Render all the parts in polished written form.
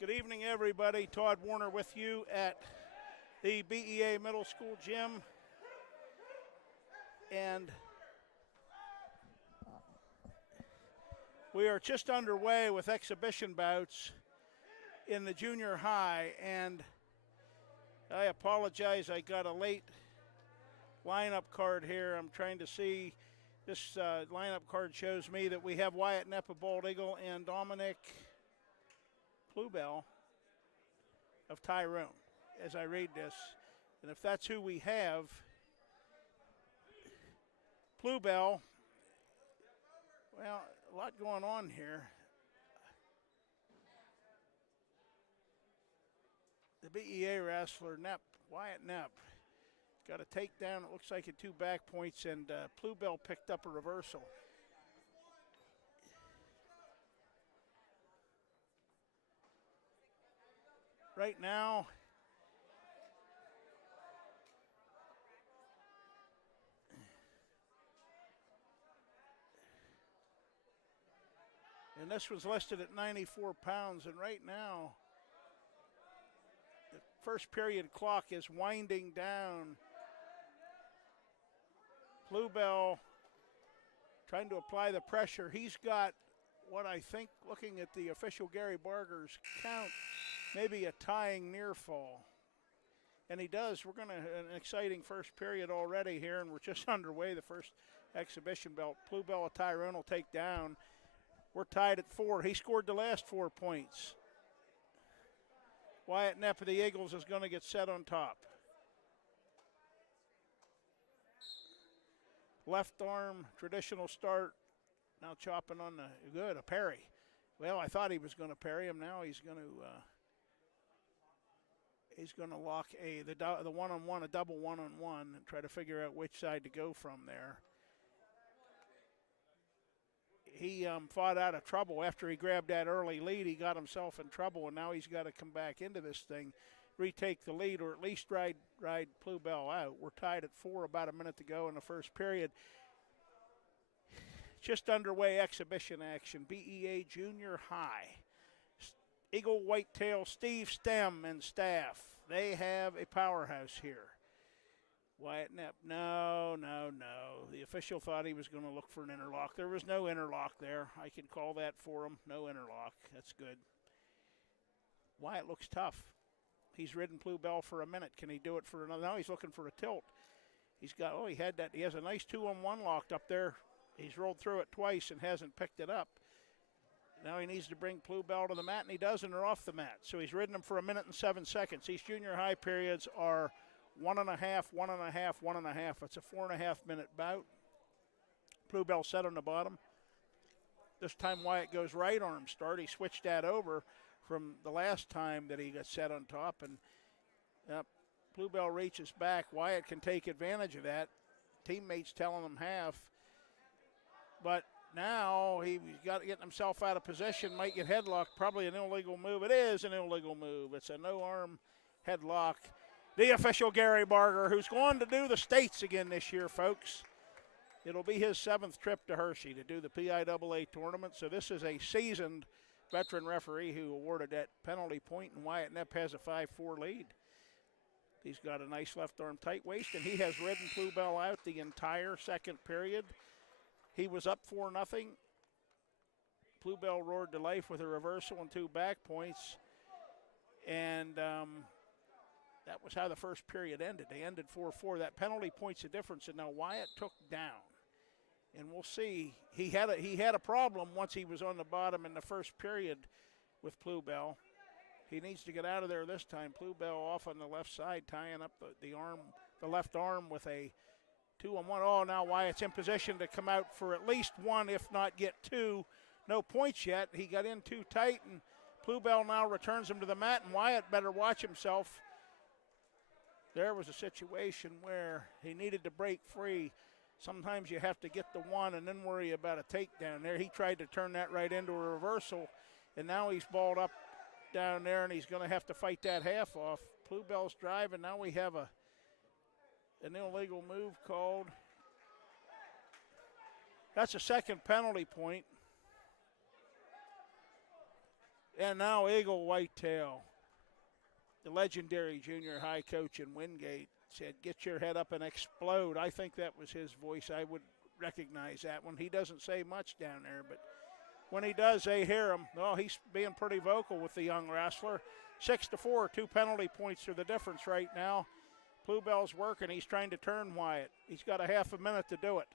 Good evening, everybody. Todd Warner with you at the BEA Middle School gym. And we are just underway with exhibition bouts in the junior high. And I apologize, I got a late lineup card here. I'm trying to see. This lineup card shows me that we have Wyatt Knepp of Bald Eagle and Dominic Plubell of Tyrone as I read this. And if that's who we have, Plubell, well, a lot going on here. The BEA wrestler, Wyatt Knepp, got a takedown. It looks like at 2 back points, and Plubell picked up a reversal. Right now, and this was listed at 94 pounds, and right now, the first period clock is winding down. Plubell trying to apply the pressure. He's got what I think, looking at the official Gary Barger's count, maybe a tying near fall. And he does. We're going to an exciting first period already here, and we're just underway. The first exhibition belt. Plubell of Tyrone will take down. We're tied at 4. He scored the last 4 points. Wyatt Knepp of the Eagles is going to get set on top. Left arm, traditional start. Now chopping on the good, a parry. Well, I thought he was going to parry him. Now he's going to lock the one-on-one, a double one-on-one, and try to figure out which side to go from there. He fought out of trouble after he grabbed that early lead. He got himself in trouble, and now he's got to come back into this thing, retake the lead, or at least ride Plubell out. We're tied at 4, about a minute to go in the first period. Just underway exhibition action, BEA Junior High. Eagle Whitetail, Steve Stem and staff. They have a powerhouse here. Wyatt Knepp, no. The official thought he was going to look for an interlock. There was no interlock there. I can call that for him. No interlock. That's good. Wyatt looks tough. He's ridden Plubell for a minute. Can he do it for another? Now he's looking for a tilt. He had that. He has a nice 2-on-1 locked up there. He's rolled through it twice and hasn't picked it up. Now he needs to bring Plubell to the mat, and he does, and they're off the mat. So he's ridden him for 1 minute and 7 seconds. These junior high periods are 1.5, 1.5, 1.5. It's a 4.5-minute bout. Plubell set on the bottom. This time Wyatt goes right arm start. He switched that over from the last time that he got set on top, and Plubell reaches back. Wyatt can take advantage of that. Teammates telling him half. But now he's got to get himself out of position, might get headlocked, probably an illegal move. It is an illegal move. It's a no-arm headlock. The official Gary Barger, who's going to do the States again this year, folks. It'll be his 7th trip to Hershey to do the PIAA tournament. So this is a seasoned veteran referee who awarded that penalty point, and Wyatt Knepp has a 5-4 lead. He's got a nice left arm tight waist, and he has ridden Plubell out the entire second period. He was up 4-0. Plubell roared to life with a reversal and 2 back points. And that was how the first period ended. They ended 4-4. That penalty point's the difference, and now Wyatt took down. And we'll see. He had a problem once he was on the bottom in the first period with Plubell. He needs to get out of there this time. Plubell off on the left side, tying up the left arm with a 2-on-1. Oh, now Wyatt's in position to come out for at least 1, if not get 2. No points yet. He got in too tight, and Plubell now returns him to the mat, and Wyatt better watch himself. There was a situation where he needed to break free. Sometimes you have to get the 1 and then worry about a takedown there. He tried to turn that right into a reversal, and now he's balled up down there, and he's going to have to fight that half off. Plubell's driving. Now we have an illegal move called. That's a second penalty point. And now Eagle Whitetail, the legendary junior high coach in Wingate, said, get your head up and explode. I think that was his voice. I would recognize that one. He doesn't say much down there, but when he does, they hear him. Well, he's being pretty vocal with the young wrestler. 6-4, 2 penalty points are the difference right now. Bluebell's working. He's trying to turn Wyatt. He's got a half a minute to do it.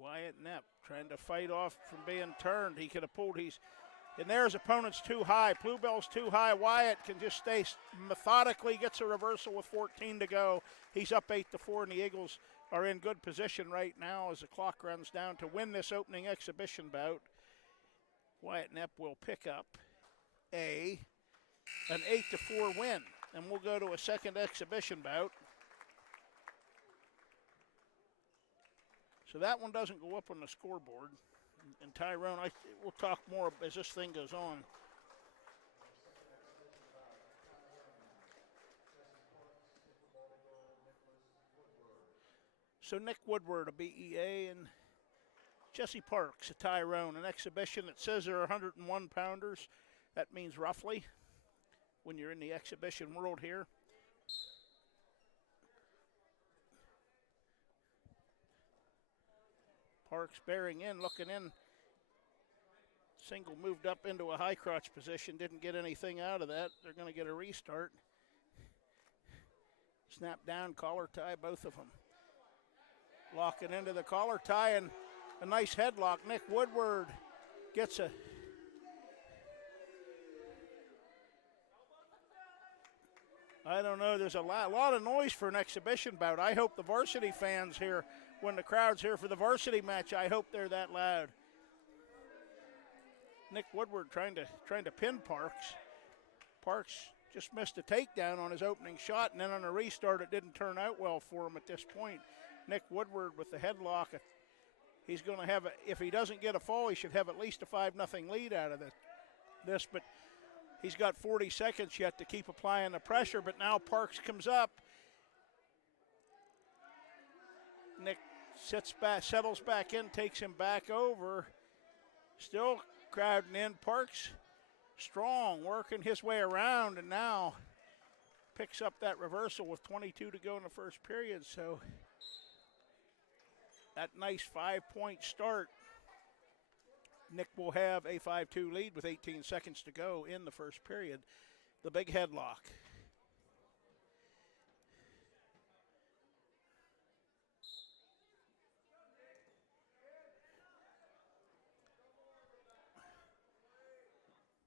Wyatt Knepp trying to fight off from being turned. He could have pulled. And there's opponent's too high. Bluebell's too high. Wyatt can just stay methodically, gets a reversal with 14 to go. He's up 8-4, and the Eagles are in good position right now as the clock runs down to win this opening exhibition bout. Wyatt Knepp will pick up an 8-4 win, and we'll go to a second exhibition bout. So that one doesn't go up on the scoreboard. And Tyrone, we'll talk more as this thing goes on. So Nick Woodward, a BEA, and Jesse Parks, a Tyrone, an exhibition that says there are 101 pounders. That means roughly when you're in the exhibition world here. Parks bearing in, looking in. Single moved up into a high crotch position, didn't get anything out of that. They're going to get a restart. Snap down, collar tie, both of them. Locking into the collar tie and a nice headlock. Nick Woodward gets a... I don't know, there's a lot of noise for an exhibition bout. I hope the varsity fans here, when the crowd's here for the varsity match, I hope they're that loud. Nick Woodward trying to pin Parks. Parks just missed a takedown on his opening shot, and then on a restart it didn't turn out well for him at this point. Nick Woodward with the headlock. He's going to have, if he doesn't get a fall, he should have at least a 5-0 lead out of this, but he's got 40 seconds yet to keep applying the pressure, but now Parks comes up. Nick sits back, settles back in, takes him back over. Still crowding in. Parks strong, working his way around, and now picks up that reversal with 22 to go in the first period. So that nice 5-point start. Nick will have a 5-2 lead with 18 seconds to go in the first period. The big headlock.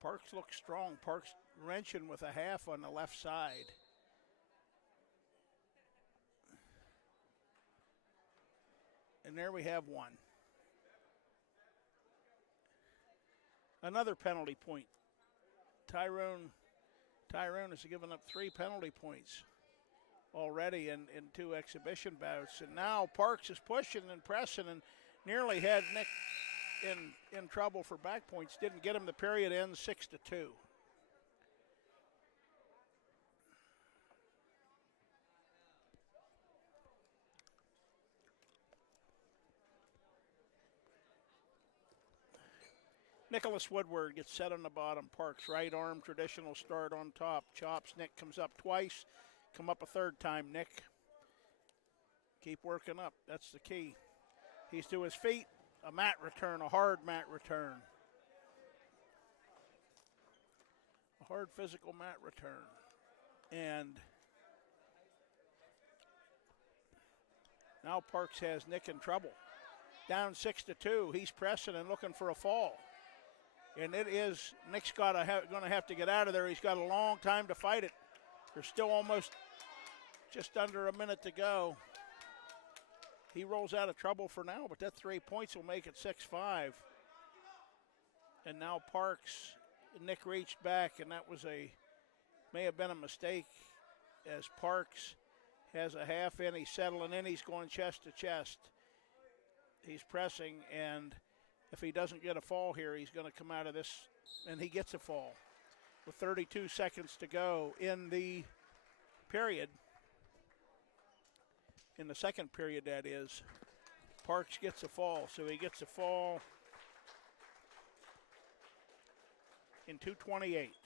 Parks looks strong. Parks wrenching with a half on the left side. And there we have one. Another penalty point. Tyrone has given up 3 penalty points already in 2 exhibition bouts. And now Parks is pushing and pressing and nearly had Nick in trouble for back points. Didn't get him. The period ends 6-2. Nicholas Woodward gets set on the bottom. Parks right arm, traditional start on top. Chops. Nick comes up twice. Come up a third time, Nick. Keep working up. That's the key. He's to his feet. A mat return, a hard mat return. A hard physical mat return. And now Parks has Nick in trouble. Down 6-2. He's pressing and looking for a fall. And it is, Nick's going to have to get out of there. He's got a long time to fight it. There's still almost just under a minute to go. He rolls out of trouble for now, but that 3 points will make it 6-5. And now Parks, Nick reached back, and that may have been a mistake as Parks has a half in. He's settling in. He's going chest to chest. He's pressing, and if he doesn't get a fall here, he's going to come out of this, and he gets a fall. With 32 seconds to go in the period, in the second period, that is. Parks gets a fall, so he gets a fall in 2:28.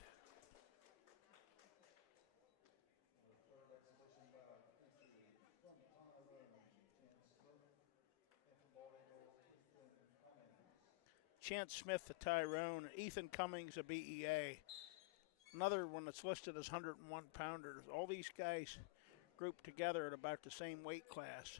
Chance Smith, the Tyrone, Ethan Cummings, a BEA. Another one that's listed as 101 pounders. All these guys grouped together at about the same weight class.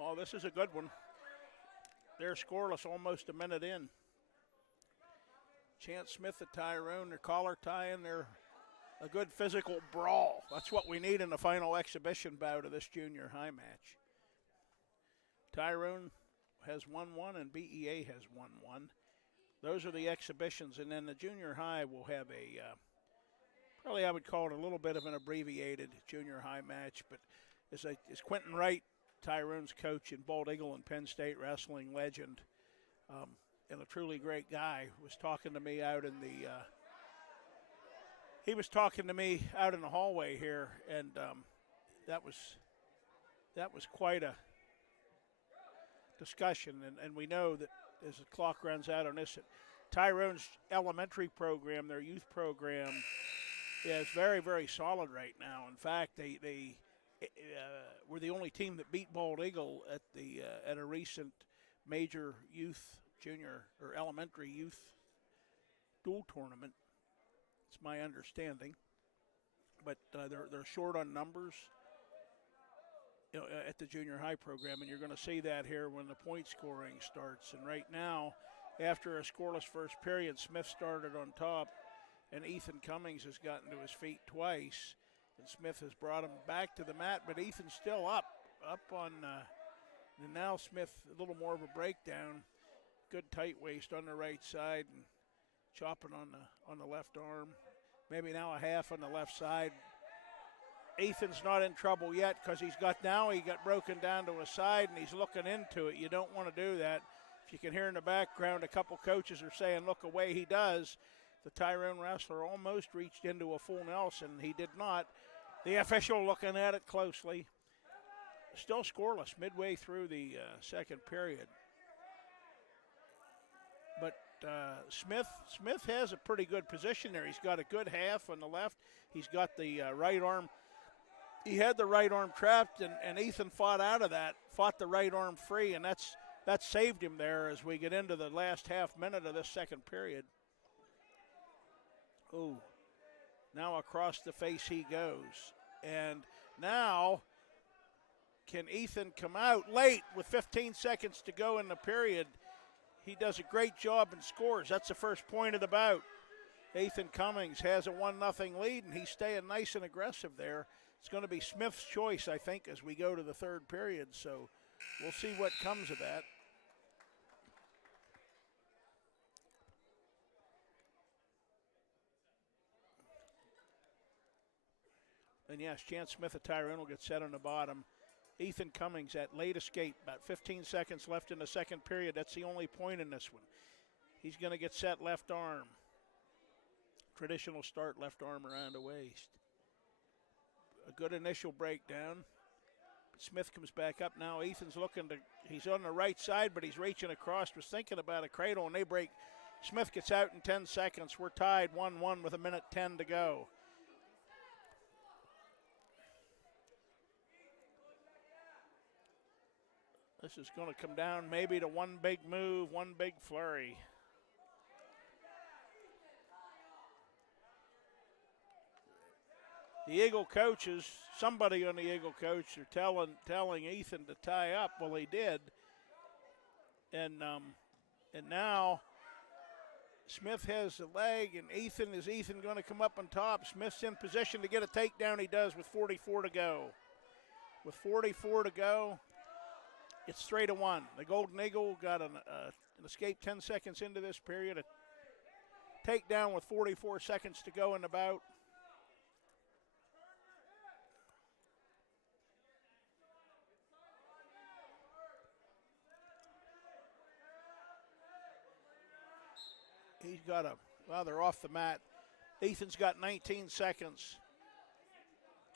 Oh, this is a good one. They're scoreless almost a minute in. Chance Smith, the Tyrone, their collar tying, they're a good physical brawl. That's what we need in the final exhibition bout of this junior high match. Tyrone has 1-1 and BEA has 1-1. Those are the exhibitions, and then the junior high will have a, probably I would call it a little bit of an abbreviated junior high match, but is Quentin Wright, Tyrone's coach in Bald Eagle and Penn State wrestling legend, and a truly great guy, was talking to me out in the he was talking to me out in the hallway here, and that was quite a discussion. And we know that as the clock runs out on this, Tyrone's elementary program, their youth program, is very, very solid right now. In fact, they were the only team that beat Bald Eagle at a recent major youth, junior, or elementary youth dual tournament. It's my understanding, but they're short on numbers, at the junior high program, and you're going to see that here when the point scoring starts. And right now, after a scoreless first period, Smith started on top, and Ethan Cummings has gotten to his feet twice, and Smith has brought him back to the mat, but Ethan's still up on. And now Smith, a little more of a breakdown, good tight waist on the right side, and chopping on the left arm. Maybe now a half on the left side. Ethan's not in trouble yet because he got broken down to a side and he's looking into it. You don't want to do that. If you can hear in the background, a couple coaches are saying, look away, he does. The Tyrone wrestler almost reached into a full Nelson. He did not. The official looking at it closely. Still scoreless midway through the second period. But Smith has a pretty good position there. He's got a good half on the left. He's got the right arm. He had the right arm trapped, and Ethan fought out of that, fought the right arm free, and that saved him there as we get into the last half minute of this second period. Ooh, now across the face he goes. And now, can Ethan come out late with 15 seconds to go in the period? He does a great job and scores. That's the first point of the bout. Ethan Cummings has a 1-0 lead, and he's staying nice and aggressive there. It's going to be Smith's choice, I think, as we go to the third period, so we'll see what comes of that. And yes, Chance Smith of Tyrone will get set on the bottom. Ethan Cummings at late escape, about 15 seconds left in the second period. That's the only point in this one. He's going to get set left arm. Traditional start, left arm around the waist. A good initial breakdown. Smith comes back up now. Ethan's he's on the right side, but he's reaching across, was thinking about a cradle, and they break. Smith gets out in 10 seconds. We're tied 1-1 with 1:10 to go. This is going to come down maybe to one big move, one big flurry. The Eagle coaches, somebody on the Eagle coach, are telling Ethan to tie up. Well, he did. And now Smith has the leg, and is Ethan going to come up on top? Smith's in position to get a takedown. He does with 44 to go. With 44 to go, it's 3-1. The Golden Eagle got an escape 10 seconds into this period. A takedown with 44 seconds to go in the bout. He's got they're off the mat. Ethan's got 19 seconds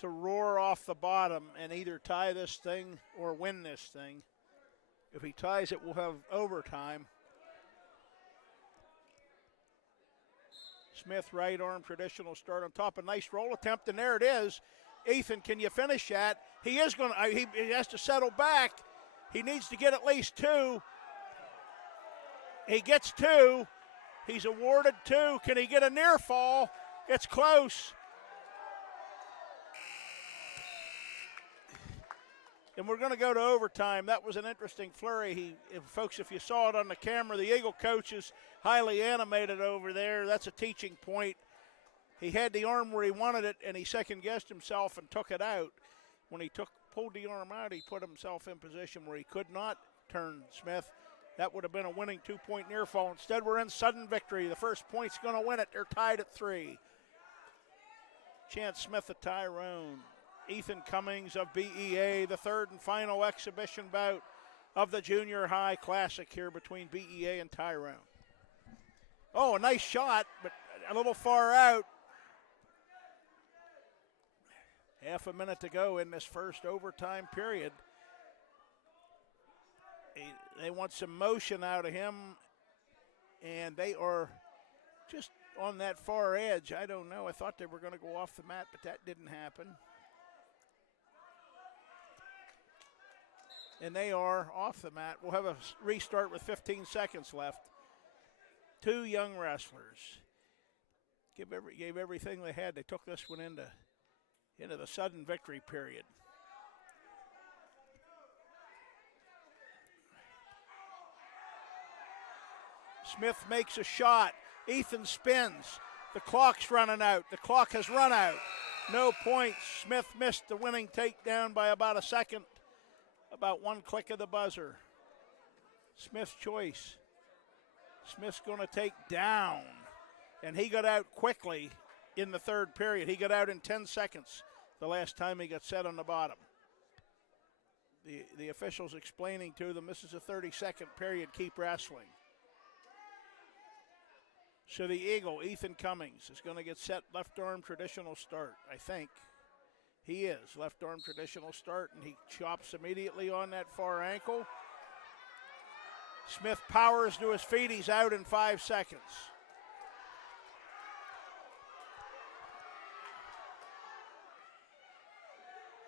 to roar off the bottom and either tie this thing or win this thing. If he ties it, we'll have overtime. Smith, right arm, traditional start on top. A nice roll attempt, and there it is. Ethan, can you finish that? He is going to, he has to settle back. He needs to get at least 2. He gets 2. He's awarded 2. Can he get a near fall? It's close. And we're going to go to overtime. That was an interesting flurry. Folks, if you saw it on the camera, the Eagle coach is highly animated over there. That's a teaching point. He had the arm where he wanted it, and he second-guessed himself and took it out. When he pulled the arm out, he put himself in position where he could not turn Smith. That would have been a winning 2-point near fall. Instead, we're in sudden victory. The first point's going to win it. They're tied at 3. Chance Smith of Tyrone. Ethan Cummings of BEA, the third and final exhibition bout of the Junior High Classic here between BEA and Tyrone. Oh, a nice shot, but a little far out. Half a minute to go in this first overtime period. They want some motion out of him, and they are just on that far edge. I don't know. I thought they were going to go off the mat, but that didn't happen. And they are off the mat. We'll have a restart with 15 seconds left. 2 young wrestlers gave everything they had. They took this one into the sudden victory period. Smith makes a shot. Ethan spins. The clock's running out. The clock has run out. No points. Smith missed the winning takedown by about a second. About 1 click of the buzzer. Smith's choice. Smith's going to take down. And he got out quickly in the third period. He got out in 10 seconds the last time he got set on the bottom. The officials explaining to them this is a 30-second period. Keep wrestling. So the Eagle, Ethan Cummings, is going to get set left arm traditional start, I think. He is. Left arm traditional start, and he chops immediately on that far ankle. Smith powers to his feet. He's out in 5 seconds.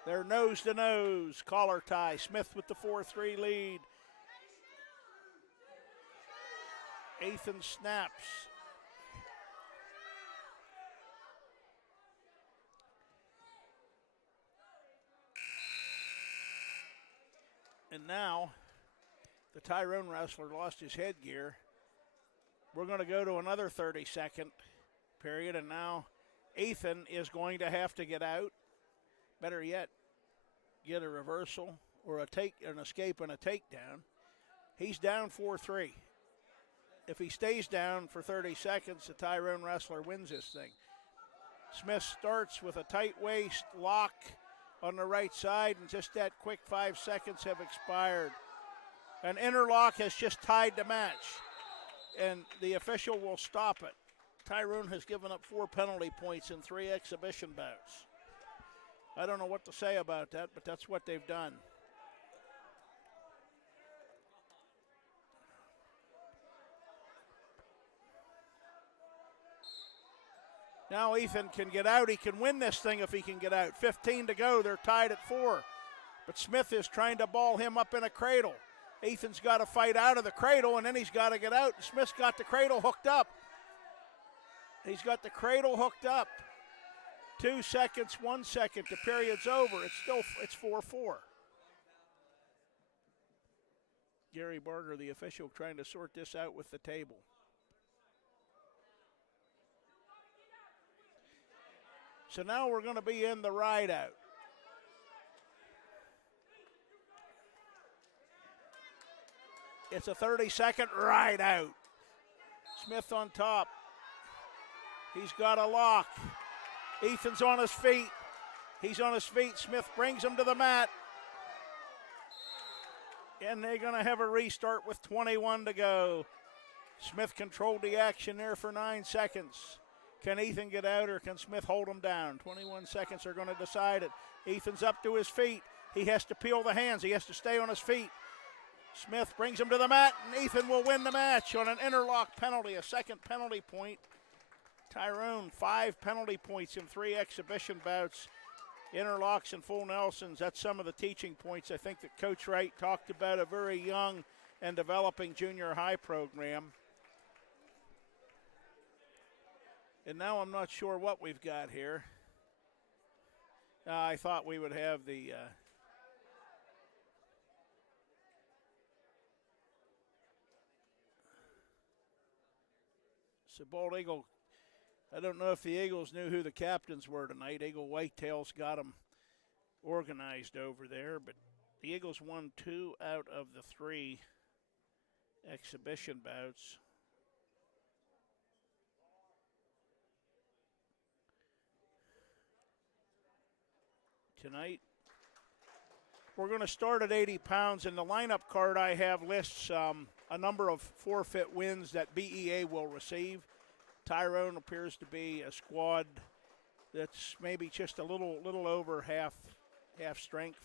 They're nose to nose. Collar tie. Smith with the 4-3 lead. Ethan snaps. And now, the Tyrone wrestler lost his headgear. We're going to go to another 30-second period, and now Ethan is going to have to get out. Better yet, get a reversal or an escape and a takedown. He's down 4-3. If he stays down for 30 seconds, the Tyrone wrestler wins this thing. Smith starts with a tight waist lock on the right side, and just that quick 5 seconds have expired. An interlock has just tied the match, and the official will stop it. Tyrone has given up 4 penalty points in 3 exhibition bouts. I don't know what to say about that, but that's what they've done. Now Ethan can get out. He can win this thing if he can get out. 15 to go. They're tied at 4. But Smith is trying to ball him up in a cradle. Ethan's got to fight out of the cradle, and then he's got to get out. Smith's got the cradle hooked up. He's got the cradle hooked up. 2 seconds, 1 second. The period's over. It's 4-4. Gary Barger, the official, trying to sort this out with the table. So now we're going to be in the ride out. It's a 30-second ride out. Smith on top. He's got a lock. Ethan's on his feet. He's on his feet. Smith brings him to the mat. And they're going to have a restart with 21 to go. Smith controlled the action there for 9 seconds. Can Ethan get out or can Smith hold him down? 21 seconds are going to decide it. Ethan's up to his feet. He has to peel the hands. He has to stay on his feet. Smith brings him to the mat, and Ethan will win the match on an interlock penalty, a second penalty point. Tyrone, 5 penalty points in 3 exhibition bouts. Interlocks and full Nelsons, that's some of the teaching points I think that Coach Wright talked about, a very young and developing junior high program. And now I'm not sure what we've got here. I thought we would have the so Bald Eagle. I don't know if the Eagles knew who the captains were tonight. Eagle Whitetails got them organized over there, but the Eagles won 2 out of the 3 exhibition bouts. Tonight, we're going to start at 80 pounds, and the lineup card I have lists a number of forfeit wins that BEA will receive. Tyrone appears to be a squad that's maybe just a little over half strength,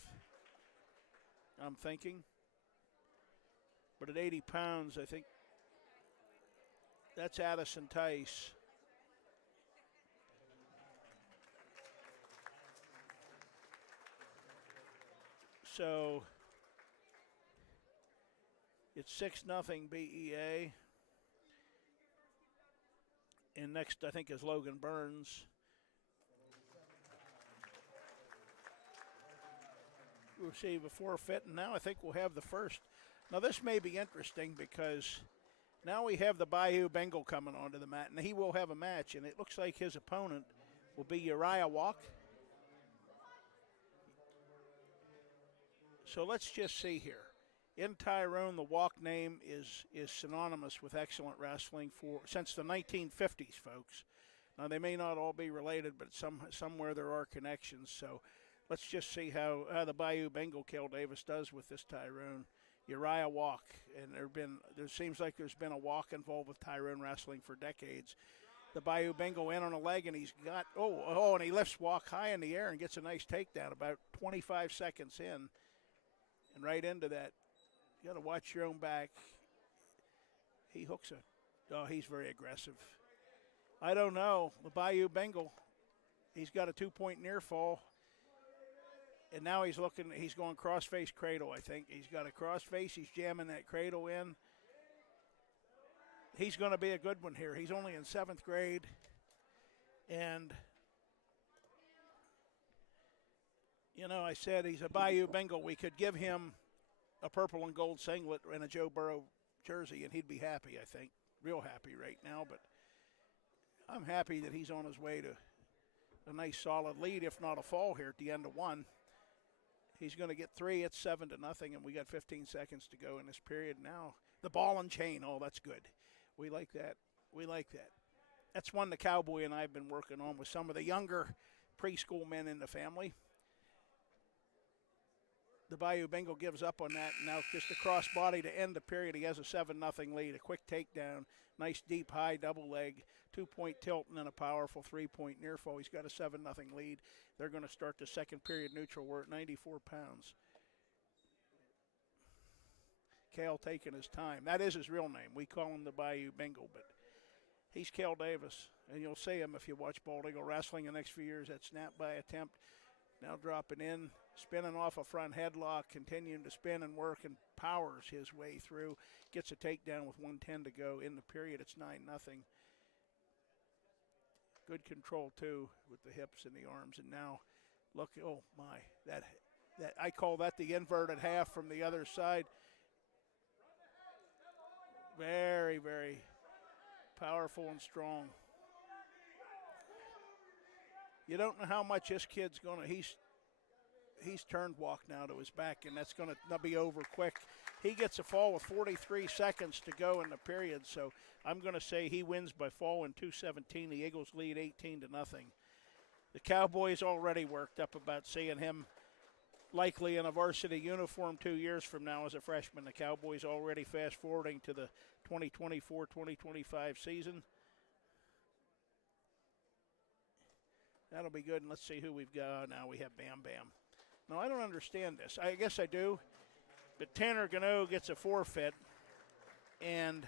I'm thinking. But at 80 pounds, I think that's Addison Tice. So it's 6-0 BEA. And next, I think, is Logan Burns. We'll receive a forfeit, and now I think we'll have the first. Now, this may be interesting because now we have the Bayou Bengal coming onto the mat, and he will have a match, and it looks like his opponent will be Uriah Walk. So let's just see here. In Tyrone, the Walk name is synonymous with excellent wrestling since the 1950s, folks. Now, they may not all be related, but somewhere there are connections. So let's just see how the Bayou Bengal Kel Davis does with this Tyrone. Uriah Walk, and there seems like there's been a walk involved with Tyrone wrestling for decades. The Bayou Bengal in on a leg, and he's got, and he lifts Walk high in the air and gets a nice takedown about 25 seconds in. And right into that. You got to watch your own back. He hooks it. Oh, he's very aggressive. I don't know. The Bayou Bengal, he's got a 2-point near fall. And now he's going cross-face cradle, I think. He's got a cross-face. He's jamming that cradle in. He's going to be a good one here. He's only in 7th grade. And, I said he's a Bayou Bengal. We could give him a purple and gold singlet and a Joe Burrow jersey, and he'd be happy, I think. Real happy right now, but I'm happy that he's on his way to a nice solid lead, if not a fall here at the end of 1. He's going to get 3. It's 7-0, and we got 15 seconds to go in this period now. The ball and chain, that's good. We like that. We like that. That's one the Cowboy and I have been working on with some of the younger preschool men in the family. The Bayou Bengal gives up on that. Now just a cross body to end the period. He has a 7-0 lead. A quick takedown. Nice deep high double leg. 2-point tilt and then a powerful 3-point near fall. He's got a 7-0 lead. They're going to start the second period neutral. We're at 94 pounds. Cale taking his time. That is his real name. We call him the Bayou Bengal, but he's Cale Davis. And you'll see him if you watch Bald Eagle Wrestling the next few years. That snap by attempt. Now dropping in, spinning off a front headlock, continuing to spin and work, and powers his way through. Gets a takedown with 1:10 to go in the period. It's 9-0. Good control, too, with the hips and the arms. And now, look, oh, my. That I call that the inverted half from the other side. Very, very powerful and strong. You don't know how much this kid's going to, he's turned walk now to his back, and that's going to be over quick. He gets a fall with 43 seconds to go in the period, so I'm going to say he wins by fall in 2:17. The Eagles lead 18-0. The Cowboys already worked up about seeing him likely in a varsity uniform 2 years from now as a freshman. The Cowboys already fast-forwarding to the 2024-2025 season. That'll be good, and let's see who we've got. Now we have Bam Bam. No, I don't understand this. I guess I do. But Tanner Gano gets a forfeit, and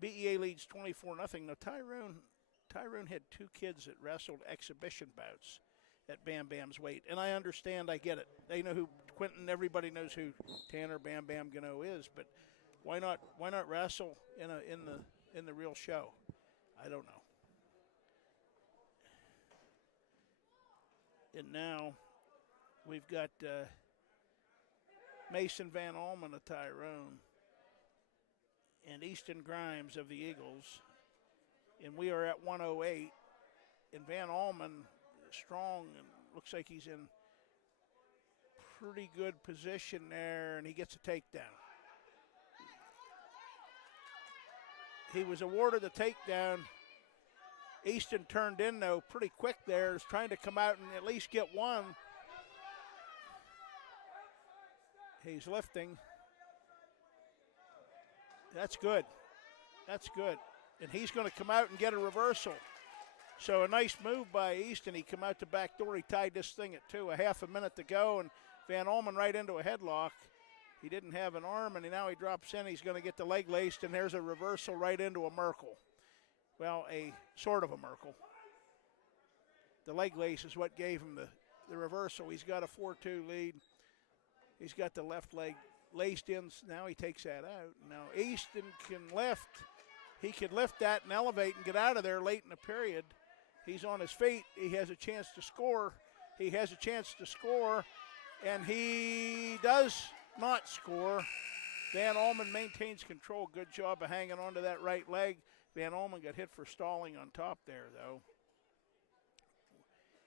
BEA leads 24-0. Now, Tyrone had two kids that wrestled exhibition bouts at Bam Bam's weight, and I understand. I get it. They know who Quentin. Everybody knows who Tanner Bam Bam Gano is, but why not wrestle in the real show? I don't know. And now we've got Mason Van Almen of Tyrone and Easton Grimes of the Eagles. And we are at 108. And Van Almen, strong, and looks like he's in pretty good position there, and he gets a takedown. He was awarded the takedown. Easton turned in, though, pretty quick there. Is trying to come out and at least get one. He's lifting. That's good. That's good. And he's going to come out and get a reversal. So a nice move by Easton. He come out the back door. He tied this thing at 2, a half a minute to go, and Van Almen right into a headlock. He didn't have an arm, and now he drops in. He's going to get the leg laced, and there's a reversal right into a Merkle. Well, a sort of a Merkle. The leg lace is what gave him the reversal. He's got a 4-2 lead. He's got the left leg laced in. Now he takes that out. Now Easton can lift. He can lift that and elevate and get out of there late in the period. He's on his feet. He has a chance to score. He has a chance to score, and he does not score. Van Almen maintains control. Good job of hanging onto that right leg. Van Almen got hit for stalling on top there, though.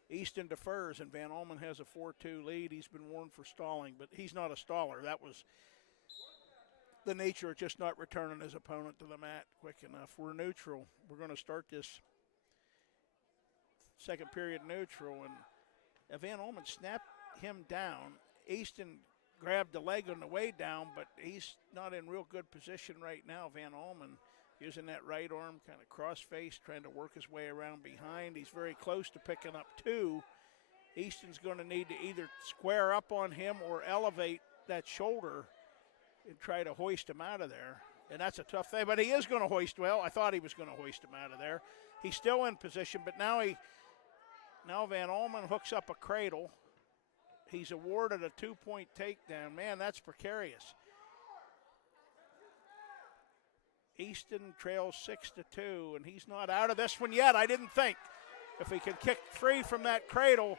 Easton defers, and Van Almen has a 4-2 lead. He's been warned for stalling, but he's not a staller. That was the nature of just not returning his opponent to the mat quick enough. We're neutral. We're going to start this second period neutral, and Van Almen snapped him down. Easton grabbed the leg on the way down, but he's not in real good position right now. Van Almen using that right arm kind of cross-faced, trying to work his way around behind. He's very close to picking up 2. Easton's going to need to either square up on him or elevate that shoulder and try to hoist him out of there. And that's a tough thing, but he is going to hoist. Well, I thought he was going to hoist him out of there. He's still in position, but now Van Almen hooks up a cradle. He's awarded a 2-point takedown. Man, that's precarious. Easton trails 6-2, and he's not out of this one yet, I didn't think. If he can kick free from that cradle,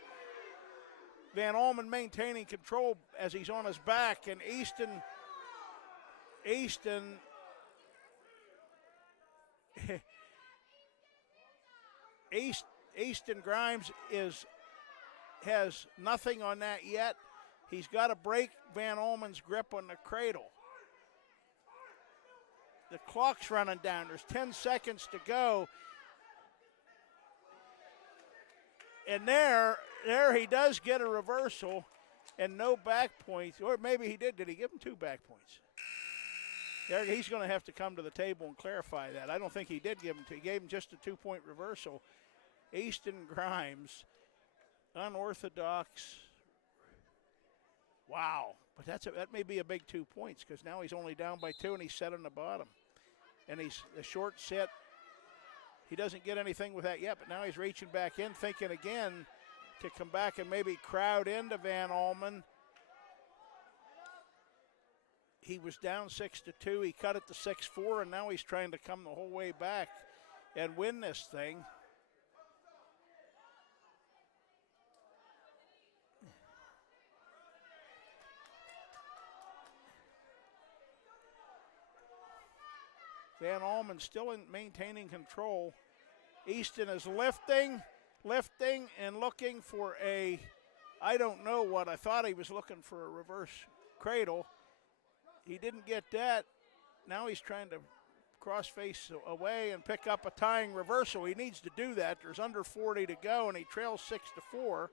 Van Almen maintaining control as he's on his back, and Easton Grimes has nothing on that yet. He's got to break Van Almen's grip on the cradle. The clock's running down. There's 10 seconds to go. And there he does get a reversal and no back points. Or maybe he did. Did he give him 2 back points? There, he's going to have to come to the table and clarify that. I don't think he did give him 2. He gave him just a 2-point reversal. Easton Grimes, unorthodox. Wow. But that may be a big 2 points because now he's only down by 2 and he's set on the bottom. And he's a short set. He doesn't get anything with that yet, but now he's reaching back in, thinking again to come back and maybe crowd into Van Almen. He was down 6-2. He cut it to 6-4, and now he's trying to come the whole way back and win this thing. Van Almen still maintaining control. Easton is lifting, and looking for a, I don't know what. I thought he was looking for a reverse cradle. He didn't get that. Now he's trying to cross face away and pick up a tying reversal. He needs to do that. There's under 40 to go, and he trails 6-4.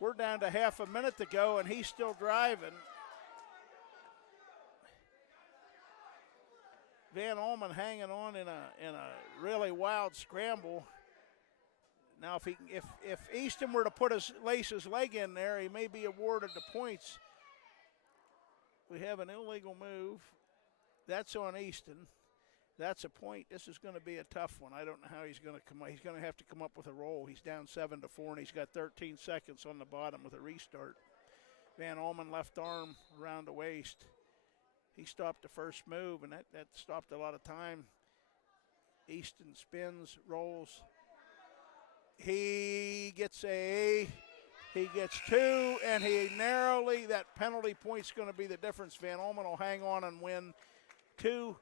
We're down to half a minute to go, and he's still driving. Van Almen hanging on in a really wild scramble. Now, if Easton were to lace his leg in there, he may be awarded the points. We have an illegal move. That's on Easton. That's a point. This is going to be a tough one. I don't know how he's going to come. He's going to have to come up with a roll. He's down 7-4, and he's got 13 seconds on the bottom with a restart. Van Almen left arm around the waist. He stopped the first move, and that stopped a lot of time. Easton spins, rolls. He gets he gets 2, and he narrowly, that penalty point's going to be the difference. Van Almen will hang on and win. 2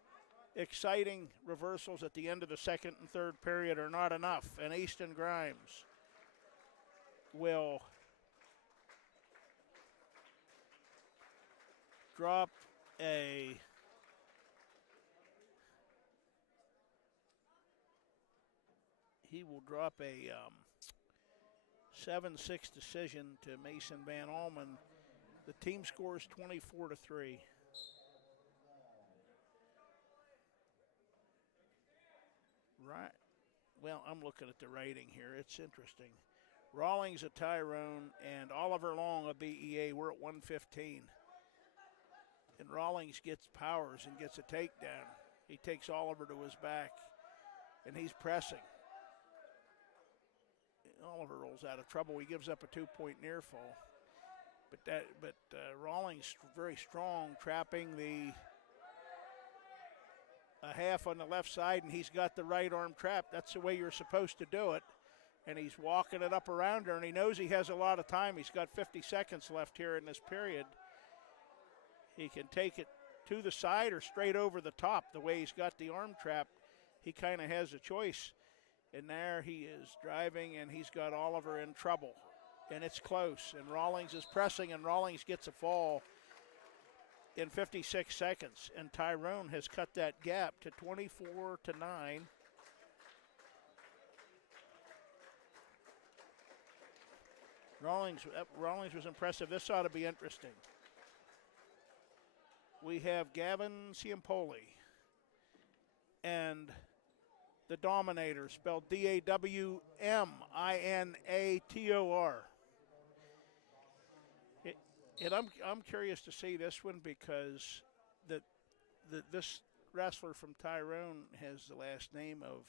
exciting reversals at the end of the second and third period are not enough, and Easton Grimes will drop a 7-6 decision to Mason Van Almen. The team scores 24-3. Right. Well, I'm looking at the rating here. It's interesting. Rawlings at Tyrone and Oliver Long of BEA. We're at 115. And Rawlings gets powers and gets a takedown. He takes Oliver to his back, and he's pressing. Oliver rolls out of trouble. He gives up a 2-point near fall. But Rawlings very strong, trapping a half on the left side, and he's got the right arm trapped. That's the way you're supposed to do it. And he's walking it up around her, and he knows he has a lot of time. He's got 50 seconds left here in this period. He can take it to the side or straight over the top. The way he's got the arm trapped, he kind of has a choice. And there he is driving, and he's got Oliver in trouble. And it's close, and Rawlings is pressing, and Rawlings gets a fall in 56 seconds. And Tyrone has cut that gap to 24-9. Rawlings was impressive. This ought to be interesting. We have Gavin Ciampoli and the Dominator, spelled Dawminator. And I'm curious to see this one because this wrestler from Tyrone has the last name of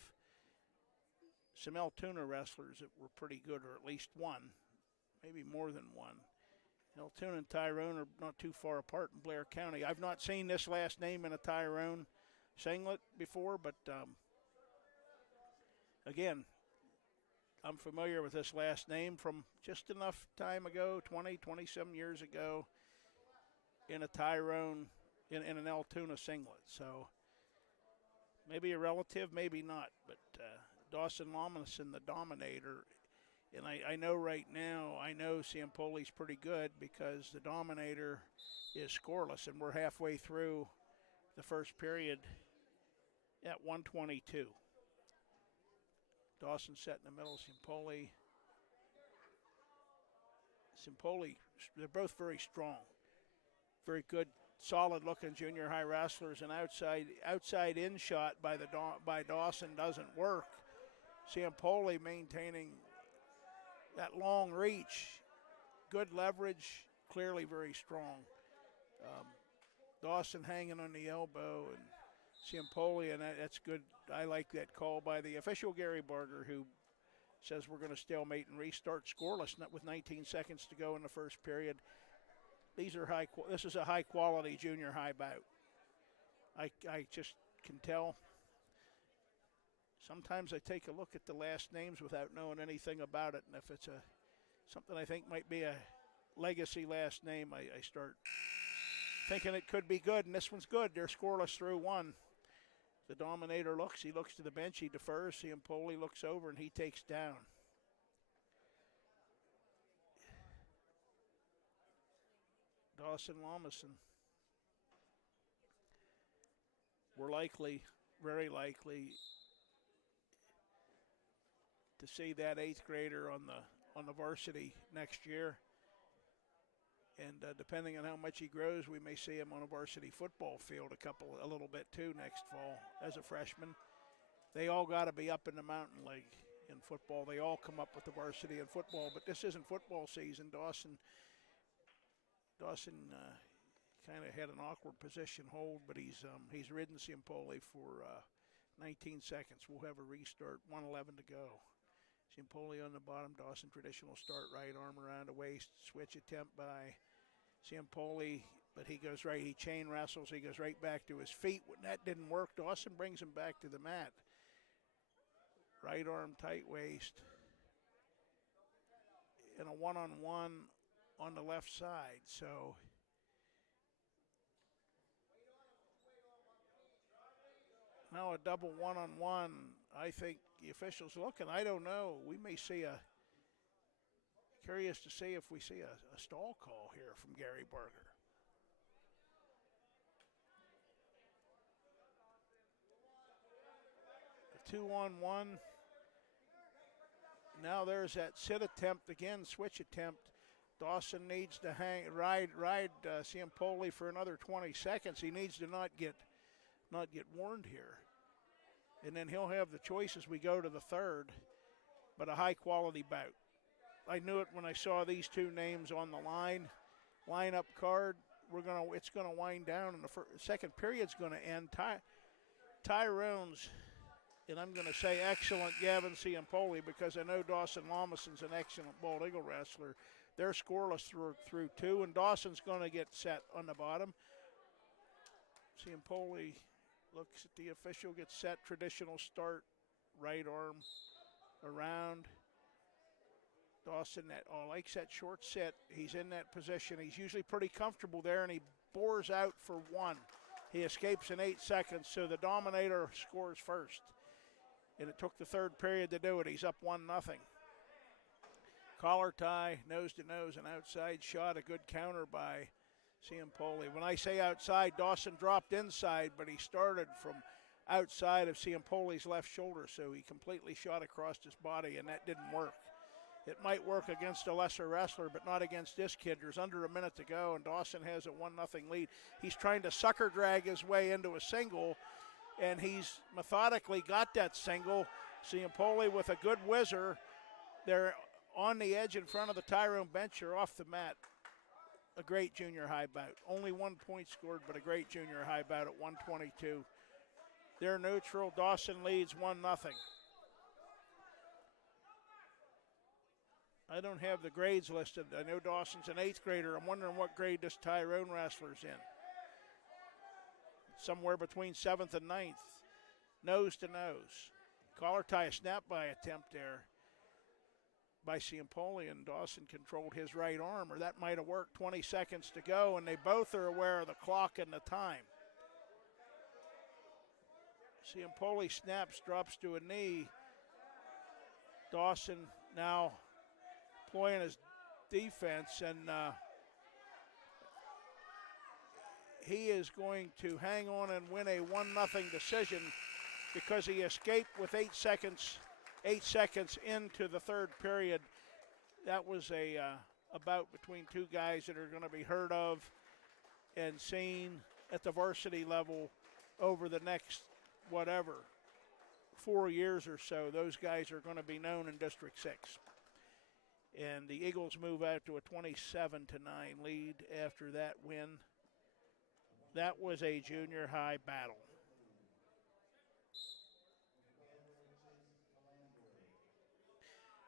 some Altoona wrestlers that were pretty good, or at least one, maybe more than one. Altoona and Tyrone are not too far apart in Blair County. I've not seen this last name in a Tyrone singlet before, but again, I'm familiar with this last name from just enough time ago, 20-some years ago, in a Tyrone, in an Altoona singlet. So maybe a relative, maybe not, but Dawson Lomison, the Dominator. And I know right now, I know Ciampoli's pretty good because the Dominator is scoreless, and we're halfway through the first period at 122. Dawson set in the middle, Ciampoli, they're both very strong, very good, solid-looking junior high wrestlers. An outside in shot by Dawson doesn't work. Ciampoli maintaining that long reach, good leverage, clearly very strong. Dawson hanging on the elbow, and Ciampoli, and that's good. I like that call by the official, Gary Barger, who says we're going to stalemate and restart scoreless with 19 seconds to go in the first period. This is a high-quality junior high bout. I just can tell. Sometimes I take a look at the last names without knowing anything about it, and if it's something I think might be a legacy last name, I start thinking it could be good, and this one's good. They're scoreless through one. The Dominator looks. He looks to the bench. He defers. Ciampoli looks over, and he takes down. Dawson Lomison. We're likely, very likely, to see that 8th grader on the varsity next year. And depending on how much he grows, we may see him on a varsity football field a little bit too next fall as a freshman. They all got to be up in the Mountain League in football. They all come up with the varsity in football, but this isn't football season. Dawson kind of had an awkward position hold, but he's ridden Ciampoli for 19 seconds. We'll have a restart. 1:11 to go. Ciampoli on the bottom. Dawson traditional start, right arm around the waist. Switch attempt by Ciampoli, but he goes right. He chain wrestles. He goes right back to his feet. When that didn't work, Dawson brings him back to the mat. Right arm, tight waist. And a one-on-one on the left side. So now a double one-on-one. I think the officials looking. I don't know. We may see curious to see if we see a stall call here from Gary Barger. A 2-on-1. Now there's that sit attempt again, switch attempt. Dawson needs to ride Ciampoli for another 20 seconds. He needs to not get warned here. And then he'll have the choice as we go to the third, but a high-quality bout. I knew it when I saw these two names on the lineup card. It's gonna wind down, and the second period's gonna end. Tyrone's, and I'm gonna say excellent Gavin Ciampoli because I know Dawson Lomison's an excellent bald eagle wrestler. They're scoreless through two, and Dawson's gonna get set on the bottom. Ciampoli looks at the official, gets set, traditional start, right arm around. Dawson likes that short set. He's in that position. He's usually pretty comfortable there, and he bores out for one. He escapes in 8 seconds, so the Dominator scores first. And it took the third period to do it. He's up 1-0. Collar tie, nose to nose, an outside shot, a good counter by Ciampoli. When I say outside, Dawson dropped inside, but he started from outside of Ciampoli's left shoulder, so he completely shot across his body, and that didn't work. It might work against a lesser wrestler, but not against this kid. There's under a minute to go, and Dawson has a 1-0 lead. He's trying to sucker drag his way into a single, and he's methodically got that single. Ciampoli with a good whizzer. They're on the edge in front of the Tyrone bench or off the mat. A great junior high bout. Only 1 point scored, but a great junior high bout at 1:22. They're neutral. Dawson leads 1-0. I don't have the grades listed. I know Dawson's an 8th grader. I'm wondering what grade this Tyrone wrestler's in. Somewhere between 7th and 9th. Nose to nose. Collar tie, a snap by attempt there by Ciampoli, and Dawson controlled his right arm, or that might have worked. 20 seconds to go, and they both are aware of the clock and the time. Ciampoli snaps, drops to a knee. Dawson now employing his defense, and he is going to hang on and win a 1-0 decision because he escaped with 8 seconds into the third period. That was a bout between two guys that are going to be heard of and seen at the varsity level over the next 4 years or so. Those guys are going to be known in District 6. And the Eagles move out to a 27-9 lead after that win. That was a junior high battle.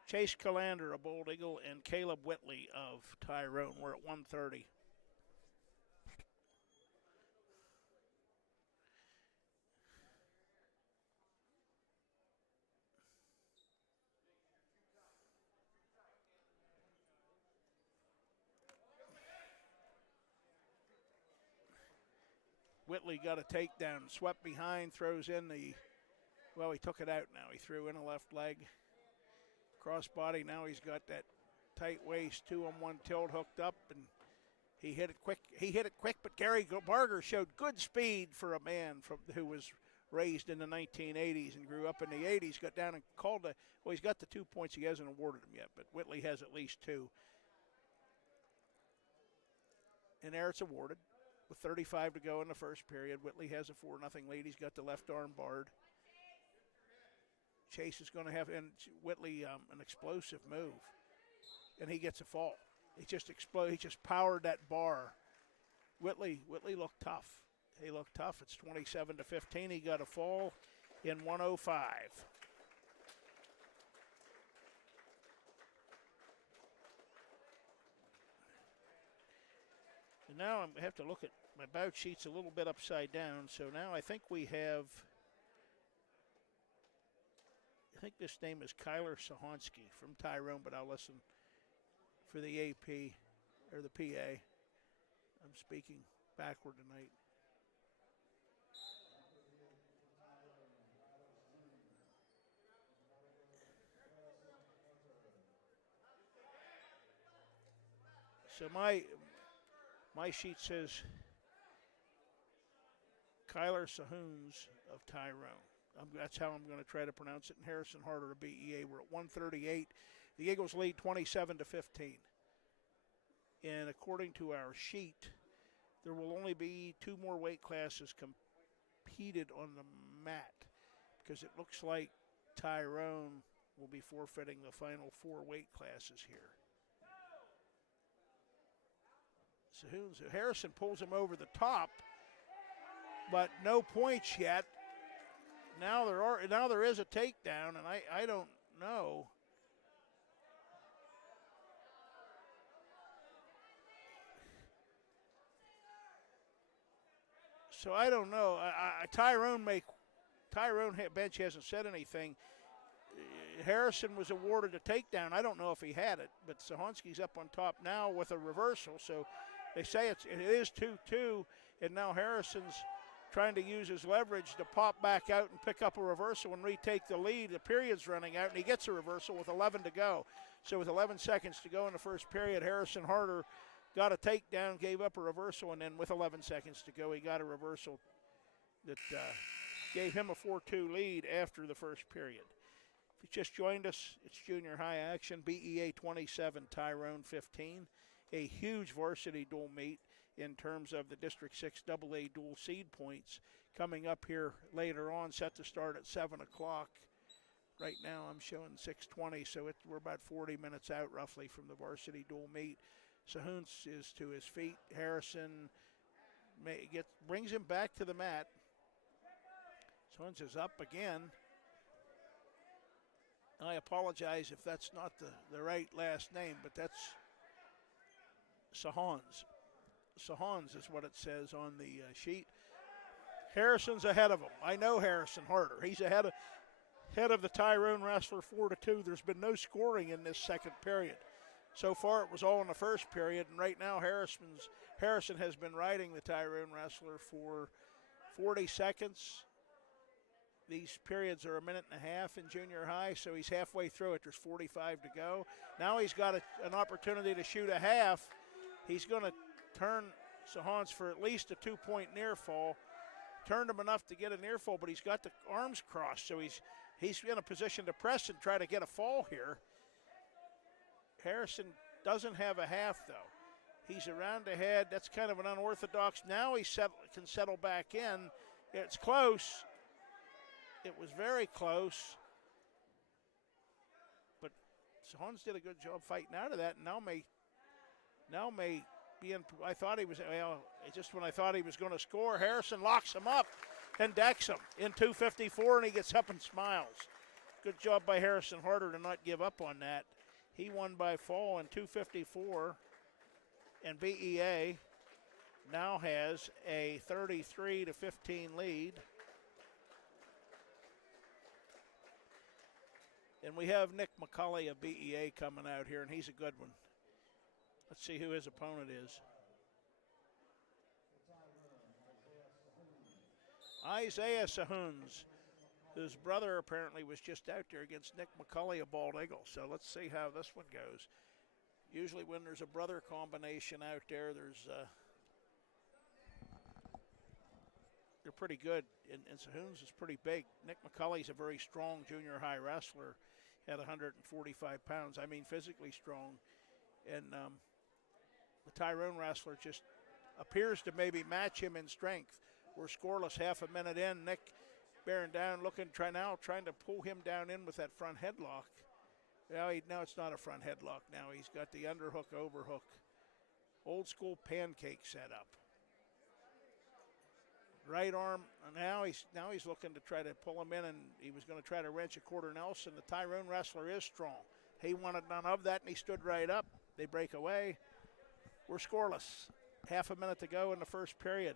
Chase Calander, a bald eagle, and Caleb Whitley of Tyrone. We're at 1:30. Whitley got a takedown, swept behind, throws in the, well, he took it out now. He threw in a left leg, crossbody. Now he's got that tight waist, 2-on-1 tilt hooked up, and he hit it quick. He hit it quick, but Gary Barger showed good speed for a man who was raised in the 1980s and grew up in the 80s. Got down and called well, he's got the 2 points. He hasn't awarded them yet, but Whitley has at least 2. And there it's awarded with 35 to go in the first period. Whitley has a 4-0 lead. He's got the left arm barred. Chase is going to have, and Whitley, an explosive move, and he gets a fall. He just exploded. He just powered that bar. Whitley looked tough. He looked tough. It's 27-15. He got a fall in 105. And now I have to look at my bout sheets a little bit upside down. So now I think we have, I think this name is Kyler Sahonsky from Tyrone, but I'll listen for the AP or the PA. I'm speaking backward tonight. So my sheet says Kyler Sahoons of Tyrone. That's how I'm going to try to pronounce it. And Harrison Harder of BEA. We're at 138. The Eagles lead 27-15. And according to our sheet, there will only be 2 more weight classes competed on the mat because it looks like Tyrone will be forfeiting the final 4 weight classes here. So Harrison pulls him over the top, but no points yet. Now there is a takedown, and I don't know. So I don't know. Tyrone bench hasn't said anything. Harrison was awarded a takedown. I don't know if he had it, but Sahonsky's up on top now with a reversal. So they say it is 2-2, and now Harrison's trying to use his leverage to pop back out and pick up a reversal and retake the lead. The period's running out, and he gets a reversal with 11 to go. So with 11 seconds to go in the first period, Harrison Harder got a takedown, gave up a reversal, and then with 11 seconds to go, he got a reversal that gave him a 4-2 lead after the first period. If you just joined us, it's junior high action, BEA 27, Tyrone 15. A huge varsity dual meet in terms of the District 6 AA dual seed points coming up here later on, set to start at 7 o'clock. Right now I'm showing 6:20, so we're about 40 minutes out roughly from the varsity dual meet. Sahoons is to his feet. Harrison brings him back to the mat. Sahoons is up again. I apologize if that's not the right last name, but that's Sahoons. Sahoons is what it says on the sheet. Harrison's ahead of him. I know Harrison Harder. He's ahead of the Tyrone wrestler 4-2. There's been no scoring in this second period. So far it was all in the first period, and right now Harrison has been riding the Tyrone wrestler for 40 seconds. These periods are a minute and a half in junior high, so he's halfway through it. There's 45 to go. Now he's got an opportunity to shoot a half. He's going to turn Sahoons for at least a 2-point near fall. Turned him enough to get a near fall, but he's got the arms crossed, so he's in a position to press and try to get a fall here. Harrison doesn't have a half, though. He's around ahead. That's kind of an unorthodox. Now he can settle back in. It's close. It was very close. But Sahoons did a good job fighting out of that, and now may be in. I thought he was, just when I thought he was going to score, Harrison locks him up and decks him in 2:54, and he gets up and smiles. Good job by Harrison Harder to not give up on that. He won by fall in 2:54, and BEA now has a 33-15 lead. And we have Nick McCauley of BEA coming out here, and he's a good one. Let's see who his opponent is. Isaiah Sahuns. His brother apparently was just out there against Nick McCulley of Bald Eagle. So let's see how this one goes. Usually when there's a brother combination out there, they're pretty good. And Sahuns is pretty big. Nick McCulley's a very strong junior high wrestler at 145 pounds. I mean, physically strong. And the Tyrone wrestler just appears to maybe match him in strength. We're scoreless, half a minute in. Nick bearing down, trying to pull him down in with that front headlock. Now it's not a front headlock. Now he's got the underhook, overhook, old school pancake setup. Right arm. Now he's looking to try to pull him in, and he was going to try to wrench a quarter Nelson. The Tyrone wrestler is strong. He wanted none of that, and he stood right up. They break away. We're scoreless. Half a minute to go in the first period.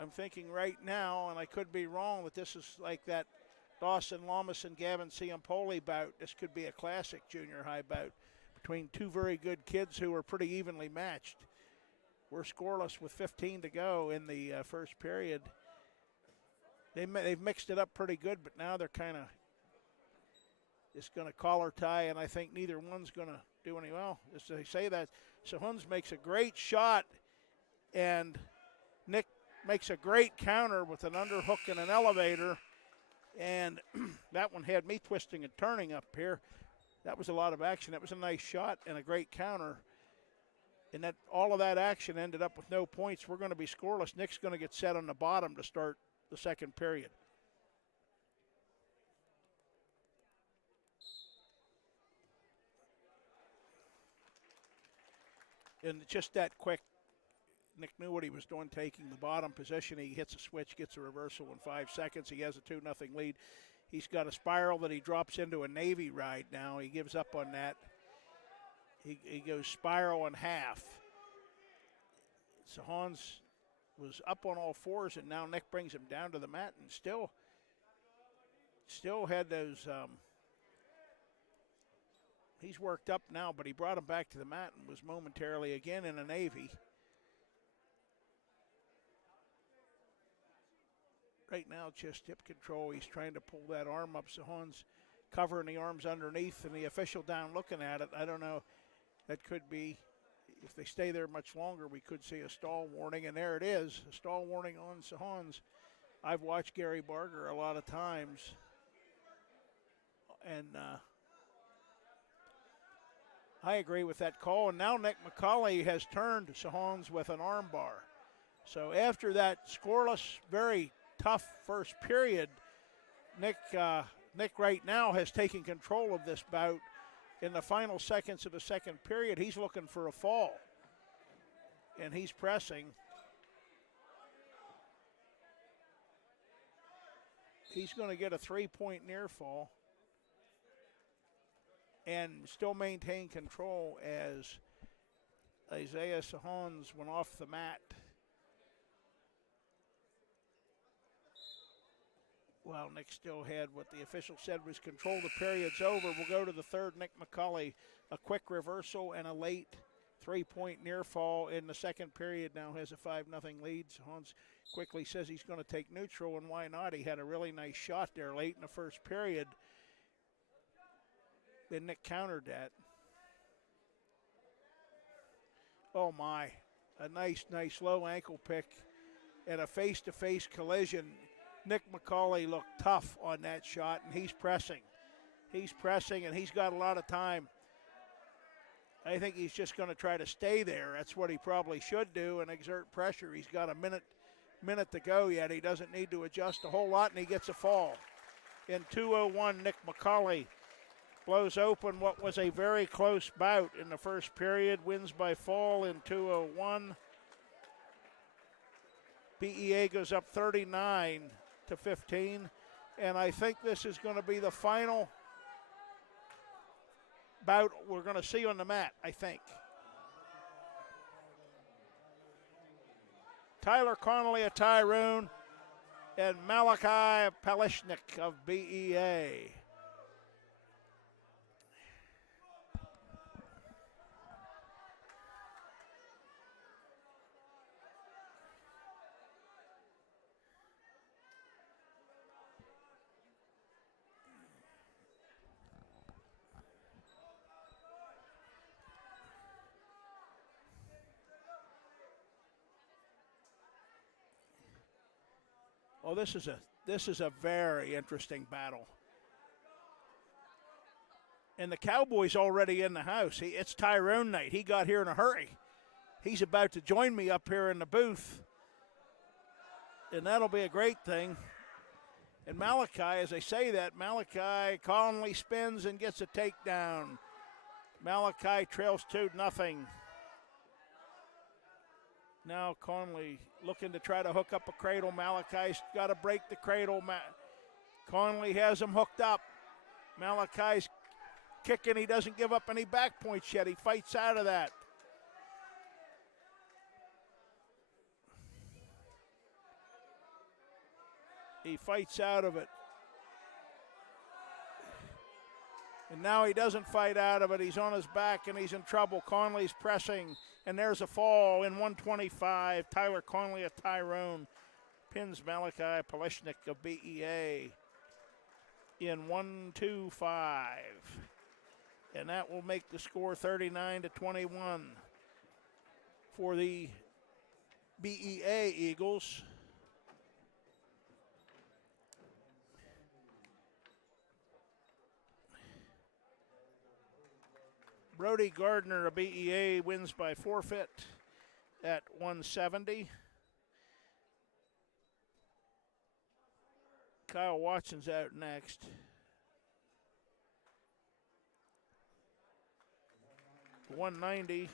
I'm thinking right now, and I could be wrong, that this is like that Dawson Lamas and Gavin Ciampoli bout. This could be a classic junior high bout between two very good kids who are pretty evenly matched. We're scoreless with 15 to go in the first period. They've mixed it up pretty good, but now they're kind of just going to collar tie, and I think neither one's going to do any well. As they say that, Sahuns makes a great shot, and Nick makes a great counter with an underhook and an elevator, and that one had me twisting and turning up here. That was a lot of action. That was a nice shot and a great counter. And that all of that action ended up with no points. We're going to be scoreless. Nick's going to get set on the bottom to start the second period. And just that quick, Nick knew what he was doing, taking the bottom position. He hits a switch, gets a reversal in 5 seconds. He has a 2-0 lead. He's got a spiral that he drops into a Navy ride now. He gives up on that. He goes spiral in half. So Hans was up on all fours, and now Nick brings him down to the mat, and still had those. He's worked up now, but he brought him back to the mat and was momentarily again in a Navy. Right now, just hip control. He's trying to pull that arm up. Sahon's covering the arms underneath, and the official down looking at it. I don't know. That could be, if they stay there much longer, we could see a stall warning. And there it is, a stall warning on Sahon's. I've watched Gary Barger a lot of times. And I agree with that call. And now Nick McCauley has turned Sahon's with an arm bar. So after that scoreless, very tough first period, Nick right now has taken control of this bout. In the final seconds of the second period, he's looking for a fall. And he's pressing. He's going to get a 3-point near fall. And still maintain control as Isaiah Sahons went off the mat. Well, Nick still had what the official said was control. The period's over. We'll go to the third. Nick McCauley, a quick reversal and a late 3-point near fall in the second period. Now has a 5-0 lead. Hans quickly says he's going to take neutral, and why not? He had a really nice shot there late in the first period. Then Nick countered that. Oh my, a nice low ankle pick and a face-to-face collision. Nick McCauley looked tough on that shot, and he's pressing. He's pressing, and he's got a lot of time. I think he's just going to try to stay there. That's what he probably should do and exert pressure. He's got a minute to go yet. He doesn't need to adjust a whole lot, and he gets a fall. In 2:01, Nick McCauley blows open what was a very close bout in the first period, wins by fall in 2:01. BEA goes up 39-15, and I think this is going to be the final bout we're going to see on the mat, I think. Tyler Connolly of Tyrone and Malachi Palishnik of BEA. Oh, this is a very interesting battle. And the Cowboys already in the house. It's Tyrone night. He got here in a hurry. He's about to join me up here in the booth. And that'll be a great thing. And Malachi, as I say that, Malachi calmly spins and gets a takedown. Malachi trails 2-0. Now Conley looking to try to hook up a cradle. Malachi's got to break the cradle. Conley has him hooked up. Malachi's kicking. He doesn't give up any back points yet. He fights out of that. He fights out of it. And now he doesn't fight out of it. He's on his back and he's in trouble. Conley's pressing. And there's a fall in 125. Tyler Conley of Tyrone pins Malachi Polishnik of BEA in 125. And that will make the score 39-21 for the BEA Eagles. Brody Gardner of BEA wins by forfeit at 170. Kyle Watson's out next. $190.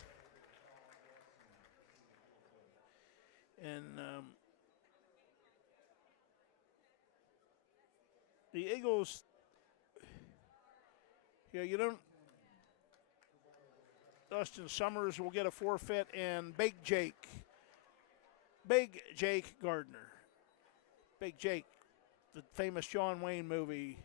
And the Eagles, you don't. Dustin Summers will get a forfeit, and Big Jake Gardner. Big Jake, the famous John Wayne movie.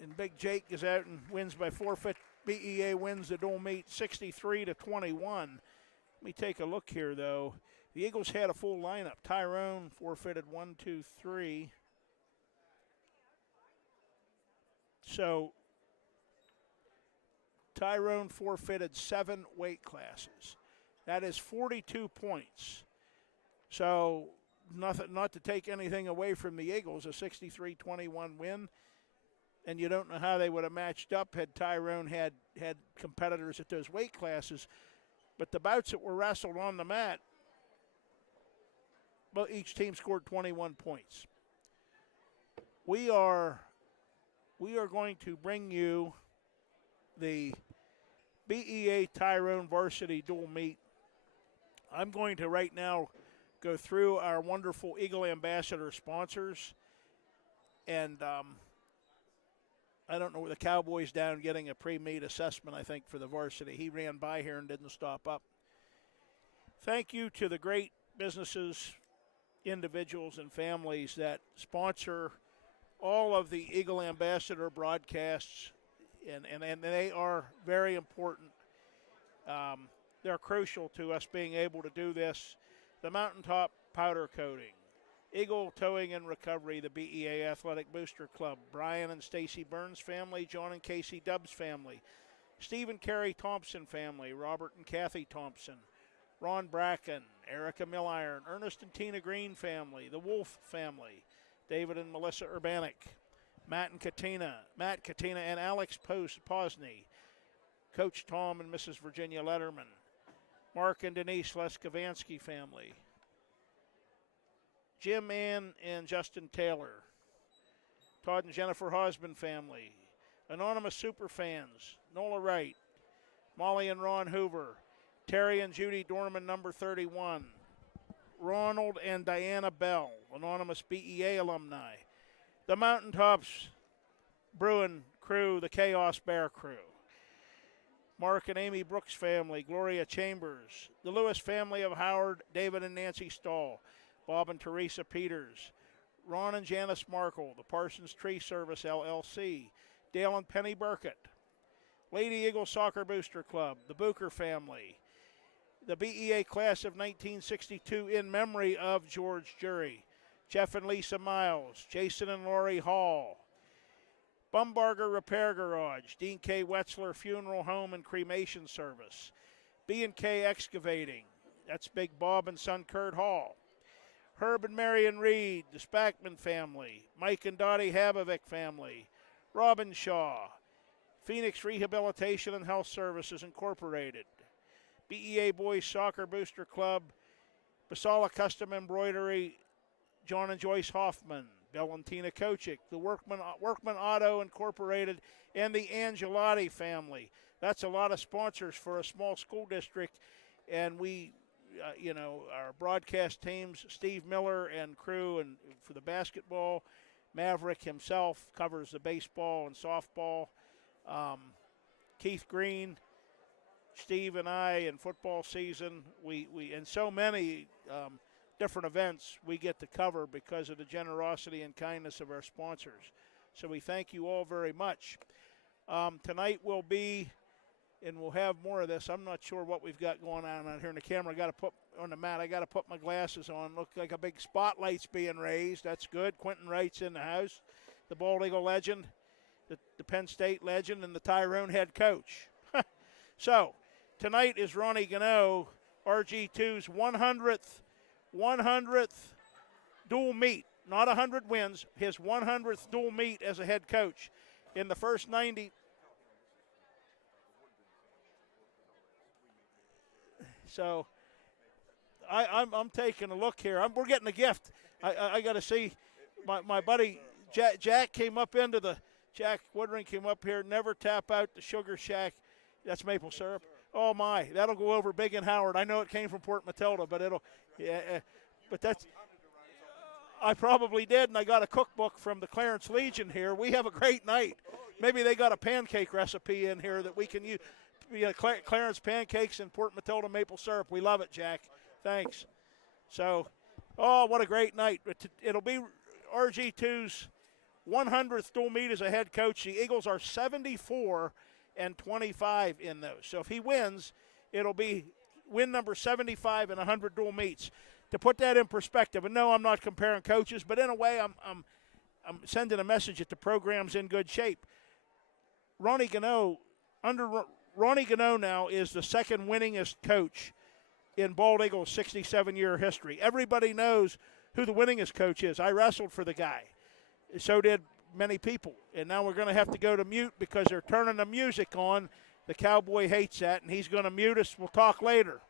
And Big Jake is out and wins by forfeit. BEA wins the dual meet 63-21. Let me take a look here, though. The Eagles had a full lineup. Tyrone forfeited 1, 2, 3. So Tyrone forfeited 7 weight classes. That is 42 points. So nothing, not to take anything away from the Eagles, a 63-21 win. And you don't know how they would have matched up had Tyrone had competitors at those weight classes. But the bouts that were wrestled on the mat, well, each team scored 21 points. We are going to bring you the BEA Tyrone Varsity dual meet. I'm going to right now go through our wonderful Eagle Ambassador sponsors. And I don't know, the Cowboys down getting a pre-meet assessment, I think, for the varsity. He ran by here and didn't stop up. Thank you to the great businesses, individuals, and families that sponsor all of the Eagle Ambassador broadcasts, and they are very important. They're crucial to us being able to do this. The Mountaintop Powder Coating, Eagle Towing and Recovery, the BEA Athletic Booster Club, Brian and Stacy Burns family, John and Casey Dubbs family, Steve and Carrie Thompson family, Robert and Kathy Thompson, Ron Bracken, Erica Milliron, Ernest and Tina Green family, the Wolf family, David and Melissa Urbanik, Matt Katina and Alex Posney, Coach Tom and Mrs. Virginia Letterman, Mark and Denise Leskavansky family, Jim, Ann, and Justin Taylor, Todd and Jennifer Hosband family, Anonymous Superfans, Nola Wright, Molly and Ron Hoover, Terry and Judy Dorman, number 31, Ronald and Diana Bell, Anonymous BEA alumni, the Mountaintops Bruin crew, the Chaos Bear crew, Mark and Amy Brooks family, Gloria Chambers, the Lewis family of Howard, David and Nancy Stahl, Bob and Teresa Peters, Ron and Janice Markle, the Parsons Tree Service LLC, Dale and Penny Burkett, Lady Eagle Soccer Booster Club, the Booker family, the BEA class of 1962 in memory of George Jury, Jeff and Lisa Miles, Jason and Lori Hall, Bumbarger Repair Garage, Dean K. Wetzler Funeral Home and Cremation Service, B&K Excavating, that's Big Bob and son Kurt Hall, Herb and Marion Reed, the Spackman family, Mike and Dottie Habovic family, Robin Shaw, Phoenix Rehabilitation and Health Services Incorporated, BEA Boys Soccer Booster Club, Basala Custom Embroidery, John and Joyce Hoffman, Bill and Tina Kochik, the Workman Auto Incorporated, and the Angelotti family. That's a lot of sponsors for a small school district, and we, our broadcast teams, Steve Miller and crew, and for the basketball, Maverick himself covers the baseball and softball. Keith Green, Steve and I in football season, we and so many different events we get to cover because of the generosity and kindness of our sponsors. So we thank you all very much. Tonight will be, and we'll have more of this. I'm not sure what we've got going on out here in the camera. I got to put on the mat. I got to put my glasses on. Look like a big spotlight's being raised. That's good. Quentin Wright's in the house, the Bald Eagle legend, the Penn State legend, and the Tyrone head coach. So tonight is Ronnie Gano, RG2's 100th dual meet. Not 100 wins, his 100th dual meet as a head coach. In the first 90. So I'm taking a look here. We're getting a gift. I got to see my buddy Jack came up into the Jack Woodring came up here. Never tap out the Sugar Shack. That's maple syrup. Oh my, that'll go over big in Howard. I know it came from Port Matilda, but but that's. I probably did, and I got a cookbook from the Clarence Legion here. We have a great night. Maybe they got a pancake recipe in here that we can use. Clarence pancakes and Port Matilda maple syrup. We love it, Jack. Thanks. So, what a great night. It'll be RG2's 100th dual meet as a head coach. The Eagles are 74-25 in those. So if he wins, it'll be win number 75 in 100 dual meets. To put that in perspective, and no, I'm not comparing coaches, but in a way, I'm sending a message that the program's in good shape. Ronnie Gano now is the second winningest coach in Bald Eagle's 67-year history. Everybody knows who the winningest coach is. I wrestled for the guy. So did many people. And now we're going to have to go to mute because they're turning the music on. The Cowboy hates that, and he's going to mute us. We'll talk later.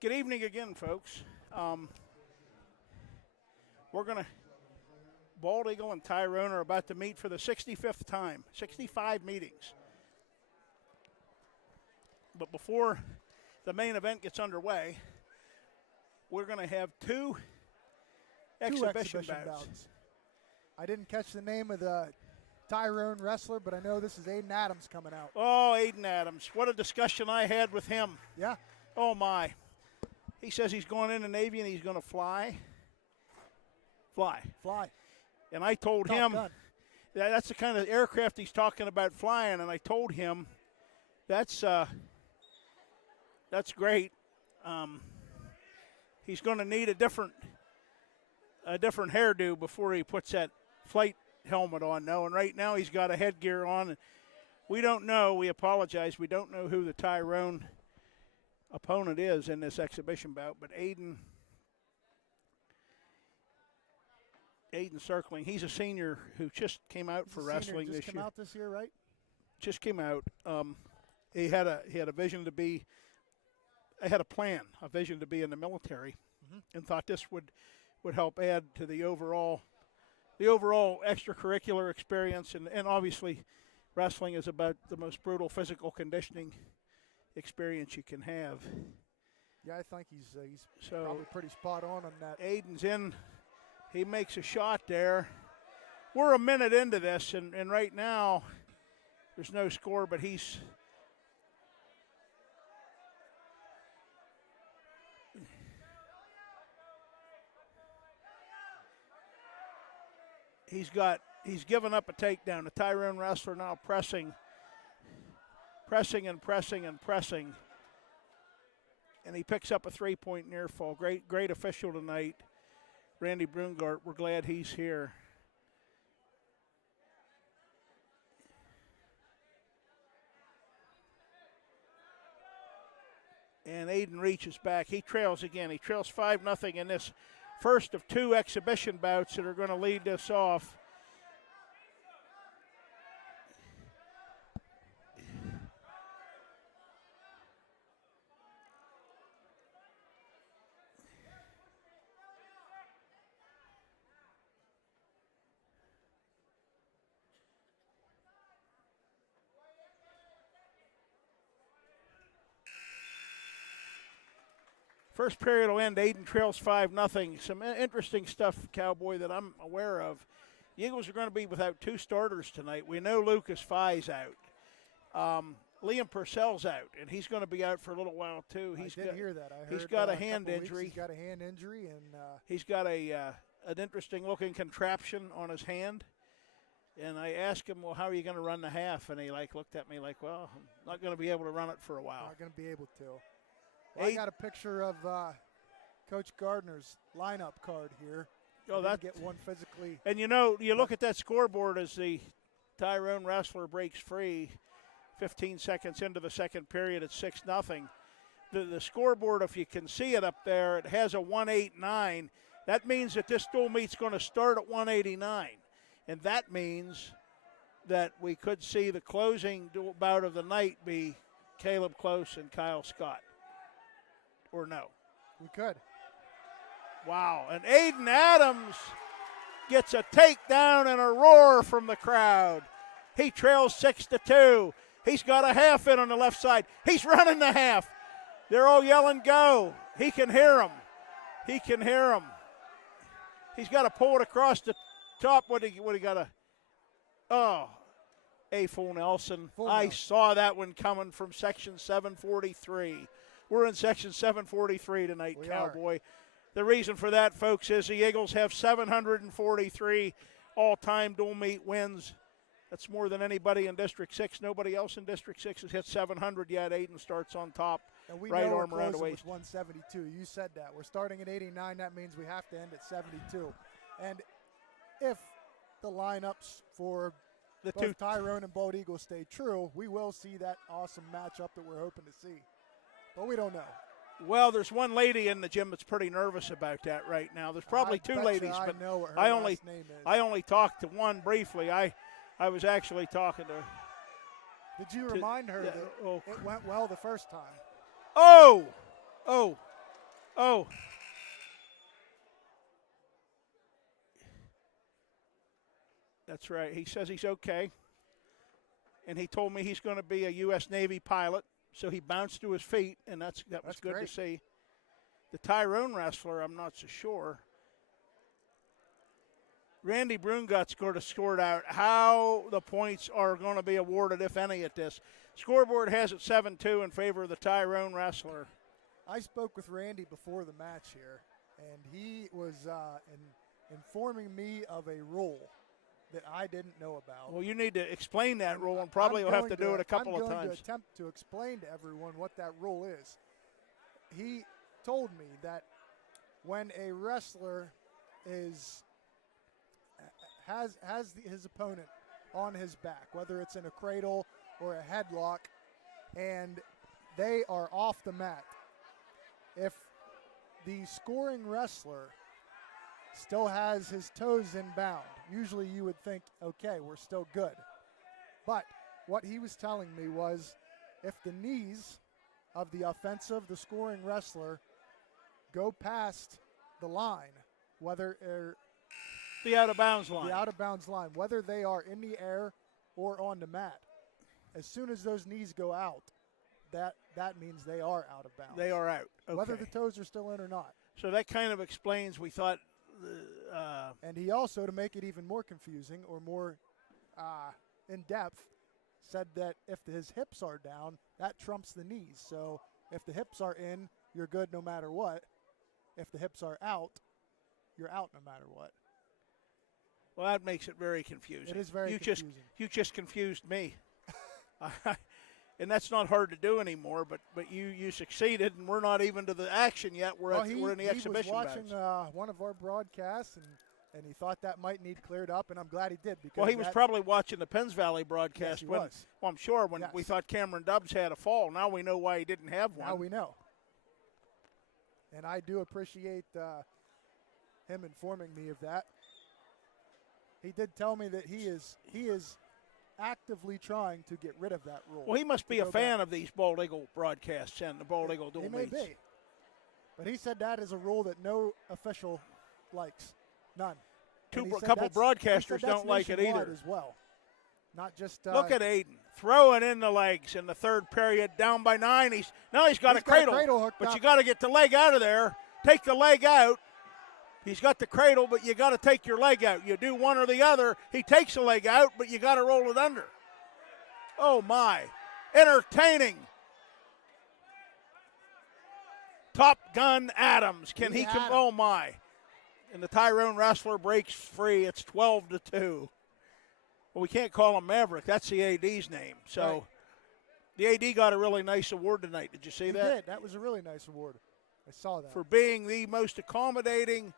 Good evening again, folks. Bald Eagle and Tyrone are about to meet for the 65th time, 65 meetings. But before the main event gets underway, we're going to have two exhibition bouts. I didn't catch the name of the Tyrone wrestler, but I know this is Aiden Adams coming out. Oh, Aiden Adams. What a discussion I had with him. Yeah. Oh, my. He says he's going in the Navy and he's going to fly. Fly. And I told him that's the kind of aircraft he's talking about flying, and I told him that's great. He's going to need a different hairdo before he puts that flight helmet on, though. And right now he's got a headgear on. We don't know. We apologize. We don't know who the Tyrone opponent is in this exhibition bout, but Aiden circling. He's a senior who just came out for wrestling this year. Just came out this year, right? Just came out. He had a vision to be. I had a plan, a vision to be in the military, and thought this would help add to the overall extracurricular experience, and obviously wrestling is about the most brutal physical conditioning experience you can have. Yeah, I think he's probably pretty spot on that. Aiden's in. He makes a shot there. We're a minute into this, and right now there's no score, but he's given up a takedown. The Tyrone wrestler now pressing, and he picks up a 3-point near fall. Great official tonight, Randy Brungart. We're glad he's here. And Aiden reaches back. He trails again. He trails 5-0 in this first of two exhibition bouts that are going to lead this off. First period will end. Aiden trails 5-0. Some interesting stuff, Cowboy, that I'm aware of. The Eagles are going to be without two starters tonight. We know Lucas Fye's out. Liam Purcell's out, and he's going to be out for a little while too. I did hear that. I heard he's got a hand injury. He's got a hand injury, and he's got an interesting-looking contraption on his hand. And I asked him, well, how are you going to run the half? And he looked at me like, well, I'm not going to be able to run it for a while. Not going to be able to. Well, I got a picture of Coach Gardner's lineup card here. Oh, that get one physically. And you look at that scoreboard as the Tyrone wrestler breaks free. 15 seconds into the second period, it's 6-0. The scoreboard, if you can see it up there, it has a 189. That means that this dual meet's going to start at 189, and that means that we could see the closing bout of the night be Caleb Close and Kyle Scott. Or no? We could. Wow. And Aiden Adams gets a takedown and a roar from the crowd. He trails 6-2. He's got a half in on the left side. He's running the half. They're all yelling, go. He can hear them. He's got to pull it across the top. What he got to? Oh, a full Nelson. I saw that one coming from section 743. We're in section 743 tonight, Cowboy. The reason for that, folks, is the Eagles have 743 all-time dual meet wins. That's more than anybody in District 6. Nobody else in District 6 has hit 700 yet. Aiden starts on top. And we right know arm around the waist. Was 172. You said that. We're starting at 89. That means we have to end at 72. And if the lineups for both Tyrone and Bald Eagle stay true, we will see that awesome matchup that we're hoping to see. But we don't know. Well, there's one lady in the gym that's pretty nervous about that right now. There's probably two ladies, but I only talked to one briefly. I was actually talking to. Did you remind her that it went well the first time? Oh, Oh. That's right. He says he's okay. And he told me he's going to be a U.S. Navy pilot. So he bounced to his feet, and that was good great to see. The Tyrone wrestler, I'm not so sure. Randy Brungut scored out how the points are going to be awarded, if any, at this. Scoreboard has it 7-2 in favor of the Tyrone wrestler. I spoke with Randy before the match here, and he was informing me of a rule that I didn't know about. Well, you need to explain that rule, and probably you'll have to do it a couple of times. I'm going to attempt to explain to everyone what that rule is. He told me that when a wrestler has his opponent on his back, whether it's in a cradle or a headlock, and they are off the mat, if the scoring wrestler still has his toes inbound, usually you would think, okay, we're still good. But what he was telling me was if the knees of the the scoring wrestler, go past the line, whether the out-of-bounds line. The out-of-bounds line, whether they are in the air or on the mat, as soon as those knees go out, that means they are out of bounds. They are out. Okay. Whether the toes are still in or not. So that kind of explains, we thought. And he also, to make it even more confusing or more in-depth, said that if his hips are down, that trumps the knees. So if the hips are in, you're good no matter what. If the hips are out, you're out no matter what. Well, that makes it very confusing. It is very confusing. You just confused me. And that's not hard to do anymore, but you succeeded, and we're not even to the action yet. We're in the exhibition bouts. He was watching one of our broadcasts, and he thought that might need cleared up, and I'm glad he did. Because he was probably watching the Penns Valley broadcast. Yes, he was. Well, I'm sure when we thought Cameron Dubbs had a fall. Now we know why he didn't have one. Now we know. And I do appreciate him informing me of that. He did tell me that he is actively trying to get rid of that rule. Well, he must be a fan of these Bald Eagle broadcasts and the Bald Eagle dual meets. He may be. But he said that is a rule that no official likes. None. A couple broadcasters don't like it either. As well. Not just. Look at Aiden throwing in the legs in the third period, down by 9. He's got a cradle hooked but up. You got to get the leg out of there. Take the leg out. He's got the cradle, but you got to take your leg out. You do one or the other. He takes the leg out, but you got to roll it under. Oh, my. Entertaining. Top Gun Adams. Can he come? Oh, my. And the Tyrone wrestler breaks free. It's 12-2. Well, we can't call him Maverick. That's the AD's name. So right. The AD got a really nice award tonight. Did you see that? He did. That was a really nice award. I saw that. For being the most accommodating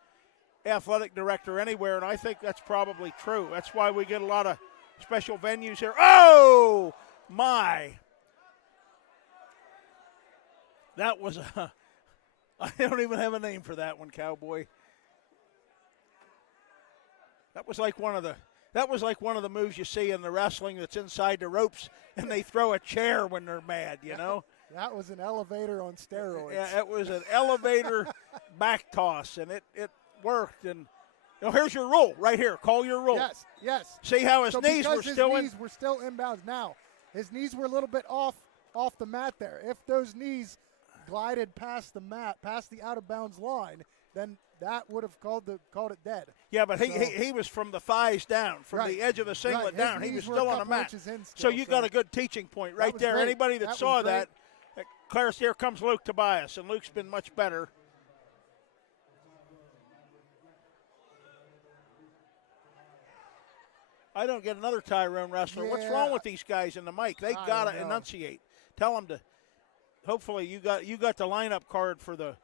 athletic director anywhere, and I think that's probably true. That's why we get a lot of special venues here. Oh, my. That was I don't even have a name for that one, Cowboy. That was like one of the moves you see in the wrestling that's inside the ropes, and they throw a chair when they're mad, you know? That was an elevator on steroids. Yeah, it was an elevator back toss, and it worked. And here's your rule right here. Call your rule. Yes. See how his knees were still in? His knees were still inbounds. Now, his knees were a little bit off the mat there. If those knees glided past the mat, past the out-of-bounds line, then that would have called it dead. Yeah, but he was from the thighs down, from the edge of the singlet down. He was still on the mat. So you got a good teaching point right there. Great. Anybody that saw that, Claris, here comes Luke Tobias, and Luke's been much better. I don't get another Tyrone wrestler. Yeah. What's wrong with these guys in the mic? They got to enunciate. Tell them to. Hopefully you got the lineup card for the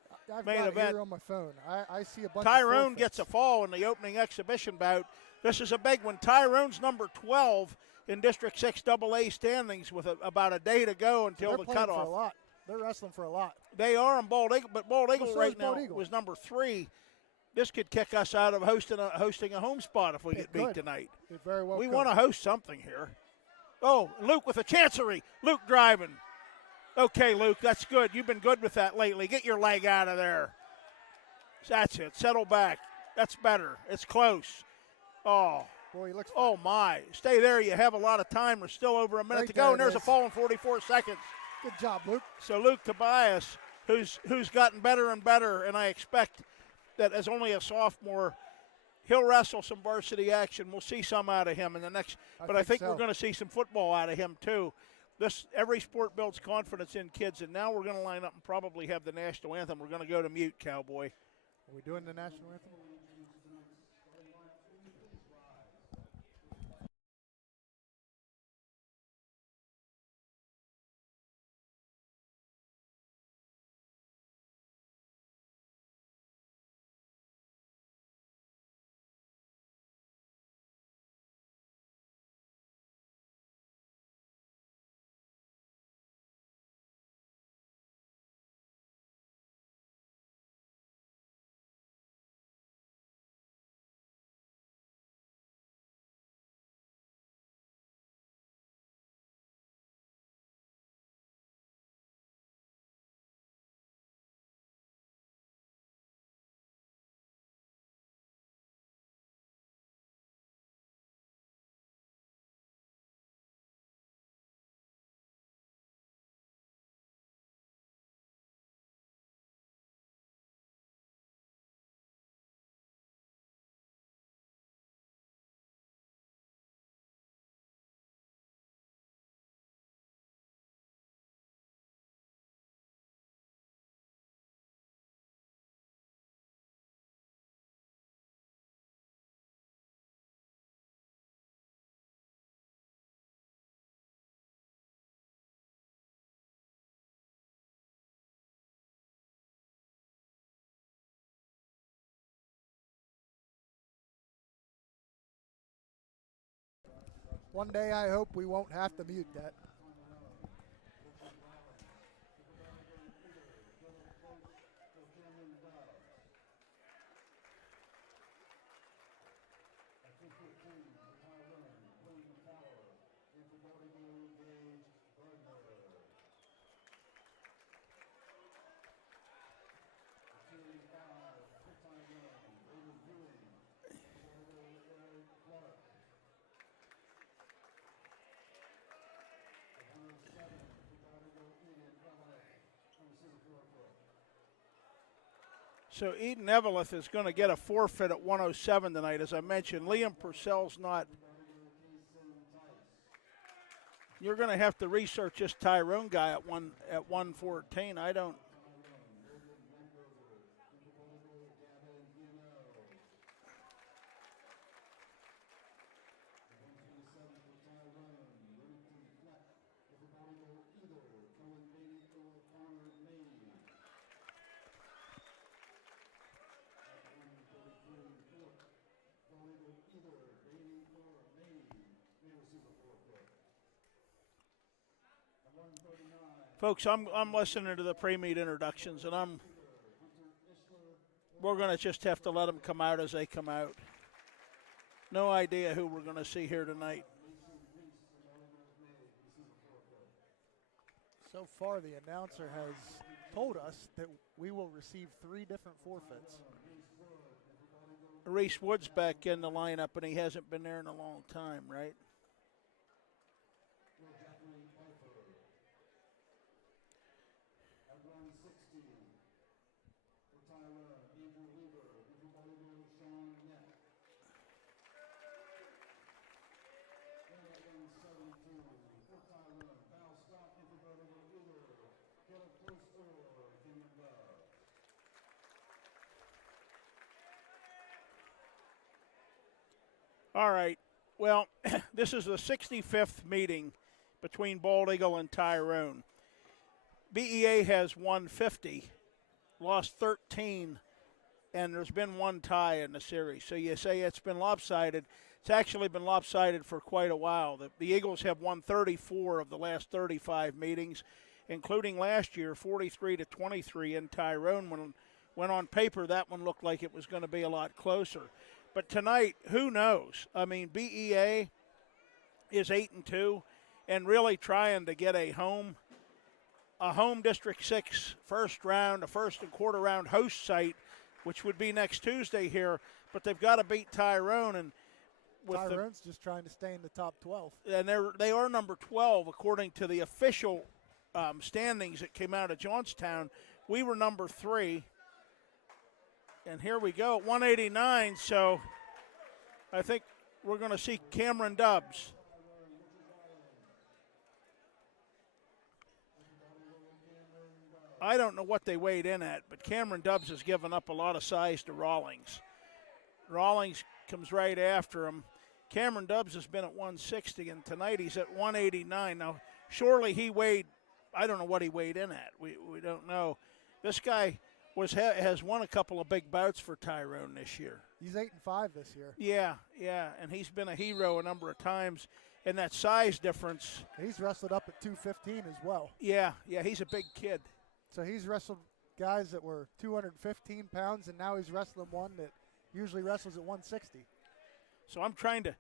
main event. I've got it here on my phone. I see a bunch Tyrone of gets a fall in the opening exhibition bout. This is a big one. Tyrone's number 12 in District 6 AA standings with about a day to go until the cutoff. For a lot. They're wrestling for a lot. They are in Bald Eagle, but Bald Eagle right now was number 3. This could kick us out of hosting a home spot if we get beat tonight. It very well we could. Want to host something here. Oh, Luke with a chancery. Luke driving. Okay, Luke, that's good. You've been good with that lately. Get your leg out of there. That's it. Settle back. That's better. It's close. Oh. Boy, he looks fine. Oh, my. Stay there. You have a lot of time. There's still over a minute Right to go, there and there's it a is. fall in 44 seconds. Good job, Luke. So Luke Tobias, who's gotten better and better, and I expect that as only a sophomore, he'll wrestle some varsity action. We'll see some out of him in the next. But I think so. we're going to see some football out of him, too. Every sport builds confidence in kids, and now we're going to line up and probably have the national anthem. We're going to go to mute, Cowboy. Are we doing the national anthem? One day I hope we won't have to mute that. So Eden Eveleth is going to get a forfeit at 107 tonight. As I mentioned, Liam Purcell's not. You're going to have to research this Tyrone guy at 114. I don't. Folks, I'm listening to the pre-meet introductions, and we're going to just have to let them come out as they come out. No idea who we're going to see here tonight. So far, the announcer has told us that we will receive 3 different forfeits. Reese Wood's back in the lineup, and he hasn't been there in a long time, right? All right. Well, this is the 65th meeting between Bald Eagle and Tyrone. BEA has won 50, lost 13, and there's been one tie in the series. So you say it's been lopsided. It's actually been lopsided for quite a while. The Eagles have won 34 of the last 35 meetings, including last year 43-23 in Tyrone. When on paper that one looked like it was going to be a lot closer. But tonight, who knows? I mean, BEA is 8-2 and really trying to get a home District 6 first round, a first and quarter round host site which would be next Tuesday here, but they've got to beat Tyrone. And with Tyrone's just trying to stay in the top 12. And they are number 12 according to the official standings that came out of Johnstown. We were number 3. And here we go at 189, so I think we're going to see Cameron Dubbs. I don't know what they weighed in at, but Cameron Dubbs has given up a lot of size to Rawlings. Rawlings comes right after him. Cameron Dubbs has been at 160, and tonight he's at 189. Now, surely he weighed, I don't know what he weighed in at. We don't know. This guy has won a couple of big bouts for Tyrone this year. He's 8-5 this year. Yeah, and he's been a hero a number of times. And that size difference. He's wrestled up at 215 as well. Yeah, he's a big kid. So he's wrestled guys that were 215 pounds, and now he's wrestling one that usually wrestles at 160. So I'm trying to,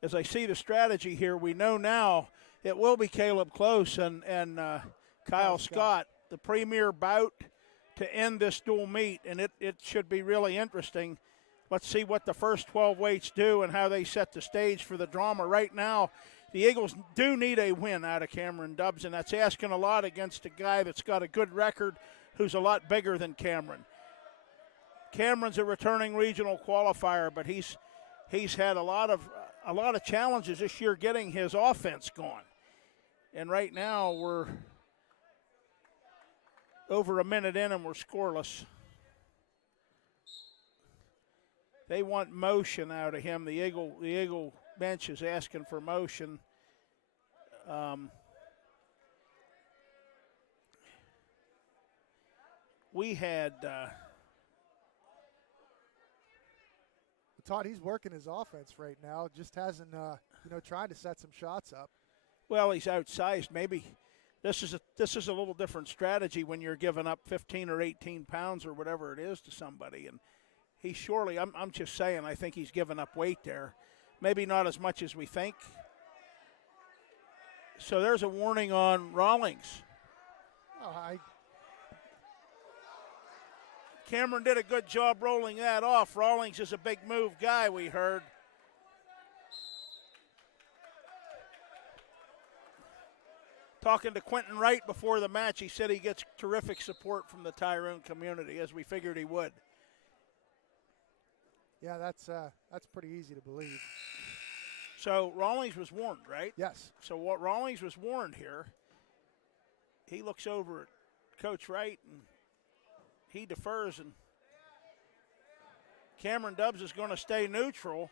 as I see the strategy here, we know now it will be Caleb Close and Kyle Scott, the premier bout to end this dual meet, and it should be really interesting. Let's see what the first 12 weights do and how they set the stage for the drama. Right now, the Eagles do need a win out of Cameron Dubbs, and that's asking a lot against a guy that's got a good record who's a lot bigger than Cameron. Cameron's a returning regional qualifier, but he's had a lot of challenges this year getting his offense going. And right now we're over a minute in and we're scoreless. They want motion out of him. The Eagle bench is asking for motion. We had Todd, he's working his offense right now. Just hasn't, trying to set some shots up. Well, he's outsized. Maybe this is a little different strategy when you're giving up 15 or 18 pounds or whatever it is to somebody. And he surely, I'm just saying, I think he's given up weight there. Maybe not as much as we think. So there's a warning on Rawlings. Cameron did a good job rolling that off. Rawlings is a big move guy, we heard. Talking to Quentin Wright before the match, he said he gets terrific support from the Tyrone community, as we figured he would. Yeah, that's pretty easy to believe. So Rawlings was warned, right? Yes. So what Rawlings was warned here, he looks over at Coach Wright and he defers, and Cameron Dubbs is going to stay neutral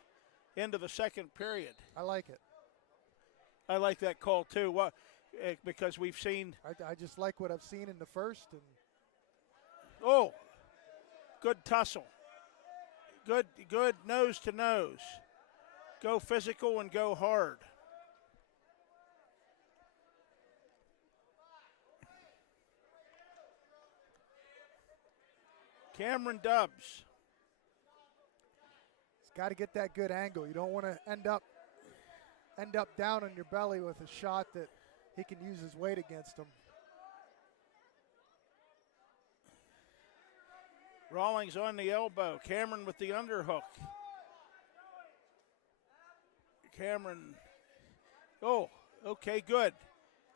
into the second period. I like it. I like that call too. What? Because we've seen. I just like what I've seen in the first. And oh, good tussle. Good nose to nose. Go physical and go hard. Cameron Dubbs. He's got to get that good angle. You don't want to end up down on your belly with a shot that he can use his weight against him. Rawlings on the elbow. Cameron with the underhook. Cameron. Oh, okay, good.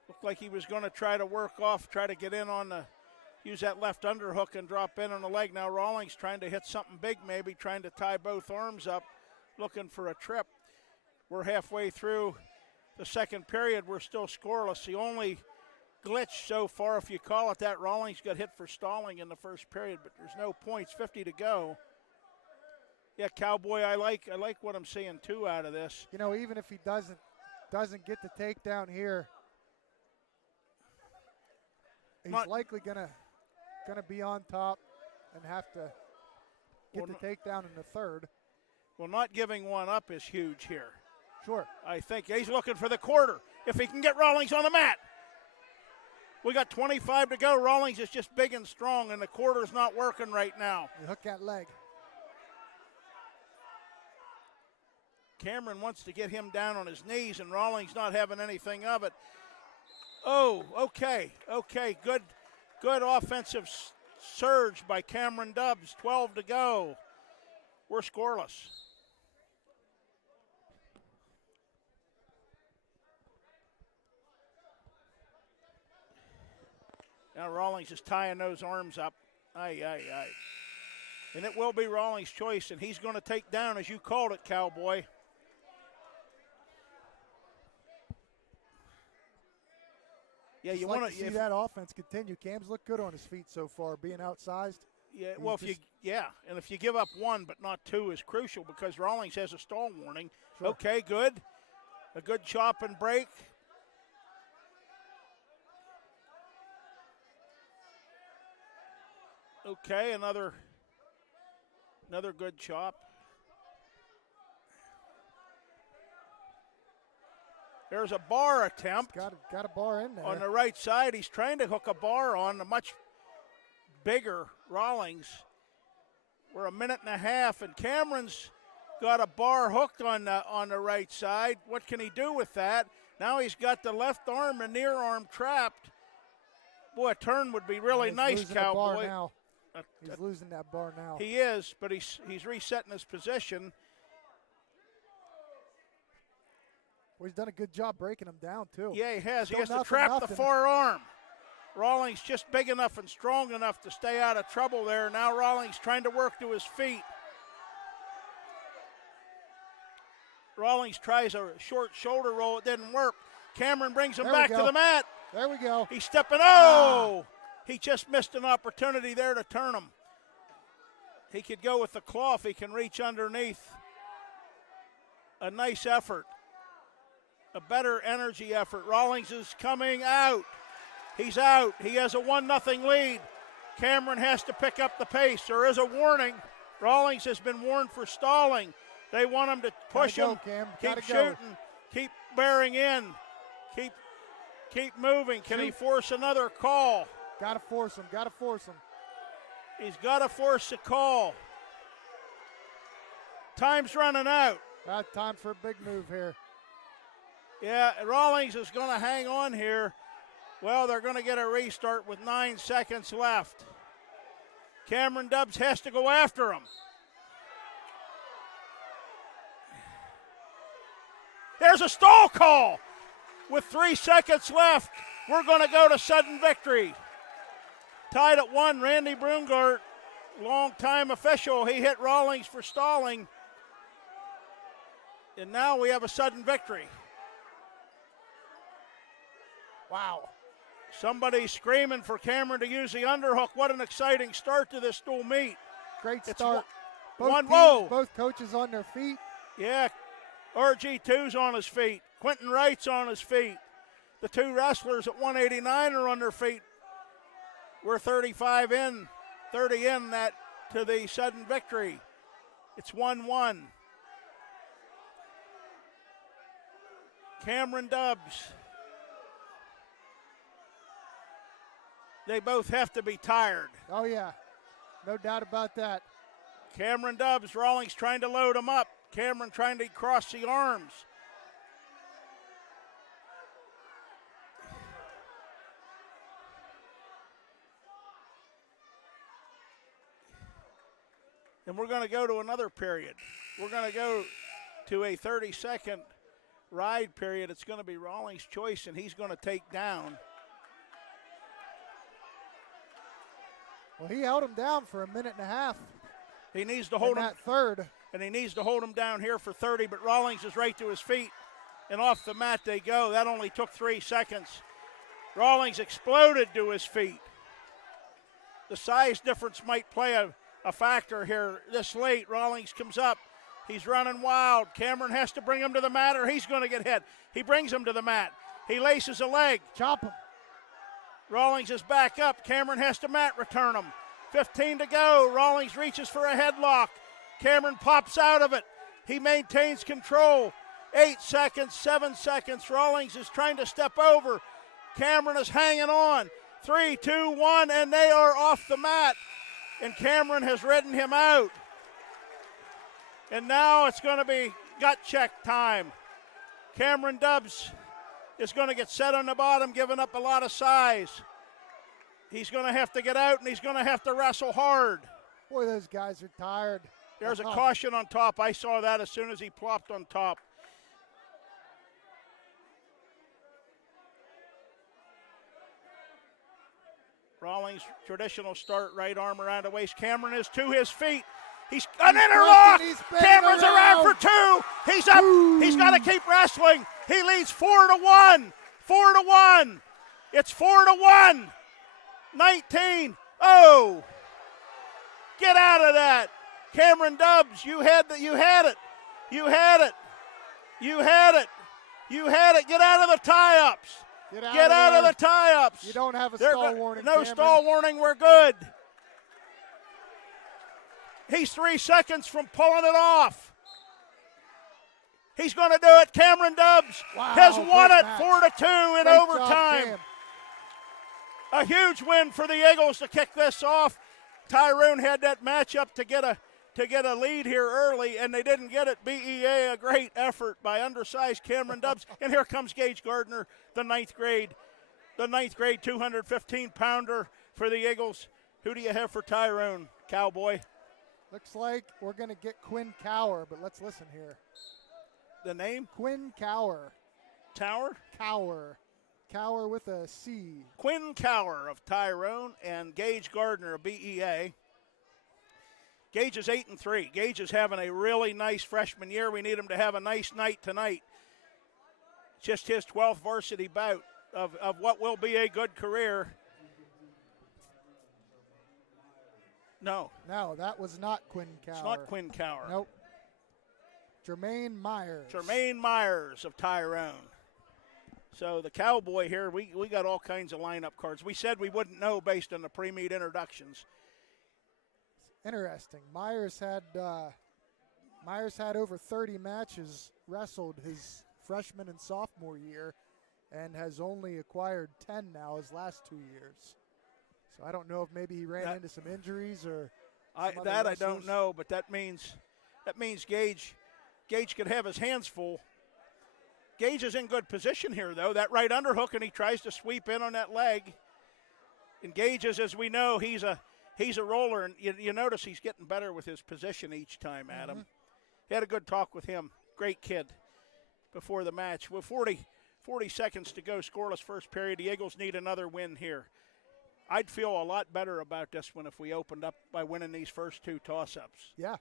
Looked like he was going to try to get in on use that left underhook and drop in on the leg. Now Rawlings trying to hit something big, maybe trying to tie both arms up, looking for a trip. We're halfway through the second period. We're still scoreless. The only glitch so far, if you call it that, Rawlings got hit for stalling in the first period, but there's no points, 50 to go. Yeah, Cowboy, I like what I'm seeing too out of this. Even if he doesn't get the takedown here, he's likely gonna be on top and have to get the takedown in the third. Well, not giving one up is huge here. Sure. I think he's looking for the quarter. If he can get Rawlings on the mat. We got 25 to go. Rawlings is just big and strong, and the quarter's not working right now. You hook that leg. Cameron wants to get him down on his knees, and Rawlings not having anything of it. Oh, okay. Good offensive surge by Cameron Dubbs. 12 to go. We're scoreless. Now Rawlings is tying those arms up. Aye. And it will be Rawlings' choice, and he's going to take down, as you called it, Cowboy. Yeah, you want to see that offense continue. Cam's looked good on his feet so far, being outsized. Yeah, well, if you give up one but not two is crucial because Rawlings has a stall warning. Sure. Okay, good. A good chop and break. Okay, another good chop. There's a bar attempt. Got a bar in there. On the right side, he's trying to hook a bar on a much bigger Rawlings. We're a minute and a half, and Cameron's got a bar hooked on the right side. What can he do with that? Now he's got the left arm and near arm trapped. Boy, a turn would be really nice, Cowboy. He's losing that bar now. He is, but he's resetting his position. Well, he's done a good job breaking him down, too. Yeah, he has. Still He has to trap the far arm. Rawlings just big enough and strong enough to stay out of trouble there. Now Rawlings trying to work to his feet. Rawlings tries a short shoulder roll. It didn't work. Cameron brings him back to the mat. There we go. He's stepping. Oh! He just missed an opportunity there to turn him. He could go with the claw if he can reach underneath. A nice effort. A better energy effort. Rawlings is coming out. He's out. He has a 1-0 lead. Cameron has to pick up the pace. There is a warning. Rawlings has been warned for stalling. They want him to push him, keep shooting, keep bearing in, keep moving. Can he force another call? Got to force him. He's got to force a call. Time's running out. Time for a big move here. Yeah, Rawlings is going to hang on here. Well, they're going to get a restart with 9 seconds left. Cameron Dubbs has to go after him. There's a stall call. With 3 seconds left, we're going to go to sudden victory. Tied at 1, Randy Brungart, longtime official. He hit Rawlings for stalling. And now we have a sudden victory. Wow. Somebody screaming for Cameron to use the underhook. What an exciting start to this dual meet. Great start. Both coaches on their feet. Yeah, RG2's on his feet. Quentin Wright's on his feet. The two wrestlers at 189 are on their feet. We're 30 in that to the sudden victory. It's 1-1. Cameron Dubbs. They both have to be tired. Oh, yeah. No doubt about that. Cameron Dubbs, Rawlings trying to load him up. Cameron trying to cross the arms. And we're going to go to another period. We're going to go to a 30-second ride period. It's going to be Rawlings' choice, and he's going to take down. Well, he held him down for a minute and a half. He needs to hold him. That third. And he needs to hold him down here for 30, but Rawlings is right to his feet. And off the mat they go. That only took 3 seconds. Rawlings exploded to his feet. The size difference might play a factor here this late. Rawlings comes up. He's running wild. Cameron has to bring him to the mat or he's going to get hit. He brings him to the mat. He laces a leg. Chop him. Rawlings is back up. Cameron has to mat return him. 15 to go. Rawlings reaches for a headlock. Cameron pops out of it. He maintains control. 8 seconds, 7 seconds. Rawlings is trying to step over. Cameron is hanging on. 3, 2, 1, and they are off the mat. And Cameron has ridden him out. And now it's going to be gut check time. Cameron Dubbs is going to get set on the bottom, giving up a lot of size. He's going to have to get out, and he's going to have to wrestle hard. Boy, those guys are tired. There's a caution on top. I saw that as soon as he plopped on top. Rawlings, traditional start, right arm around the waist. Cameron is to his feet. He's an interlock. Cameron's around for two. He's up. Ooh. He's got to keep wrestling. He leads 4-1. 4-1. It's 4-1. 19. Oh. Get out of that. Cameron Dubbs, you had it. You had it. You had it. Get out of the tie-ups. Get out of the tie-ups. You don't have a stall warning, No Cameron. stall warning. We're good. He's 3 seconds from pulling it off. He's going to do it. Cameron Dubbs has won it 4-2 in overtime. A huge win for the Eagles to kick this off. Tyrone had that matchup to get a lead here early, and they didn't get it. BEA, a great effort by undersized Cameron Dubbs. And here comes Gage Gardner, the ninth grade 215-pounder for the Eagles. Who do you have for Tyrone, Cowboy? Looks like we're going to get Quinn Cower, but let's listen here. The name? Quinn Cower. Tower? Cower. Cower with a C. Quinn Cower of Tyrone and Gage Gardner of BEA. Gage is 8-3. Gage is having a really nice freshman year. We need him to have a nice night tonight. Just his 12th varsity bout of what will be a good career. No, that was not Quinn Cower. it's not Quinn Cower. Nope. Jermaine Myers. Jermaine Myers of Tyrone. So the Cowboy here, we got all kinds of lineup cards. We said we wouldn't know based on the pre-meet introductions. Interesting. Myers had over 30 matches wrestled his freshman and sophomore year, and has only acquired 10 now his last 2 years. So I don't know if maybe he ran into some injuries or. I don't know, but that means Gage could have his hands full. Gage is in good position here, though. That right underhook, and he tries to sweep in on that leg. And Gage is, as we know, he's a roller, and you notice he's getting better with his position each time, Adam. Mm-hmm. He had a good talk with him. Great kid before the match. With 40 seconds to go, scoreless first period, the Eagles need another win here. I'd feel a lot better about this one if we opened up by winning these first two toss-ups. Yeah.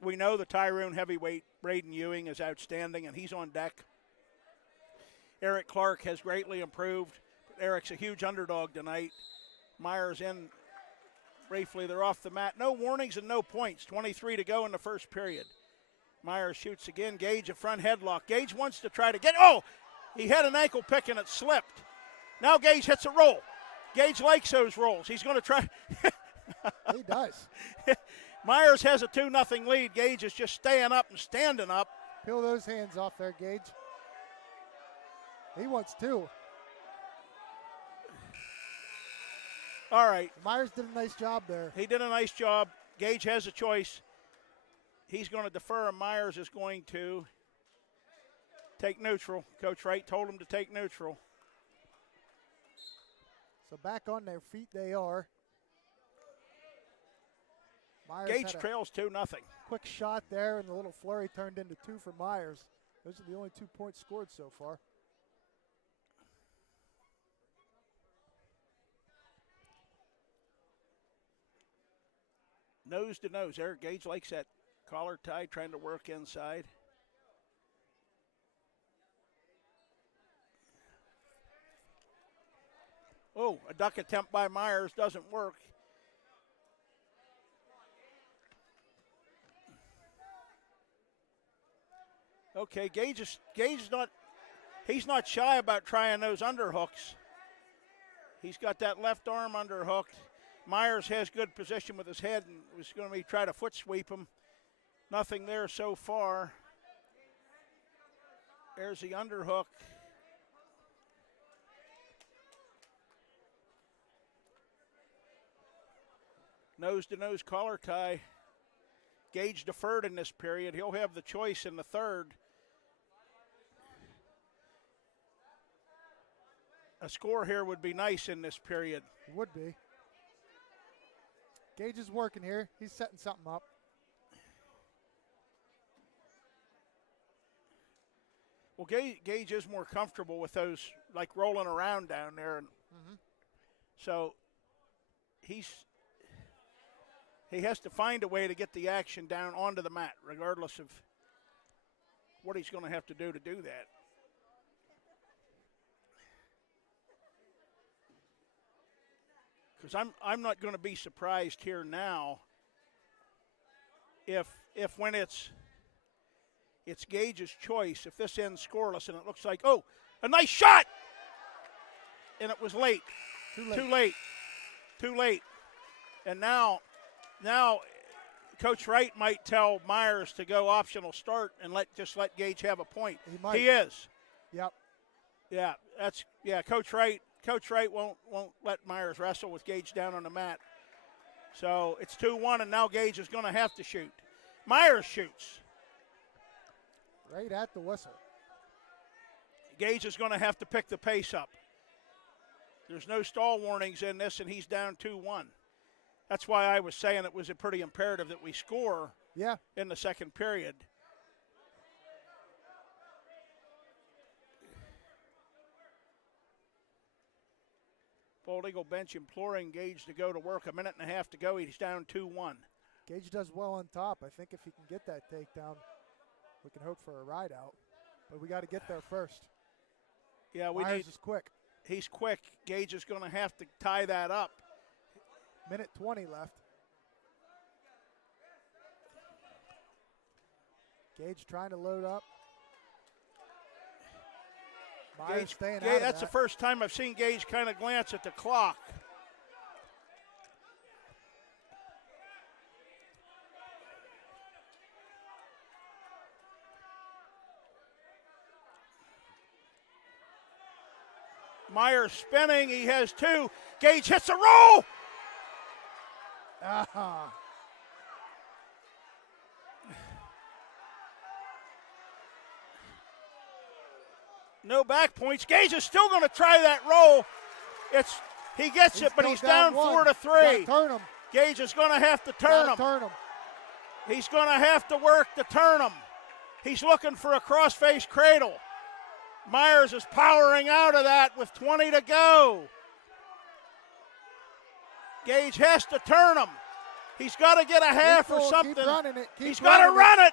We know the Tyrone heavyweight, Braden Ewing, is outstanding, and he's on deck. Eric Clark has greatly improved. Eric's a huge underdog tonight. Myers in briefly. They're off the mat. No warnings and no points. 23 to go in the first period. Myers shoots again. Gage a front headlock. Gage wants to try to get. Oh! He had an ankle pick and it slipped. Now Gage hits a roll. Gage likes those rolls. He's going to try. He does. Myers has a 2-0 lead. Gage is just staying up and standing up. Peel those hands off there, Gage. He wants two. All right. Myers did a nice job there. He did a nice job. Gage has a choice. He's going to defer, and Myers is going to take neutral. Coach Wright told him to take neutral. So back on their feet they are. Myers Gage trails 2-0. Quick shot there, and the little flurry turned into two for Myers. Those are the only 2 points scored so far. Nose to nose. Eric Gage likes that collar tie, trying to work inside. Oh, a duck attempt by Myers doesn't work. Okay, Gage is not, he's not shy about trying those underhooks. He's got that left arm underhooked. Myers has good position with his head and was going to try to foot sweep him. Nothing there so far. There's the underhook. Nose-to-nose collar tie. Gage deferred in this period. He'll have the choice in the third. A score here would be nice in this period. It would be. Gage is working here. He's setting something up. Well, Gage is more comfortable with those, like rolling around down there. And so he has to find a way to get the action down onto the mat, regardless of what he's going to have to do that. Because I'm not going to be surprised here now if when it's Gage's choice, if this ends scoreless and it looks like, oh, a nice shot! And it was late. Too late. And now Coach Wright might tell Myers to go optional start and let Gage have a point. He is. Yep. Yeah, Coach Wright won't let Myers wrestle with Gage down on the mat. So it's 2-1, and now Gage is going to have to shoot. Myers shoots. Right at the whistle. Gage is going to have to pick the pace up. There's no stall warnings in this, and he's down 2-1. That's why I was saying it was a pretty imperative that we score in the second period. Bald Eagle bench imploring Gage to go to work. 1.5 minutes to go. He's down 2-1. Gage does well on top. I think if he can get that takedown, we can hope for a ride out. But we got to get there first. Yeah, Myers is quick. He's quick. Gage is going to have to tie that up. 1:20 left. Gage trying to load up. Myers staying out of that's the first time I've seen Gage kind of glance at the clock. Myers spinning. He has 2. Gage hits a roll. No back points. Gage is still going to try that roll. He gets it, but he's down 4-3. Turn him. Gage is going to have to turn him. He's going to have to work to turn him. He's looking for a cross-face cradle. Myers is powering out of that with 20 to go. Gage has to turn him. He's got to get a half or something. Keep running it. He's got to run it.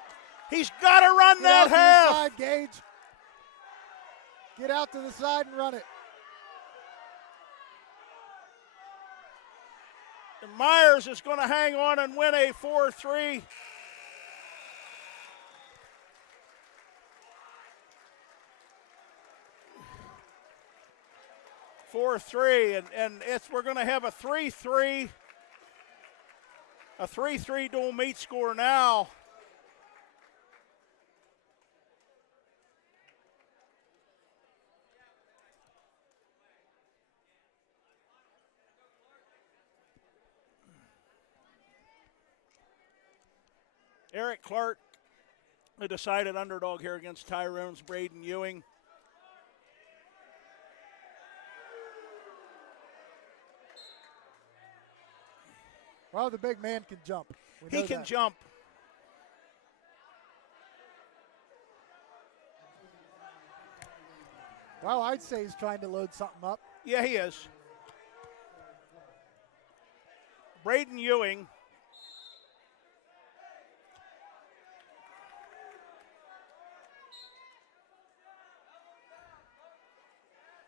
He's got to run that half. To the side, Gage. Get out to the side and run it. And Myers is going to hang on and win a 4-3. And we're going to have a 3-3 dual meet score now. Eric Clark, the decided underdog here against Tyrone's Braden Ewing. Well, the big man can jump. He can jump. Well, I'd say he's trying to load something up. Yeah, he is. Braden Ewing.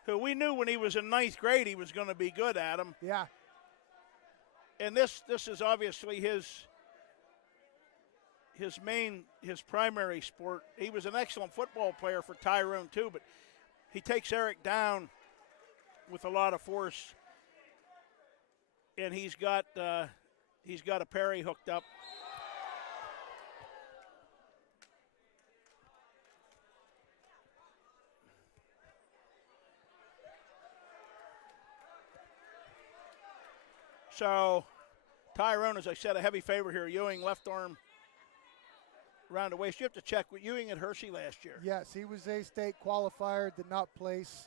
Who we knew when he was in 9th grade he was going to be good at him. Yeah. And this is obviously his primary sport. He was an excellent football player for Tyrone too, but he takes Eric down with a lot of force. And he's got a parry hooked up. So, Tyrone, as I said, a heavy favorite here. Ewing, left arm around the waist. You have to check with Ewing at Hershey last year. Yes, he was a state qualifier, did not place.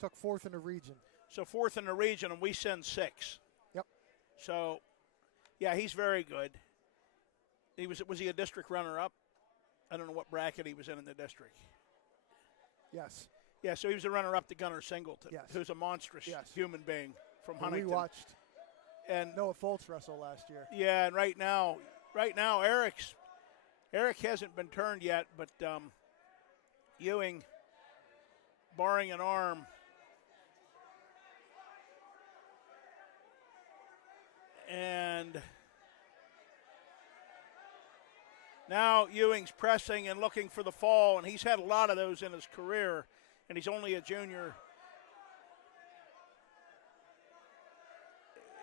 Took 4th in the region. So 4th in the region, and we send 6. Yep. So, yeah, he's very good. Was he a district runner-up? I don't know what bracket he was in the district. Yes. Yeah, so he was a runner-up to Gunnar Singleton, yes. who's a monstrous human being from And Huntington. we watched and Noah Foltz wrestle last year. Yeah, and right now Eric hasn't been turned yet, but Ewing, barring an arm, and now Ewing's pressing and looking for the fall, and he's had a lot of those in his career, and he's only a junior.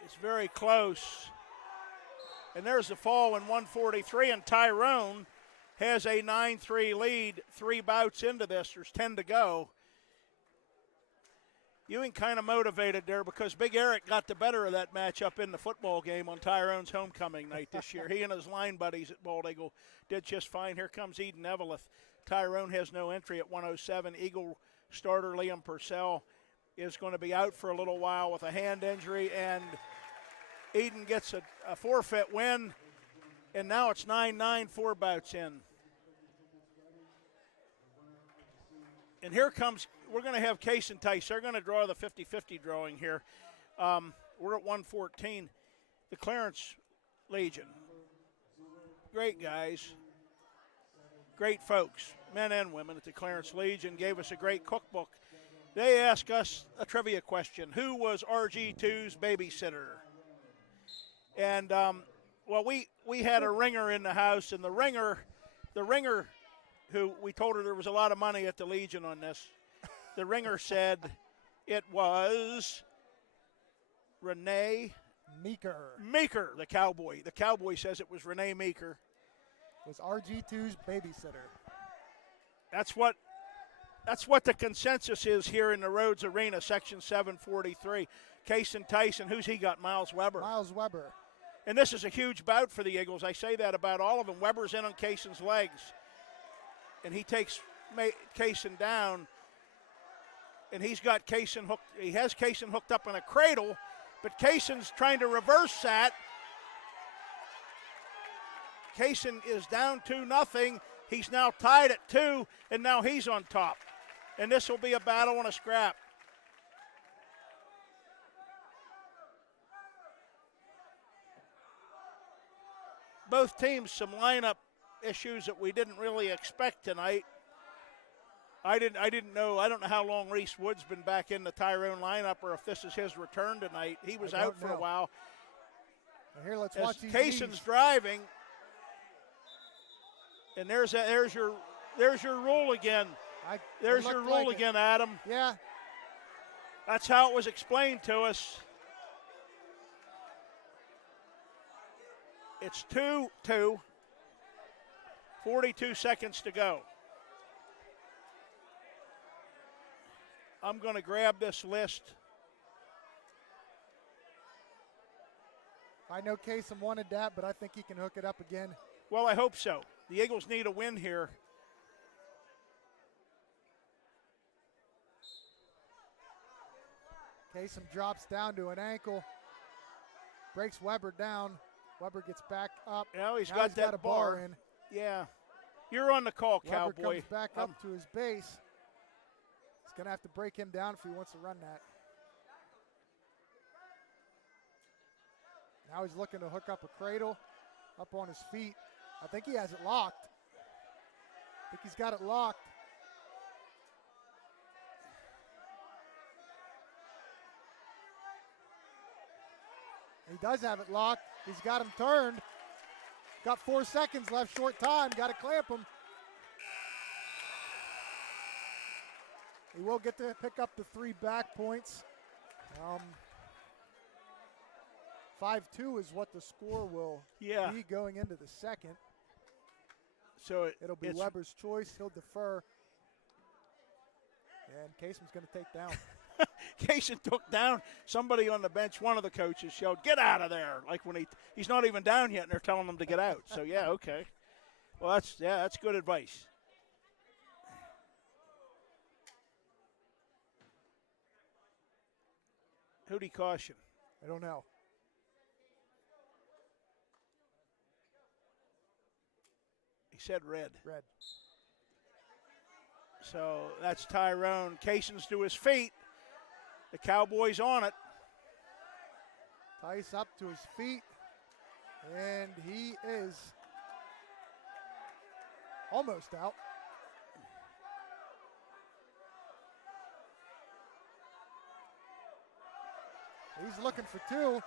It's very close. And there's the fall in 143, and Tyrone has a 9-3 lead, 3 bouts into this. There's 10 to go. Ewing kind of motivated there because Big Eric got the better of that matchup in the football game on Tyrone's homecoming night this year. He and his line buddies at Bald Eagle did just fine. Here comes Eden Eveleth. Tyrone has no entry at 107. Eagle starter Liam Purcell is going to be out for a little while with a hand injury, and Eden gets a forfeit win, and now it's 9-9, 4 bouts in. And here comes, we're going to have Case and Tice. They're going to draw the 50-50 drawing here. We're at 114. The Clarence Legion. Great guys. Great folks, men and women at the Clarence Legion, gave us a great cookbook. They asked us a trivia question. Who was RG2's babysitter? And, well, we had a ringer in the house, and the ringer who we told her there was a lot of money at the Legion on this, the ringer said it was Renee Meeker, the cowboy. The cowboy says it was Renee Meeker. Was RG2's babysitter. That's what the consensus is here in the Rhodes Arena, Section 743. Cason Tyson, who's he got? Miles Weber. Miles Weber. And this is a huge bout for the Eagles. I say that about all of them. Weber's in on Cason's legs. And he takes Cason down. And he's got Cason hooked. He has Cason hooked up in a cradle, but Cason's trying to reverse that. Cason is down 2-0. He's now tied at 2, and now he's on top. And this will be a battle and a scrap. Both teams, some lineup issues that we didn't really expect tonight. I didn't know. I don't know how long Reese Wood's been back in the Tyrone lineup, or if this is his return tonight. He was out for a while. Now here, let's watch these Cason's knees. driving, and there's your rule again. There's your rule like again, Adam. Yeah. That's how it was explained to us. It's 2-2. 42 seconds to go. I'm going to grab this list. I know Kasem wanted that, but I think he can hook it up again. Well, I hope so. The Eagles need a win here. Kasem drops down to an ankle, breaks Weber down. Weber gets back up. Now he's now got he's that got a bar in. Yeah. You're on the call, Weber Cowboy. comes back up to his base. He's going to have to break him down if he wants to run that. Now he's looking to hook up a cradle up on his feet. I think he has it locked. I think he's got it locked. He does have it locked. He's got him turned. Got 4 seconds left, short time. Got to clamp him. He will get to pick up the 3 back points. 5-2 is what the score will be going into the second. So it'll be Weber's choice. He'll defer. And Kasem's going to take down. Cason took down somebody on the bench. One of the coaches showed, "Get out of there!" Like when he's not even down yet, and they're telling him to get out. So yeah, okay. Well, that's good advice. Who'd he caution? I don't know. He said red. Red. So that's Tyrone. Caisson's to his feet. The Cowboys on it. Tice up to his feet. And he is almost out. He's looking for two.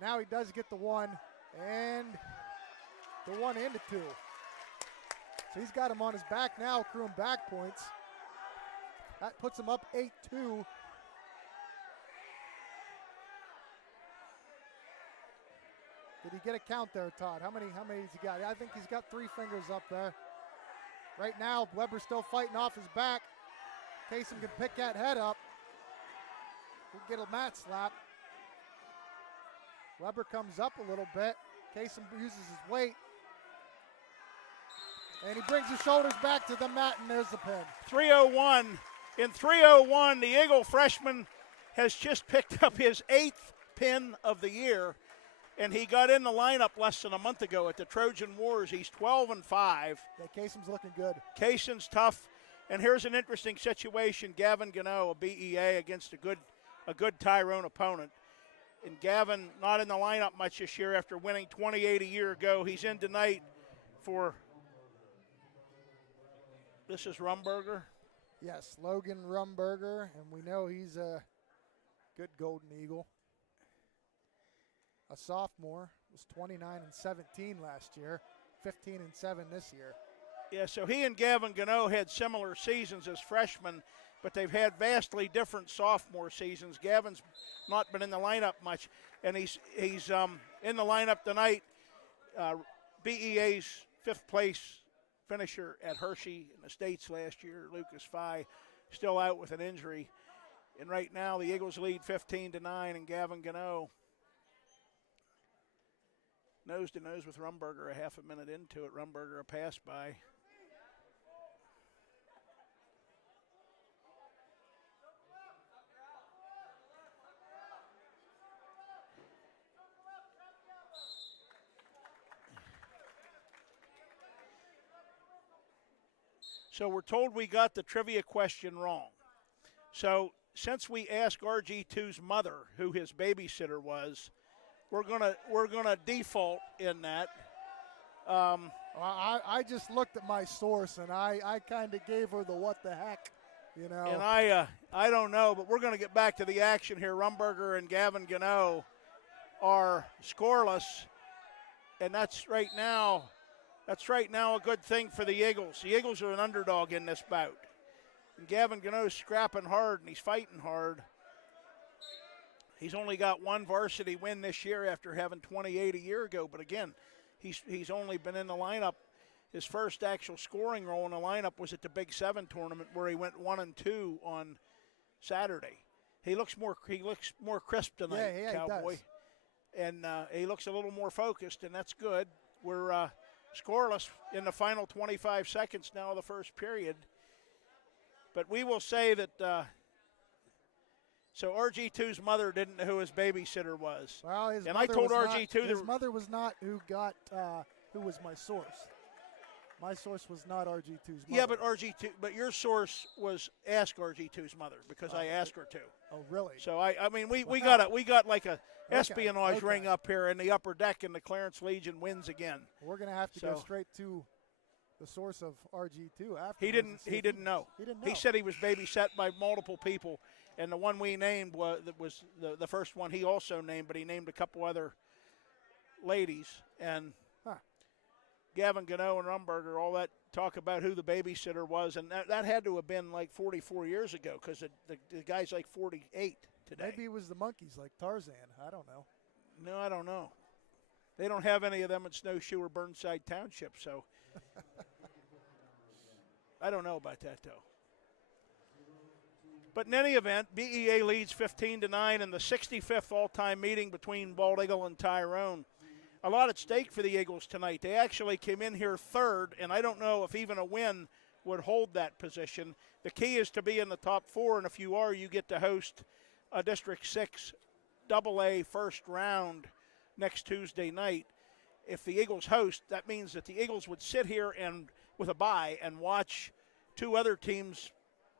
Now he does get the one, and the one and the two. So he's got him on his back now, accruing back points. That puts him up 8-2. Did he get a count there, Todd? How many has he got? I think he's got 3 fingers up there. Right now, Weber's still fighting off his back. Caisson can pick that head up. He'll get a mat slap. Weber comes up a little bit. Caisson uses his weight. And he brings his shoulders back to the mat, and there's the pin. 301. In 301, the Eagle freshman has just picked up his 8th pin of the year, and he got in the lineup less than a month ago at the Trojan Wars. He's 12-5. Yeah, Caisson's looking good. Caisson's tough, and here's an interesting situation. Gavin Gano, a BEA, against a good Tyrone opponent. And Gavin not in the lineup much this year after winning 28 a year ago. He's in tonight for, this is Rumberger. Yes, Logan Rumberger, and we know he's a good Golden Eagle. A sophomore, was 29-17 last year, 15-7 this year. Yeah, so he and Gavin Gano had similar seasons as freshmen, but they've had vastly different sophomore seasons. Gavin's not been in the lineup much, and he's in the lineup tonight. BEA's 5th place finisher at Hershey in the States last year, Lucas Fye, still out with an injury. And right now the Eagles lead 15-9, and Gavin Gano nose to nose with Rumberger a half a minute into it. Rumberger a pass by. So we're told we got the trivia question wrong. So since we asked RG2's mother who his babysitter was, we're gonna default in that. I just looked at my source and I kind of gave her the what the heck, you know. And I don't know, but we're gonna get back to the action here. Rumberger and Gavin Gano are scoreless, and that's right now a good thing for the Eagles. The Eagles are an underdog in this bout. And Gavin Gano's scrapping hard, and he's fighting hard. He's only got 1 varsity win this year after having 28 a year ago. But again, he's only been in the lineup. His first actual scoring role in the lineup was at the Big 7 tournament where he went 1-2 on Saturday. He looks more crisp tonight, yeah, Cowboy. He does. And he looks a little more focused, and that's good. We're scoreless in the final 25 seconds now of the first period. But we will say that so RG2's mother didn't know who his babysitter was. Well, and I told RG2 his mother was not who was my source. My source was not RG2's mother. Yeah, but your source was ask RG2's mother because I asked her to. Oh, really? So I mean we got like a espionage ring up here in the upper deck, and the Clarence Legion wins again. We're gonna have to go straight to the source of RG2 after. He didn't know. He didn't know. He said he was babysat by multiple people, and the one we named was the first one he also named, but he named a couple other ladies. And Gavin Gano and Rumberger, all that talk about who the babysitter was, and that had to have been like 44 years ago because the guy's like 48 today. Maybe it was the monkeys like Tarzan. I don't know. No, I don't know. They don't have any of them in Snowshoe or Burnside Township, so I don't know about that, though. But in any event, BEA leads 15-9 in the 65th all-time meeting between Bald Eagle and Tyrone. A lot at stake for the Eagles tonight. They actually came in here third, and I don't know if even a win would hold that position. The key is to be in the top 4, and if you are, you get to host a District 6 AA first round next Tuesday night. If the Eagles host, that means that the Eagles would sit here and with a bye and watch 2 other teams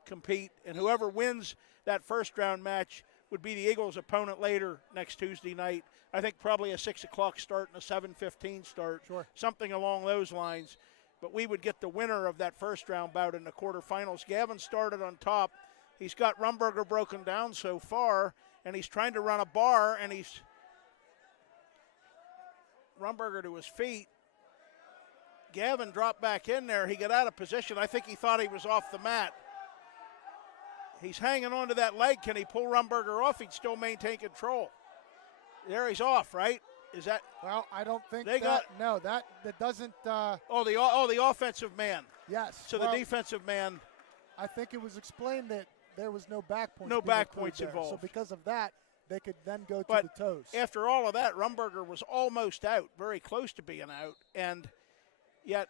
compete, and whoever wins that first round match would be the Eagles' opponent later next Tuesday night. I think probably a 6 o'clock start and a 7:15 start, Sure. something along those lines. But we would get the winner of that first round bout in the quarterfinals. Gavin started on top. He's got Rumberger broken down so far, and he's trying to run a bar, and he's Rumberger to his feet. Gavin dropped back in there. He got out of position. I think he thought he was off the mat. He's hanging on to that leg. Can he pull Rumberger off? He'd still maintain control. There he's off, right? Is that? Well, I don't think they that doesn't. The offensive man. Yes. So the defensive man. I think it was explained that there was no back points. No back points involved. So because of that, they could then go to the toes. After all of that, Rumberger was almost out, very close to being out, and yet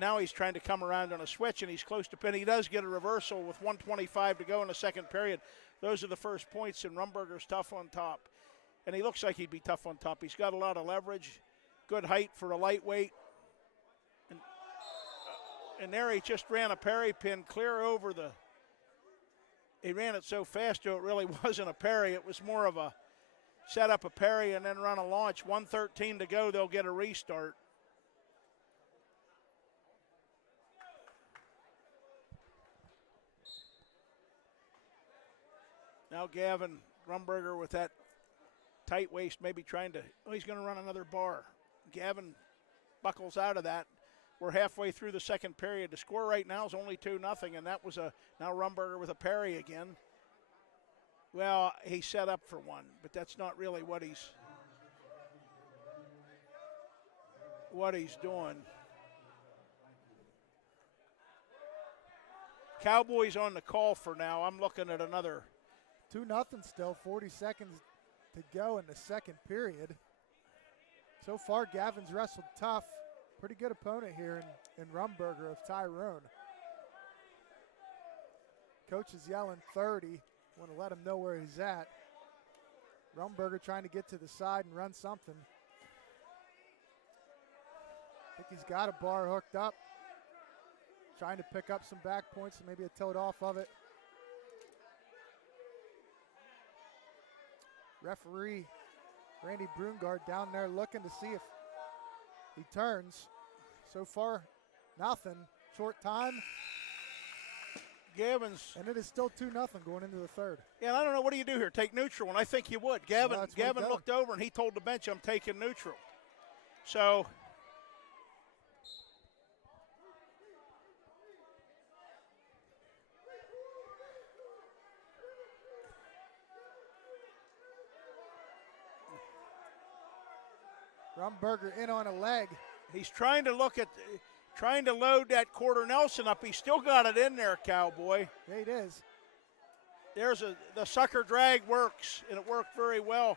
now he's trying to come around on a switch, and he's close to pin. He does get a reversal with 1:25 to go in the second period. Those are the first points, and Rumberger's tough on top. And he looks like he'd be tough on top. He's got a lot of leverage, good height for a lightweight. And there he just ran a parry pin clear over the. He ran it so fast, it really wasn't a parry. It was more of a set up a parry and then run a launch. 1:13 to go. They'll get a restart. Now Gavin Rumberger with that tight waist, maybe trying to, he's going to run another bar. Gavin buckles out of that. We're halfway through the second period. The score right now is only 2-0, and that was now Rumberger with a parry again. Well, he set up for one, but that's not really what he's doing. Cowboys on the call for now. I'm looking at another. 2-0 still, 40 seconds to go in the second period. So far, Gavin's wrestled tough. Pretty good opponent here in Rumberger of Tyrone. Coach is yelling 30. Want to let him know where he's at. Rumberger trying to get to the side and run something. I think he's got a bar hooked up. Trying to pick up some back points and maybe a toed off of it. Referee Randy Brungard down there looking to see if he turns. So far, nothing. Short time. And it is still 2-0 going into the third. Yeah, and I don't know, what do you do here? Take neutral, and I think you would. Gavin looked over, and he told the bench, I'm taking neutral. So Rumberger in on a leg. He's trying to load that quarter Nelson up. He's still got it in there, Cowboy. Yeah, it is. The sucker drag works, and it worked very well.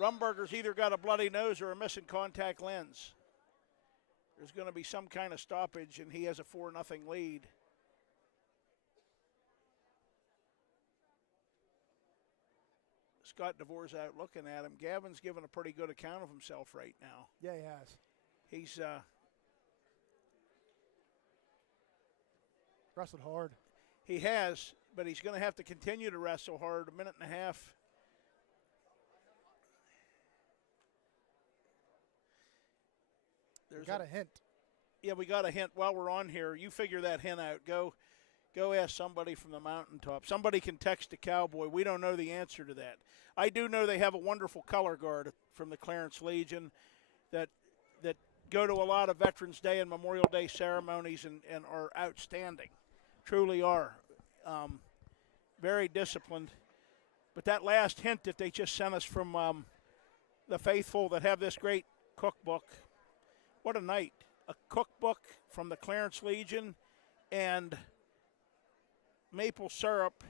Rumberger's either got a bloody nose or a missing contact lens. There's going to be some kind of stoppage, and he has a 4-0 lead. Scott DeVore's out looking at him. Gavin's given a pretty good account of himself right now. Yeah, he has. He's wrestled hard. He has, but he's going to have to continue to wrestle hard. 1.5 minutes. We got a hint. Yeah, we got a hint while we're on here. You figure that hint out. Go ask somebody from the mountaintop. Somebody can text a Cowboy. We don't know the answer to that. I do know they have a wonderful color guard from the Clarence Legion that go to a lot of Veterans Day and Memorial Day ceremonies and are outstanding. Truly are. Very disciplined. But that last hint that they just sent us from the faithful that have this great cookbook, what a night. A cookbook from the Clarence Legion and maple syrup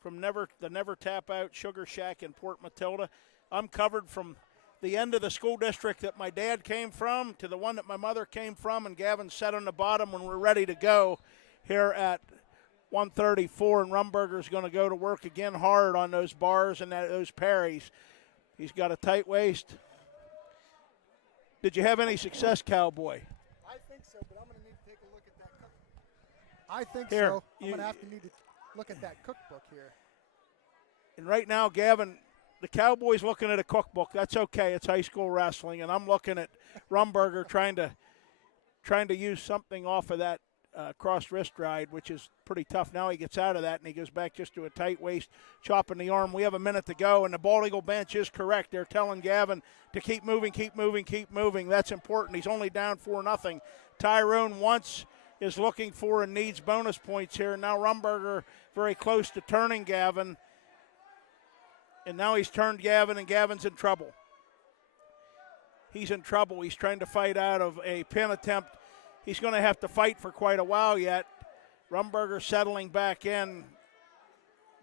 from the Never Tap Out Sugar Shack in Port Matilda. I'm covered from the end of the school district that my dad came from to the one that my mother came from, and Gavin sat on the bottom when we're ready to go here at 134, and Rumberger's going to go to work again hard on those bars and those parries. He's got a tight waist. Did you have any success, Cowboy? I think so, but I'm going to need to take a look at that cookbook. I think Here, so. I'm going to have to need to look at that cookbook here. And right now, Gavin, the Cowboy's looking at a cookbook. That's okay. It's high school wrestling, and I'm looking at Rumberger trying to use something off of that cross wrist ride, which is pretty tough. Now he gets out of that, and he goes back just to a tight waist, chopping the arm. We have a minute to go, and the Bald Eagle bench is correct. They're telling Gavin to keep moving, keep moving, keep moving. That's important. He's only down 4-0. Tyrone once is looking for and needs bonus points here. Now Rumberger very close to turning Gavin. And now he's turned Gavin, and Gavin's in trouble. He's in trouble. He's trying to fight out of a pin attempt. He's going to have to fight for quite a while yet. Rumberger settling back in.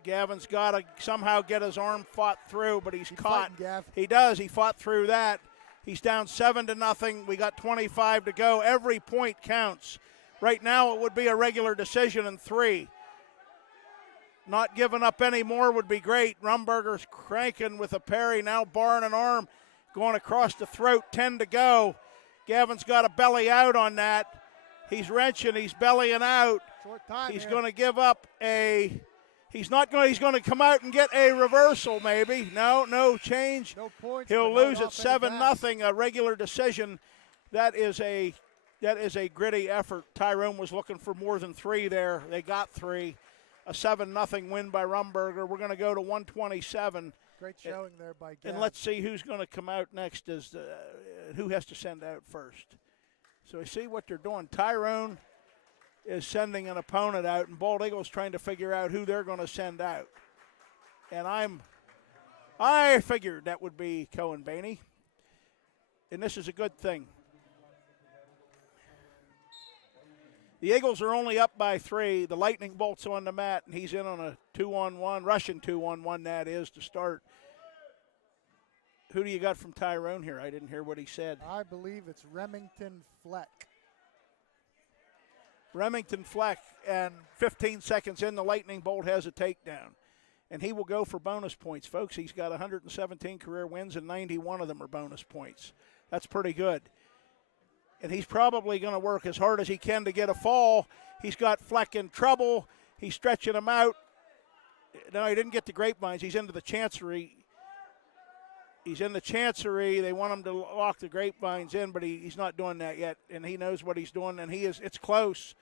Gavin's got to somehow get his arm fought through, but he's caught. He does. He fought through that. He's down 7-0. We got 25 to go. Every point counts. Right now it would be a regular decision in 3. Not giving up any more would be great. Rumberger's cranking with a parry, now barring an arm, going across the throat, 10 to go. Gavin's got a belly out on that. He's wrenching, he's bellying out. Short time he's here. going to give up he's going to come out and get a reversal maybe. No change. No points. He'll lose at 7-0, a regular decision. That is a gritty effort. Tyrone was looking for more than 3 there. They got 3. A 7-0 win by Rumberger. We're going to go to 127. Great showing there by Gav. And let's see who's going to come out next. Who has to send out first. So we see what they're doing. Tyrone is sending an opponent out, and Bald Eagle's trying to figure out who they're going to send out. And I figured that would be Cohen Baney. And this is a good thing. The Eagles are only up by 3. The Lightning Bolt's on the mat, and he's in on a 2-on-1, Russian 2-on-1 that is to start. Who do you got from Tyrone here? I didn't hear what he said. I believe it's Remington Fleck. Remington Fleck, and 15 seconds in, the Lightning Bolt has a takedown. And he will go for bonus points, folks. He's got 117 career wins, and 91 of them are bonus points. That's pretty good. And he's probably going to work as hard as he can to get a fall. He's got Fleck in trouble. He's stretching him out. No, he didn't get the grapevines. He's into the chancery. He's in the chancery. They want him to lock the grapevines in, but he's not doing that yet. And he knows what he's doing, and it's close.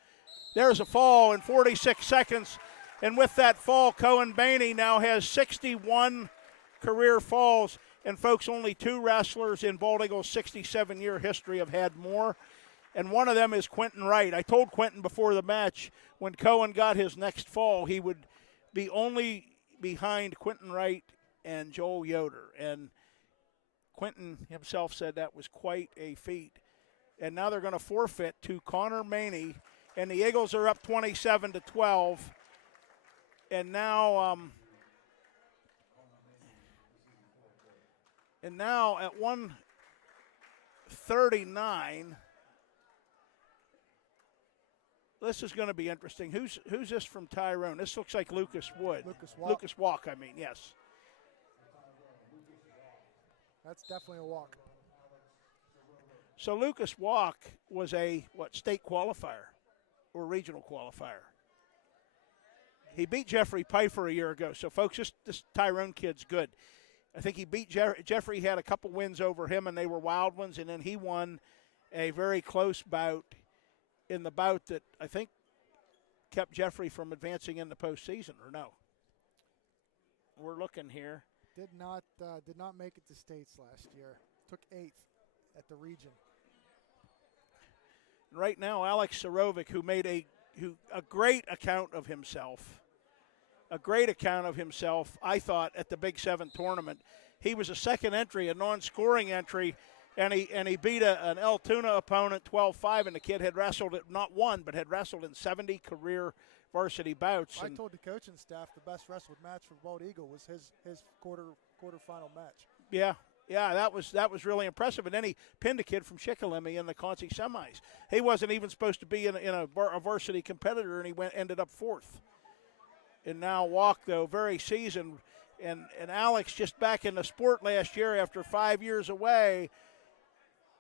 There's a fall in 46 seconds. And with that fall, Cohen Baney now has 61 career falls. And, folks, only 2 wrestlers in Bald Eagle's 67-year history have had more. And one of them is Quentin Wright. I told Quentin before the match when Cohen got his next fall, he would be only behind Quentin Wright and Joel Yoder. And Quentin himself said that was quite a feat. And now they're going to forfeit to Connor Maney. And the Eagles are up 27-12. And now at 139, this is going to be interesting. Who's this from Tyrone? This looks like Lucas Wood. Lucas Walk, yes. That's definitely a walk. So Lucas Walk was a, state qualifier or regional qualifier? He beat Jeffrey Pfeiffer a year ago. So, folks, this Tyrone kid's good. I think he beat Jeffrey, had a couple wins over him, and they were wild ones, and then he won a very close bout in the bout that I think kept Jeffrey from advancing in the postseason, or no? We're looking here. Did not make it to states last year. Took 8th at the region. Right now, Alex Sorovic, who made a great account of himself, I thought, at the Big 7 tournament. He was a second entry, a non-scoring entry, and he beat an El Tuna opponent 12-5, and the kid had wrestled at not one, but had wrestled in 70 career varsity bouts. I told the coaching staff the best wrestled match for Bald Eagle was his quarterfinal match. Yeah, Yeah, that was really impressive. And then he pinned a kid from Shikellamy in the Concy semis. He wasn't even supposed to be in a varsity competitor, and he ended up fourth. And now Walk, though, very seasoned. And Alex just back in the sport last year after 5 years away.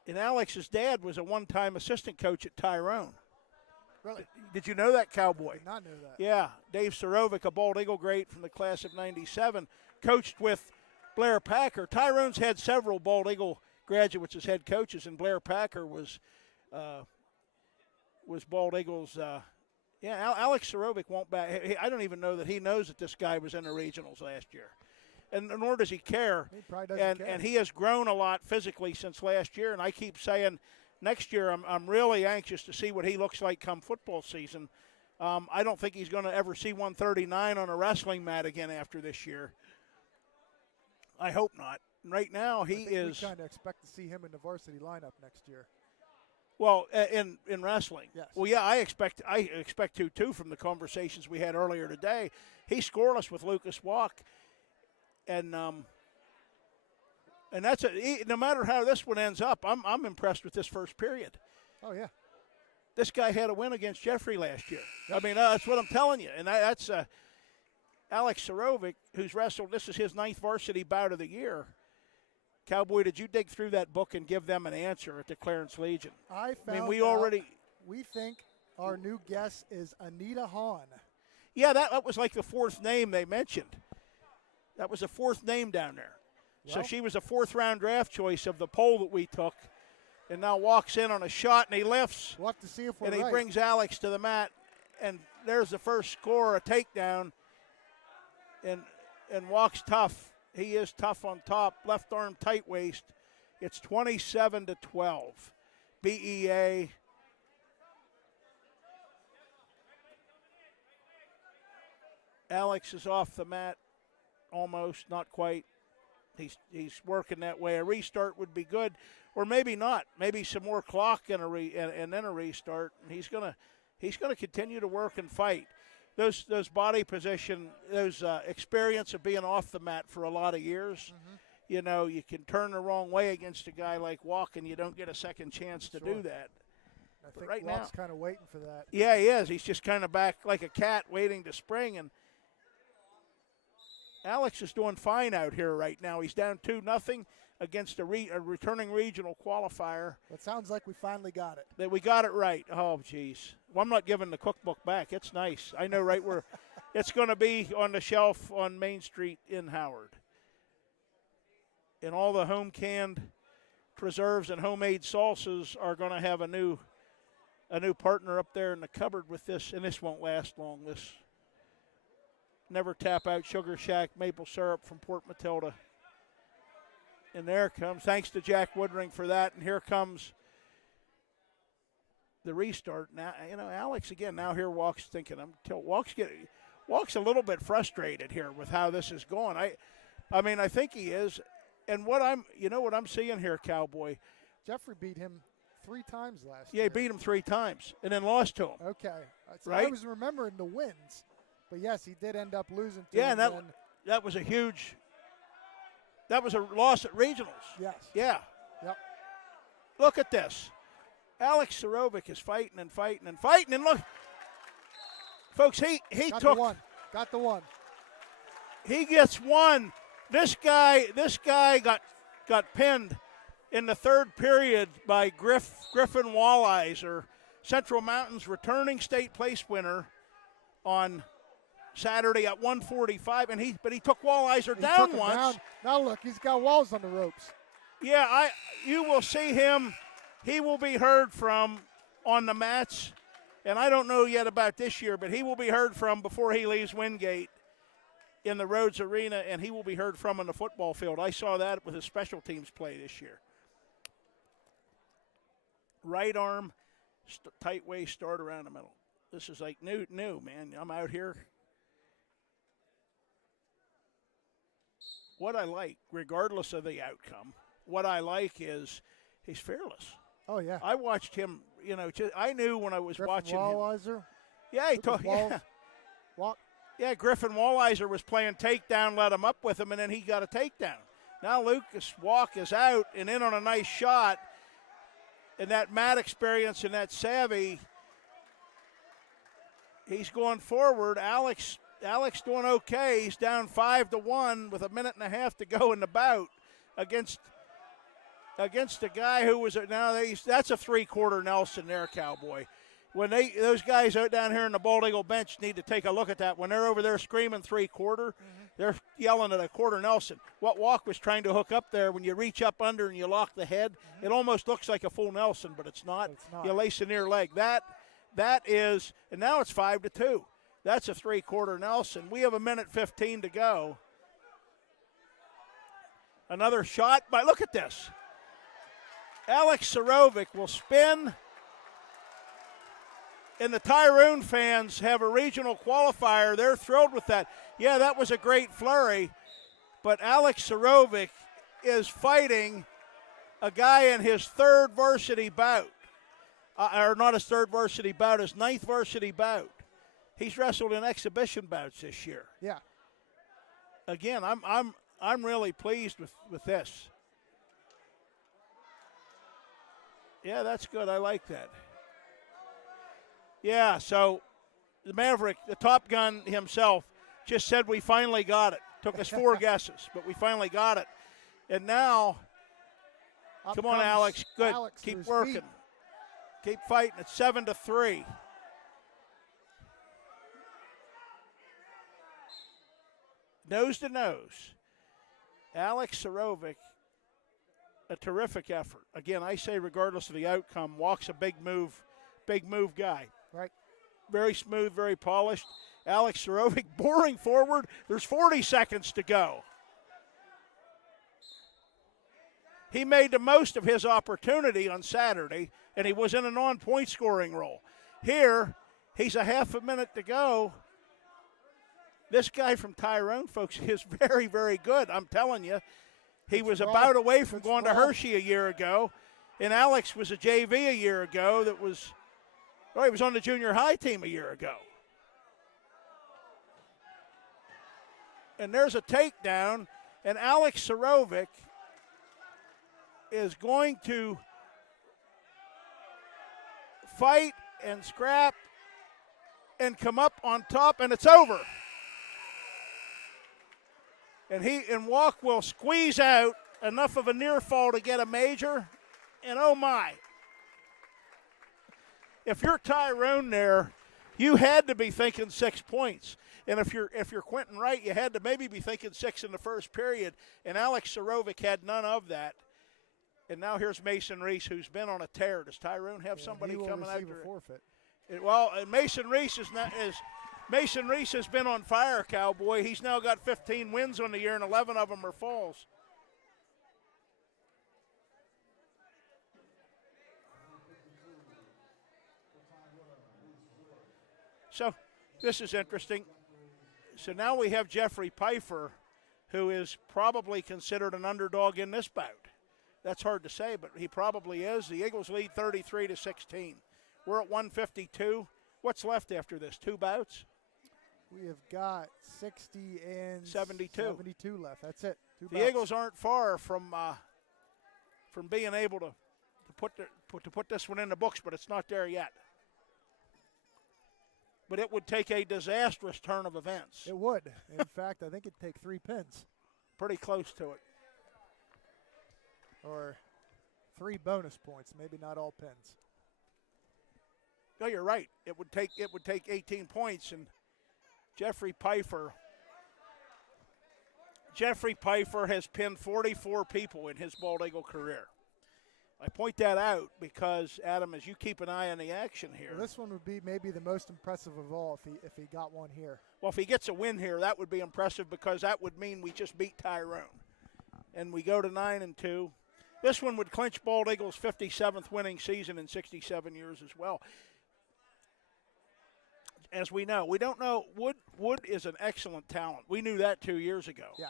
And Alex's dad was a one-time assistant coach at Tyrone. Really? Did you know that, Cowboy? I did not know that. Yeah, Dave Sorovic, a Bald Eagle great from the class of '97, coached with Blair Packer. Tyrone's had several Bald Eagle graduates as head coaches, and Blair Packer was Bald Eagle's. Alex Sorovic won't back. I don't even know that he knows that this guy was in the regionals last year, and nor does he care. He probably doesn't care. And he has grown a lot physically since last year. And I keep saying, next year I'm really anxious to see what he looks like come football season. I don't think he's going to ever see 139 on a wrestling mat again after this year. I hope not. Right now he is. We kind of expect to see him in the varsity lineup next year. Well, in wrestling. Yes. Well, yeah, I expect to too from the conversations we had earlier today. He's scoreless with Lucas Walk, and that's no matter how this one ends up, I'm impressed with this first period. Oh yeah. This guy had a win against Jeffrey last year. Yep. I mean, that's what I'm telling you, and that's Alex Sorovic, who's wrestled. This is his 9th varsity bout of the year. Cowboy, did you dig through that book and give them an answer at the Clarence Legion? We think our new guest is Anita Hahn. Yeah, that was like the 4th name they mentioned. That was the 4th name down there. Well, so she was a 4th-round draft choice of the poll that we took, and now walks in on a shot, and he lifts. We'll have to see if we're and right. He brings Alex to the mat, and there's the first score, a takedown, and Walk's tough. He is tough on top, left arm tight waist. It's 27-12. BEA. Alex is off the mat, almost, not quite. He's working that way. A restart would be good, or maybe not. Maybe some more clock and then a restart. And he's gonna continue to work and fight. Those body position, those experience of being off the mat for a lot of years. Mm-hmm. You know, you can turn the wrong way against a guy like Walk, and you don't get a second chance to do that. I think Walk's kind of waiting for that. Yeah, he is. He's just kind of back like a cat waiting to spring. And Alex is doing fine out here right now. He's down 2-0 against a returning regional qualifier. It sounds like we finally got it. That we got it right. Oh, geez. Well, I'm not giving the cookbook back. It's nice. I know right where it's going to be on the shelf on Main Street in Howard. And all the home-canned preserves and homemade salsas are going to have a new partner up there in the cupboard with this, and this won't last long. This Never Tap Out Sugar Shack maple syrup from Port Matilda. And there it comes. Thanks to Jack Woodring for that. And here comes the restart. Now, Alex again. Now here Walk's thinking. Walk's a little bit frustrated here with how this is going. I think he is. And what I'm seeing here, Cowboy. Jeffrey beat him 3 times last year. Yeah, he beat him 3 times and then lost to him. Okay. Right? I was remembering the wins. But yes, he did end up losing to him. Yeah, and that was a huge. That was a loss at regionals. Yes. Yeah. Yep. Look at this. Alex Sorovic is fighting and fighting and fighting, and look, folks, he got took. Got the one. He gets one. This guy got pinned in the 3rd period by Griffin Walliser, Central Mountains returning state place winner on Saturday at 145, but he took Walliser down once. Down. Now look, he's got Walls on the ropes. Yeah, you will see him. He will be heard from on the mats, and I don't know yet about this year, but he will be heard from before he leaves Wingate in the Rhodes Arena, and he will be heard from on the football field. I saw that with his special teams play this year. Right arm, tight waist, start around the middle. This is like new, man. I'm out here. What I like, regardless of the outcome, what I like is he's fearless. Oh, yeah. I watched him, I knew when I was watching Walliser. him. Yeah, he took, yeah. Walk. Yeah, Griffin Walliser was playing takedown, let him up with him, and then he got a takedown. Now Lucas Walk is out and in on a nice shot. And that mat experience and that savvy, he's going forward. Alex doing okay. He's down 5-1 with a minute and a half to go in the bout against a guy who was that's a three-quarter Nelson there, Cowboy. When those guys out down here in the Bald Eagle bench need to take a look at that. When they're over there screaming three-quarter, they're yelling at a quarter Nelson. What Walk was trying to hook up there, when you reach up under and you lock the head, it almost looks like a full Nelson, but it's not. You lace the near leg. That is, and now it's 5-2. That's a three-quarter Nelson. We have a minute 15 to go. Another shot look at this. Alex Sarovic will spin. And the Tyrone fans have a regional qualifier. They're thrilled with that. Yeah, that was a great flurry. But Alex Sarovic is fighting a guy in his third varsity bout. Or not his third varsity bout, his ninth varsity bout. He's wrestled in exhibition bouts this year. Yeah. Again, I'm really pleased with this. Yeah, that's good. I like that. Yeah, so the Maverick, the Top Gun himself, just said we finally got it. Took us 4 guesses, but we finally got it. And now, come on, Alex. Good. Keep working. Feet. Keep fighting. It's 7-3. Nose to nose. Alex Sarovic, a terrific effort. Again, I say regardless of the outcome, Walk's a big move guy. Right. Very smooth, very polished. Alex Sarovic boring forward. There's 40 seconds to go. He made the most of his opportunity on Saturday, and he was in a non-point scoring role. Here, he's a half a minute to go. This guy from Tyrone, folks, is very, very good. I'm telling you. He was about away from going to Hershey a year ago, and Alex was a JV a year ago he was on the junior high team a year ago. And there's a takedown, and Alex Sarovic is going to fight and scrap and come up on top, and it's over. And Walk will squeeze out enough of a near fall to get a major, and oh my. If you're Tyrone there, you had to be thinking 6 points. And if you're Quentin Wright, you had to maybe be thinking 6 in the first period. And Alex Sarovic had none of that. And now here's Mason Reese, who's been on a tear. Does Tyrone have somebody coming after? A forfeit. Mason Reese Mason Reese has been on fire, Cowboy. He's now got 15 wins on the year, and 11 of them are falls. So this is interesting. So now we have Jeffrey Pfeiffer, who is probably considered an underdog in this bout. That's hard to say, but he probably is. The Eagles lead 33-16. We're at 152. What's left after this? 2 bouts? We have got 60 and 72 left. That's it. 2 the bouts. Eagles aren't far from being able to put this one in the books, but it's not there yet. But it would take a disastrous turn of events. It would. In fact, I think it'd take 3 pins. Pretty close to it. Or 3 bonus points, maybe not all pins. No, you're right. It would take 18 points, and Jeffrey Pfeiffer has pinned 44 people in his Bald Eagle career. I point that out because, Adam, as you keep an eye on the action here. Well, this one would be maybe the most impressive of all if he got one here. Well, if he gets a win here, that would be impressive because that would mean we just beat Tyrone. And we go to 9-2. This one would clinch Bald Eagle's 57th winning season in 67 years as well. As we know, we don't know. Wood is an excellent talent. We knew that 2 years ago. Yeah.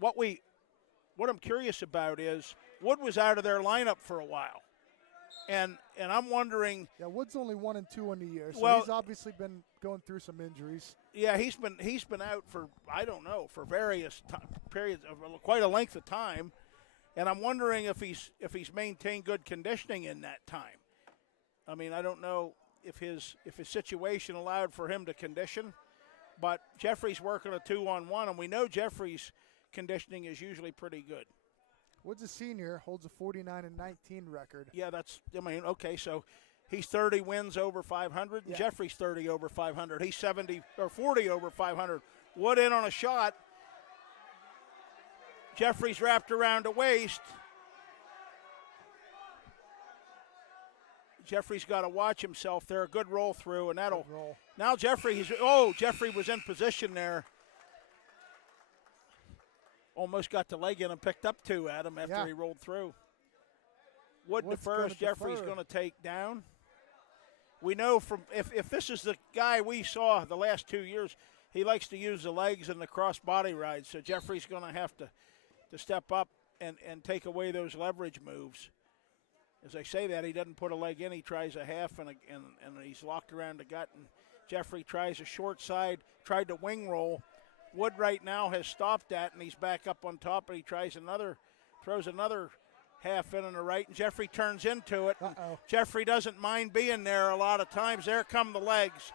What I'm curious about is Wood was out of their lineup for a while. And I'm wondering. Yeah, Wood's only 1-2 in the year, so well, he's obviously been going through some injuries. Yeah, he's been out for, I don't know, for various periods of quite a length of time, and I'm wondering if he's maintained good conditioning in that time. I mean, I don't know if his situation allowed for him to condition, but Jeffrey's working a 2-on-1, and we know Jeffrey's conditioning is usually pretty good. Wood's a senior, holds a 49-19 record. Yeah, okay, so he's 30 wins over 500, and Jeffrey's 30 over 500. He's 70 or 40 over 500. Wood in on a shot. Jeffrey's wrapped around the waist. Jeffrey's got to watch himself there. A good roll through, and that'll. Now Jeffrey was in position there. Almost got the leg in and picked up 2 at him after he rolled through. Wood defers, Jeffrey's going to take down. We know from if this is the guy we saw the last 2 years, he likes to use the legs and the cross body rides. So Jeffrey's going to have to step up and take away those leverage moves. As I say that, he doesn't put a leg in. He tries a half, and he's locked around the gut. And Jeffrey tries a short side, tried to wing roll. Wood right now has stopped that, and he's back up on top, and he throws another half in on the right, and Jeffrey turns into it. Jeffrey doesn't mind being there a lot of times. There come the legs.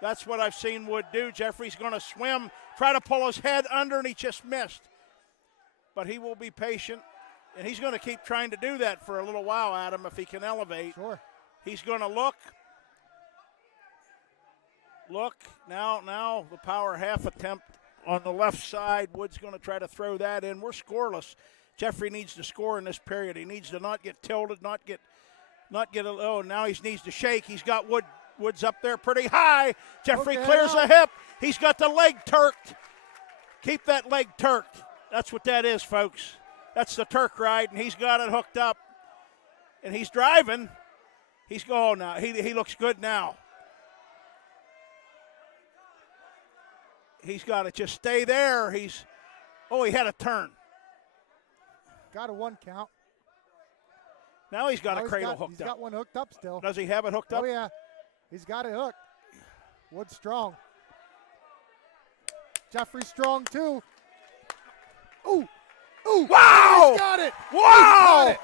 That's what I've seen Wood do. Jeffrey's going to swim, try to pull his head under, and he just missed. But he will be patient, and he's going to keep trying to do that for a little while, Adam, if he can elevate. Sure. He's going to look. Now the power half attempt on the left side. Wood's going to try to throw that in. We're scoreless. Jeffrey needs to score in this period. He needs to not get tilted, now he needs to shake. He's got Wood's up there pretty high. Jeffrey clears the hip. He's got the leg turked. Keep that leg turked. That's what that is, folks. That's the Turk ride, and he's got it hooked up. And he's driving. He's going now. He looks good now. He's got to just stay there. He had a turn. Got a 1 count. Now he's got a cradle hooked up. He's got one hooked up still. Does he have it hooked up? Oh, yeah. He's got it hooked. Wood's strong. Jeffrey's strong, too. Ooh. Wow! He's got it. Wow! Got it.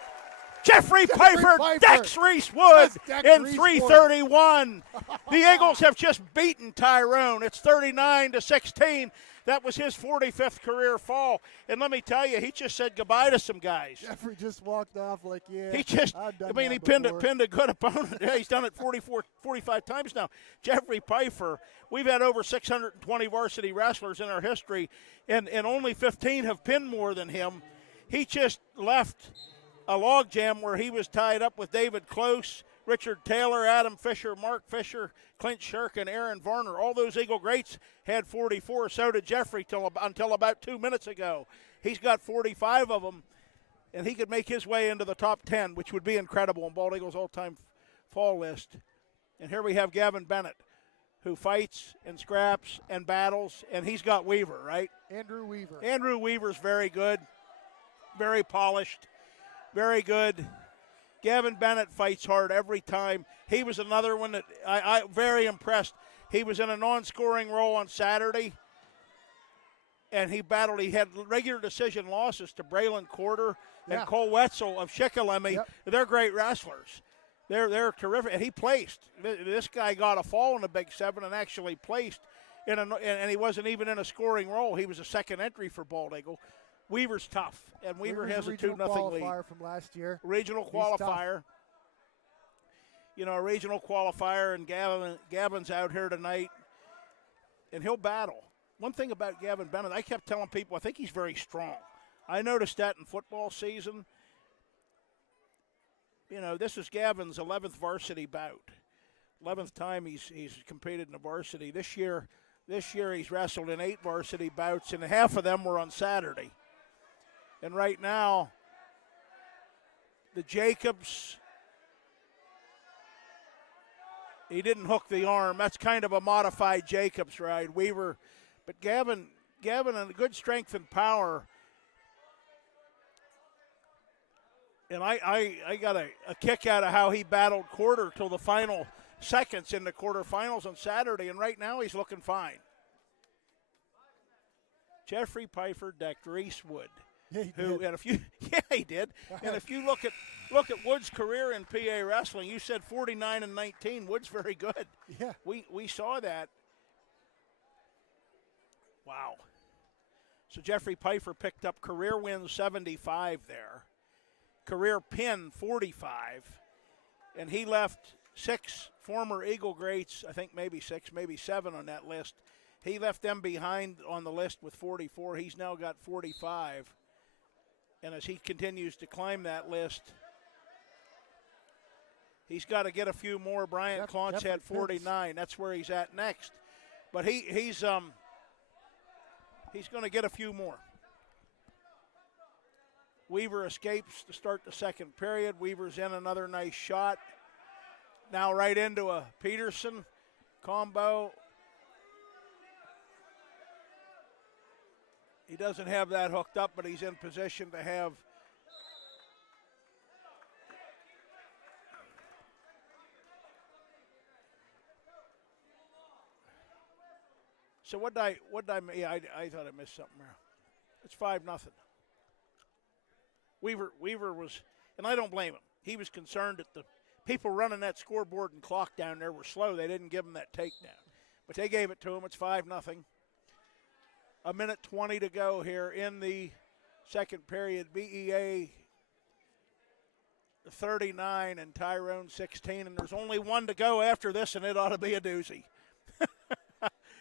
Jeffrey Pfeiffer decks Reese Wood in 3:31. The Eagles have just beaten Tyrone. It's 39-16. That was his 45th career fall. And let me tell you, he just said goodbye to some guys. Jeffrey just walked off like, he pinned a good opponent. Yeah, he's done it 45 times now. Jeffrey Pfeiffer, we've had over 620 varsity wrestlers in our history, and only 15 have pinned more than him. He just left a logjam where he was tied up with David Close, Richard Taylor, Adam Fisher, Mark Fisher, Clint Shirk, and Aaron Varner. All those Eagle greats had 44. So did Jeffrey until about 2 minutes ago. He's got 45 of them, and he could make his way into the top 10, which would be incredible in Bald Eagles' all-time fall list. And here we have Gavin Bennett, who fights and scraps and battles, and he's got Weaver, right? Andrew Weaver. Andrew Weaver's very good, very polished, very good. Gavin Bennett fights hard every time. He was another one that I very impressed. He was in a non-scoring role on Saturday, and he battled. He had regular decision losses to Braylon Corder and Cole Wetzel of Shikellamy. Yep. They're great wrestlers. They're terrific. And he placed. This guy got a fall in the Big Seven and actually placed, and he wasn't even in a scoring role. He was a second entry for Bald Eagle. Weaver's tough, and Weaver has a 2-0 lead. Qualifier from last year. Regional qualifier. You know, a regional qualifier, and Gavin's out here tonight, and he'll battle. One thing about Gavin Bennett, I kept telling people, I think he's very strong. I noticed that in football season. You know, this is Gavin's 11th varsity bout. 11th time he's competed in the varsity. This year he's wrestled in 8 varsity bouts, and half of them were on Saturday. And right now, the Jacobs, he didn't hook the arm. That's kind of a modified Jacobs ride. Weaver, but Gavin and good strength and power. And I got a kick out of how he battled quarter till the final seconds in the quarterfinals on Saturday, and right now he's looking fine. Jeffrey Pfeiffer decked Reese Wood. Yeah, he did. And if you, yeah, he did. And if you look at Wood's career in PA wrestling, you said 49-19. Wood's very good. Yeah, we saw that. Wow. So Jeffrey Pfeiffer picked up career win 75 there, career pin 45, and he left 6 former Eagle greats, I think maybe 6, maybe 7 on that list. He left them behind on the list with 44. He's now got 45. And as he continues to climb that list, he's got to get a few more. Bryant Klontz had 49. That's where he's at next. But he's going to get a few more. Weaver escapes to start the second period. Weaver's in another nice shot. Now right into a Peterson combo. He doesn't have that hooked up, but he's in position to have. So I thought I missed something there. It's 5-0. Weaver was, and I don't blame him. He was concerned that the people running that scoreboard and clock down there were slow. They didn't give him that takedown, but they gave it to him. It's 5-0. 1:20 to go here in the second period. BEA 39 and Tyrone 16, and there's only one to go after this, and it ought to be a doozy.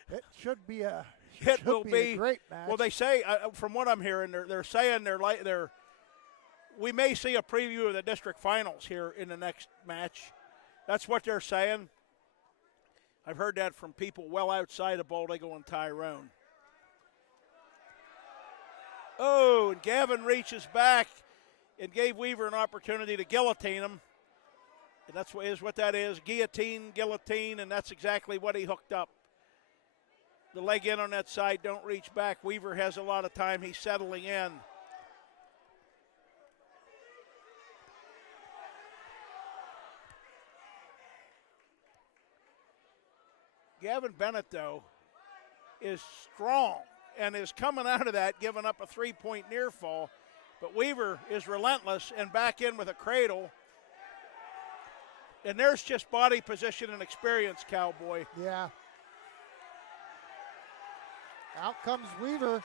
It should be a. It will be a great match. Well, they say, from what I'm hearing, they're saying we may see a preview of the district finals here in the next match. That's what they're saying. I've heard that from people well outside of Bald Eagle and Tyrone. Oh, and Gavin reaches back and gave Weaver an opportunity to guillotine him. And that's what that is, guillotine, and that's exactly what he hooked up. The leg in on that side, don't reach back. Weaver has a lot of time. He's settling in. Gavin Bennett, though, is strong and is coming out of that, giving up a 3-point near fall. But Weaver is relentless and back in with a cradle. And there's just body position and experience, Cowboy. Yeah. Out comes Weaver.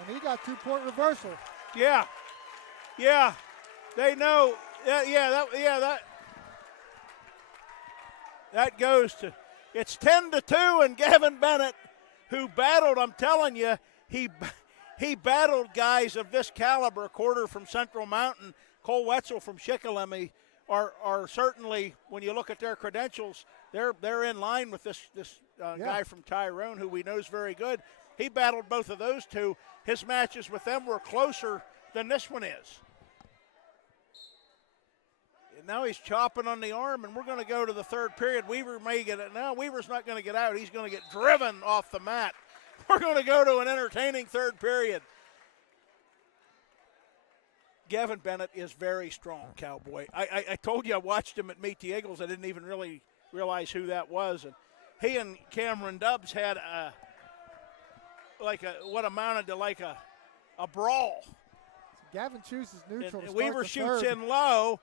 And he got 2-point reversal. Yeah. Yeah. They know. That goes to, it's 10-2, and Gavin Bennett, who battled, I'm telling you, he battled guys of this caliber. Quarter from Central Mountain, Cole Wetzel from Shikellamy are certainly, when you look at their credentials, they're in line with this guy from Tyrone, who we know is very good. He battled both of those two. His matches with them were closer than this one is. And now he's chopping on the arm, and we're going to go to the third period. Weaver may get it. No, Weaver's not going to get out. He's going to get driven off the mat. We're going to go to an entertaining third period. Gavin Bennett is very strong, Cowboy. I told you I watched him at Meet the Eagles. I didn't even really realize who that was. And he and Cameron Dubbs had what amounted to like a brawl. Gavin chooses neutral. And Weaver shoots in low.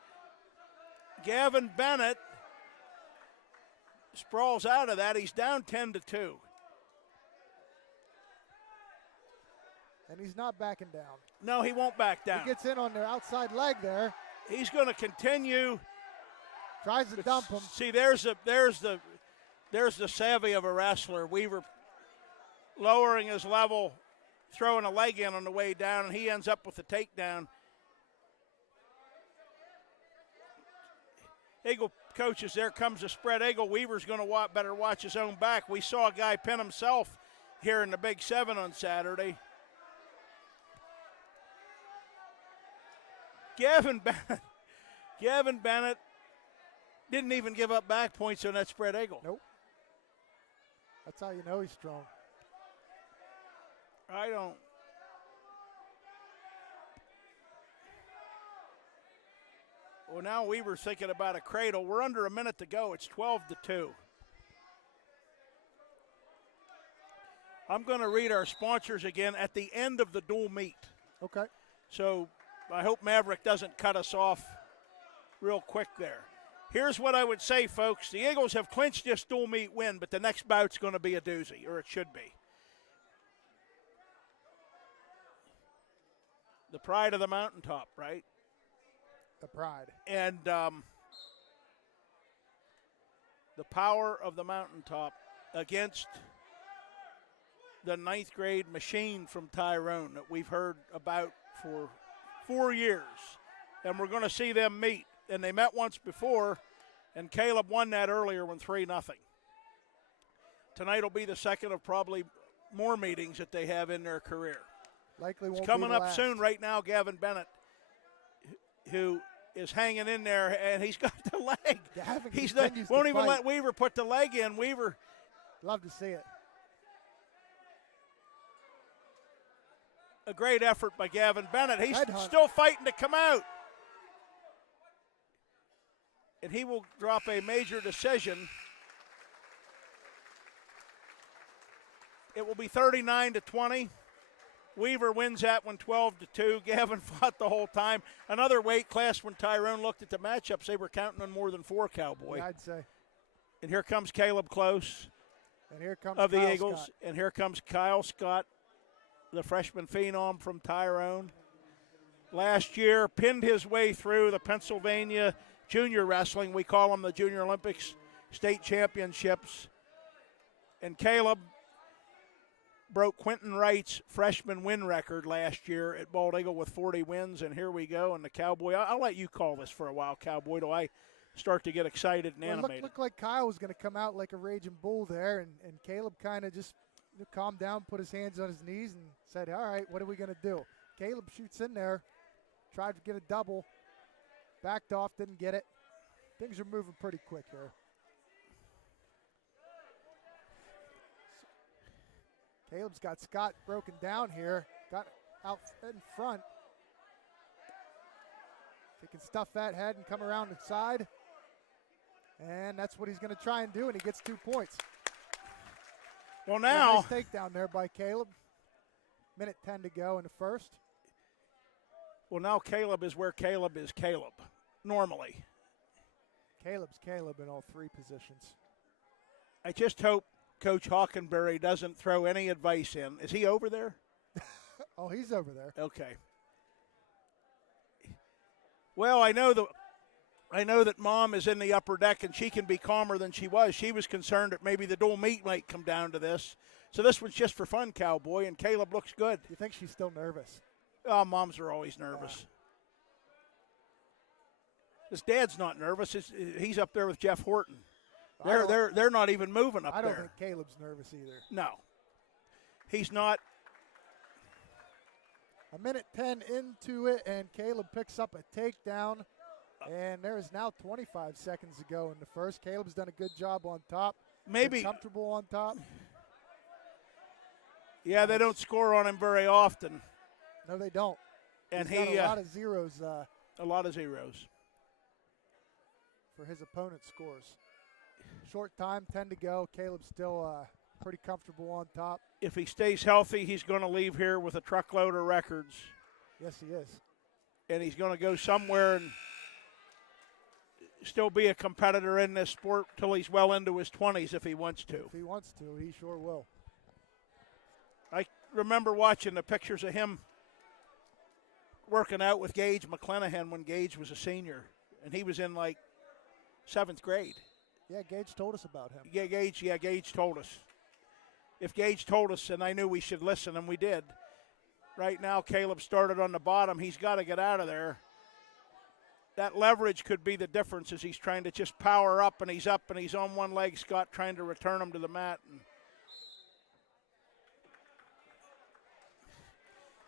Gavin Bennett sprawls out of that. He's down 10-2. And he's not backing down. No, he won't back down. He gets in on their outside leg there. He's going to continue. Tries to dump him. See, there's the savvy of a wrestler. Weaver lowering his level, throwing a leg in on the way down, and he ends up with the takedown. Eagle coaches, there comes a spread eagle. Weaver's going to better watch his own back. We saw a guy pin himself here in the Big 7 on Saturday. Gavin Bennett didn't even give up back points on that spread eagle. Nope. That's how you know he's strong. Well, now Weaver's thinking about a cradle. We're under a minute to go. It's 12-2. I'm going to read our sponsors again at the end of the dual meet. Okay. So I hope Maverick doesn't cut us off real quick there. Here's what I would say, folks. The Eagles have clinched this dual meet win, but the next bout's going to be a doozy, or it should be. The pride of the mountaintop, right? The pride. And the power of the mountaintop against the ninth grade machine from Tyrone that we've heard about for 4 years. And we're going to see them meet. And they met once before, and Caleb won that earlier when 3-0. Tonight will be the second of probably more meetings that they have in their career. Likely won't it's coming be the up last. soon. Right now, Gavin Bennett, who is hanging in there, and he's got the leg. Won't even let Weaver put the leg in. Weaver. Love to see it. A great effort by Gavin Bennett. He's Headhunt. still fighting to come out. And he will drop a major decision. It will be 39-20. Weaver wins that one 12-2. Gavin fought the whole time. Another weight class when Tyrone looked at the matchups, they were counting on more than 4, Cowboy. Yeah, I'd say. And here comes Caleb Close And here comes of the Kyle Eagles. Scott. And here comes Kyle Scott, the freshman phenom from Tyrone. Last year, pinned his way through the Pennsylvania Junior Wrestling. We call them the Junior Olympics State Championships. And Caleb broke Quentin Wright's freshman win record last year at Bald Eagle with 40 wins. And here we go. And the Cowboy, I'll let you call this for a while, Cowboy, till I start to get excited and animated. Looked like Kyle was going to come out like a raging bull there. And Caleb kind of just calmed down, put his hands on his knees, and said, all right, what are we going to do? Caleb shoots in there, tried to get a double, backed off, didn't get it. Things are moving pretty quick here. Caleb's got Scott broken down here, got out in front. He can stuff that head and come around the side. And that's what he's going to try and do, and he gets 2 points. Well, now, nice takedown there by Caleb. Minute 10 to go in the first. Well, now Caleb is where Caleb is Caleb, normally. Caleb's Caleb in all 3 positions. I just hope Coach Hockenberry doesn't throw any advice in. Is he over there? Oh, he's over there. Okay. Well, I know that Mom is in the upper deck, and she can be calmer than she was. She was concerned that maybe the dual meet might come down to this. So this one's just for fun, Cowboy, and Caleb looks good. You think she's still nervous? Oh, moms are always nervous. His dad's not nervous. He's up there with Jeff Horton. They're not even moving up there. I don't think Caleb's nervous either. No. He's not. A minute 10 into it, and Caleb picks up a takedown. And there is now 25 seconds to go in the first. Caleb's done a good job on top. Maybe been comfortable on top. Yeah, they don't score on him very often. No, they don't. And he's got a lot of zeros. A lot of zeros. For his opponent's scores. Short time, 10 to go. Caleb's still pretty comfortable on top. If he stays healthy, he's going to leave here with a truckload of records. Yes, he is. And he's going to go somewhere and still be a competitor in this sport till he's well into his 20s if he wants to. If he wants to, he sure will. I remember watching the pictures of him working out with Gage McClanahan when Gage was a senior. And he was in like 7th grade. Yeah, Gage told us about him. Yeah, Gage told us. If Gage told us, then I knew we should listen, and we did. Right now, Caleb started on the bottom. He's got to get out of there. That leverage could be the difference as he's trying to just power up, and he's up, and he's on one leg. Scott trying to return him to the mat. And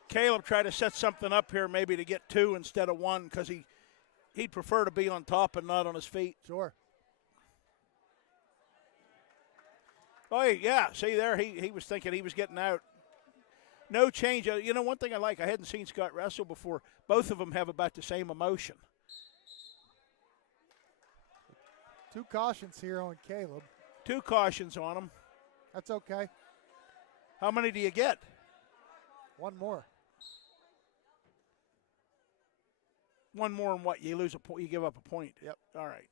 Caleb tried to set something up here maybe to get 2 instead of 1 because he'd prefer to be on top and not on his feet. Sure. Oh, yeah, see there, he was thinking he was getting out. No change. You know, one thing I like, I hadn't seen Scott wrestle before. Both of them have about the same emotion. 2 cautions here on Caleb. 2 cautions on him. That's okay. How many do you get? 1 more. 1 more and what? You lose a point. You give up a point. Yep. All right.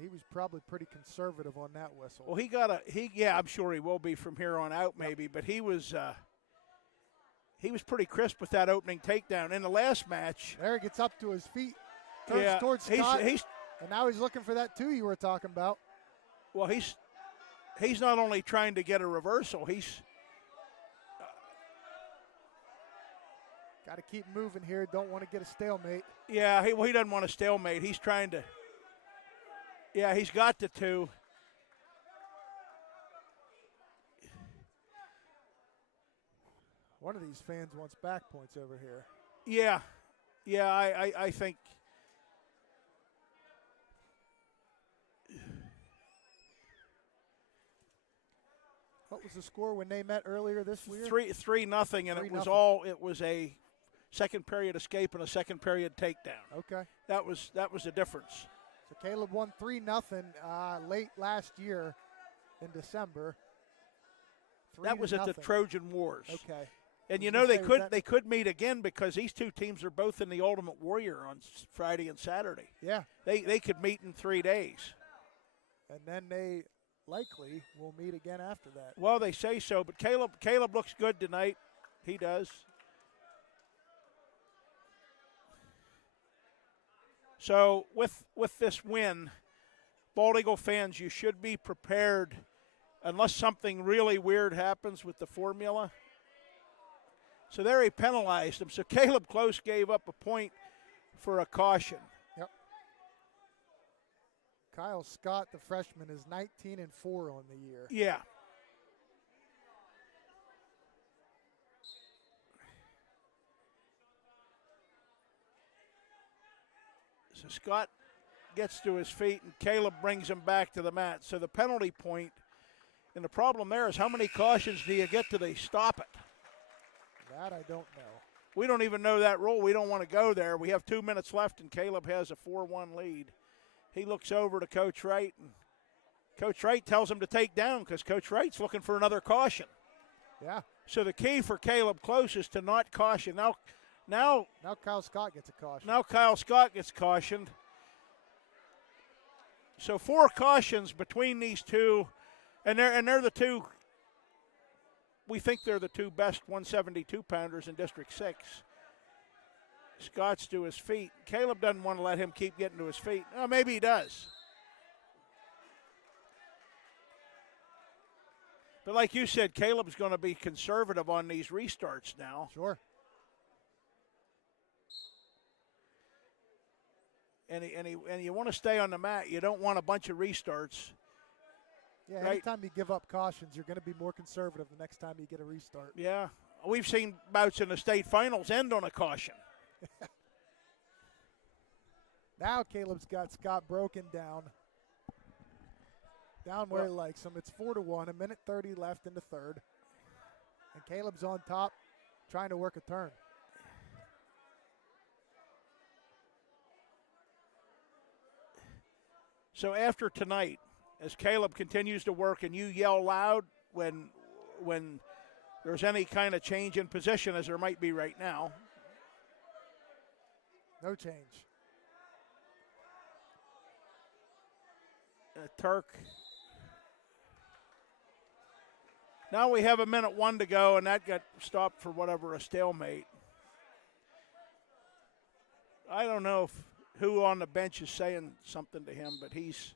He was probably pretty conservative on that whistle. Well, yeah, I'm sure he will be from here on out, maybe. But he was pretty crisp with that opening takedown in the last match. There he gets up to his feet, turns towards Scott, and now he's looking for that 2 you were talking about. Well, he's not only trying to get a reversal, he's got to keep moving here. Don't want to get a stalemate. Yeah, he doesn't want a stalemate. He's trying to. Yeah, he's got the 2. One of these fans wants back points over here. Yeah, I think. What was the score when they met earlier this year? 3-0, and 3-0. it was a second period escape and a second period takedown. Okay. That was the difference. So Caleb won 3-0 late last year in December. That was at the Trojan Wars. Okay. And they could meet again because these 2 teams are both in the Ultimate Warrior on Friday and Saturday. Yeah. They could meet in 3 days. And then they likely will meet again after that. Well, they say so, but Caleb looks good tonight. He does. So with this win, Bald Eagle fans, you should be prepared unless something really weird happens with the formula. So there he penalized him. So Caleb Close gave up a point for a caution. Yep. Kyle Scott, the freshman, is 19-4 on the year. Yeah. So Scott gets to his feet, and Caleb brings him back to the mat. So the penalty point, and the problem there is how many cautions do you get till they stop it? That I don't know. We don't even know that rule. We don't want to go there. We have 2 minutes left, and Caleb has a 4-1 lead. He looks over to Coach Wright, and Coach Wright tells him to take down because Coach Wright's looking for another caution. Yeah. So the key for Caleb Close is to not caution. Now Kyle Scott gets a caution. Now Kyle Scott gets cautioned. So 4 cautions between these 2, and they're the 2. We think they're the 2 best 172-pounders in District 6. Scott's to his feet. Caleb doesn't want to let him keep getting to his feet. Oh, maybe he does. But like you said, Caleb's going to be conservative on these restarts now. Sure. And you want to stay on the mat. You don't want a bunch of restarts. Yeah, right? anytime you give up cautions, you're going to be more conservative the next time you get a restart. Yeah. We've seen bouts in the state finals end on a caution. Now Caleb's got Scott broken down where he likes him. It's 4-1, 1:30 left in the third. And Caleb's on top trying to work a turn. So after tonight, as Caleb continues to work and you yell loud when there's any kind of change in position, as there might be right now. No change. Turk. Now we have 1:01 to go, and that got stopped for whatever, a stalemate. I don't know who on the bench is saying something to him, but he's.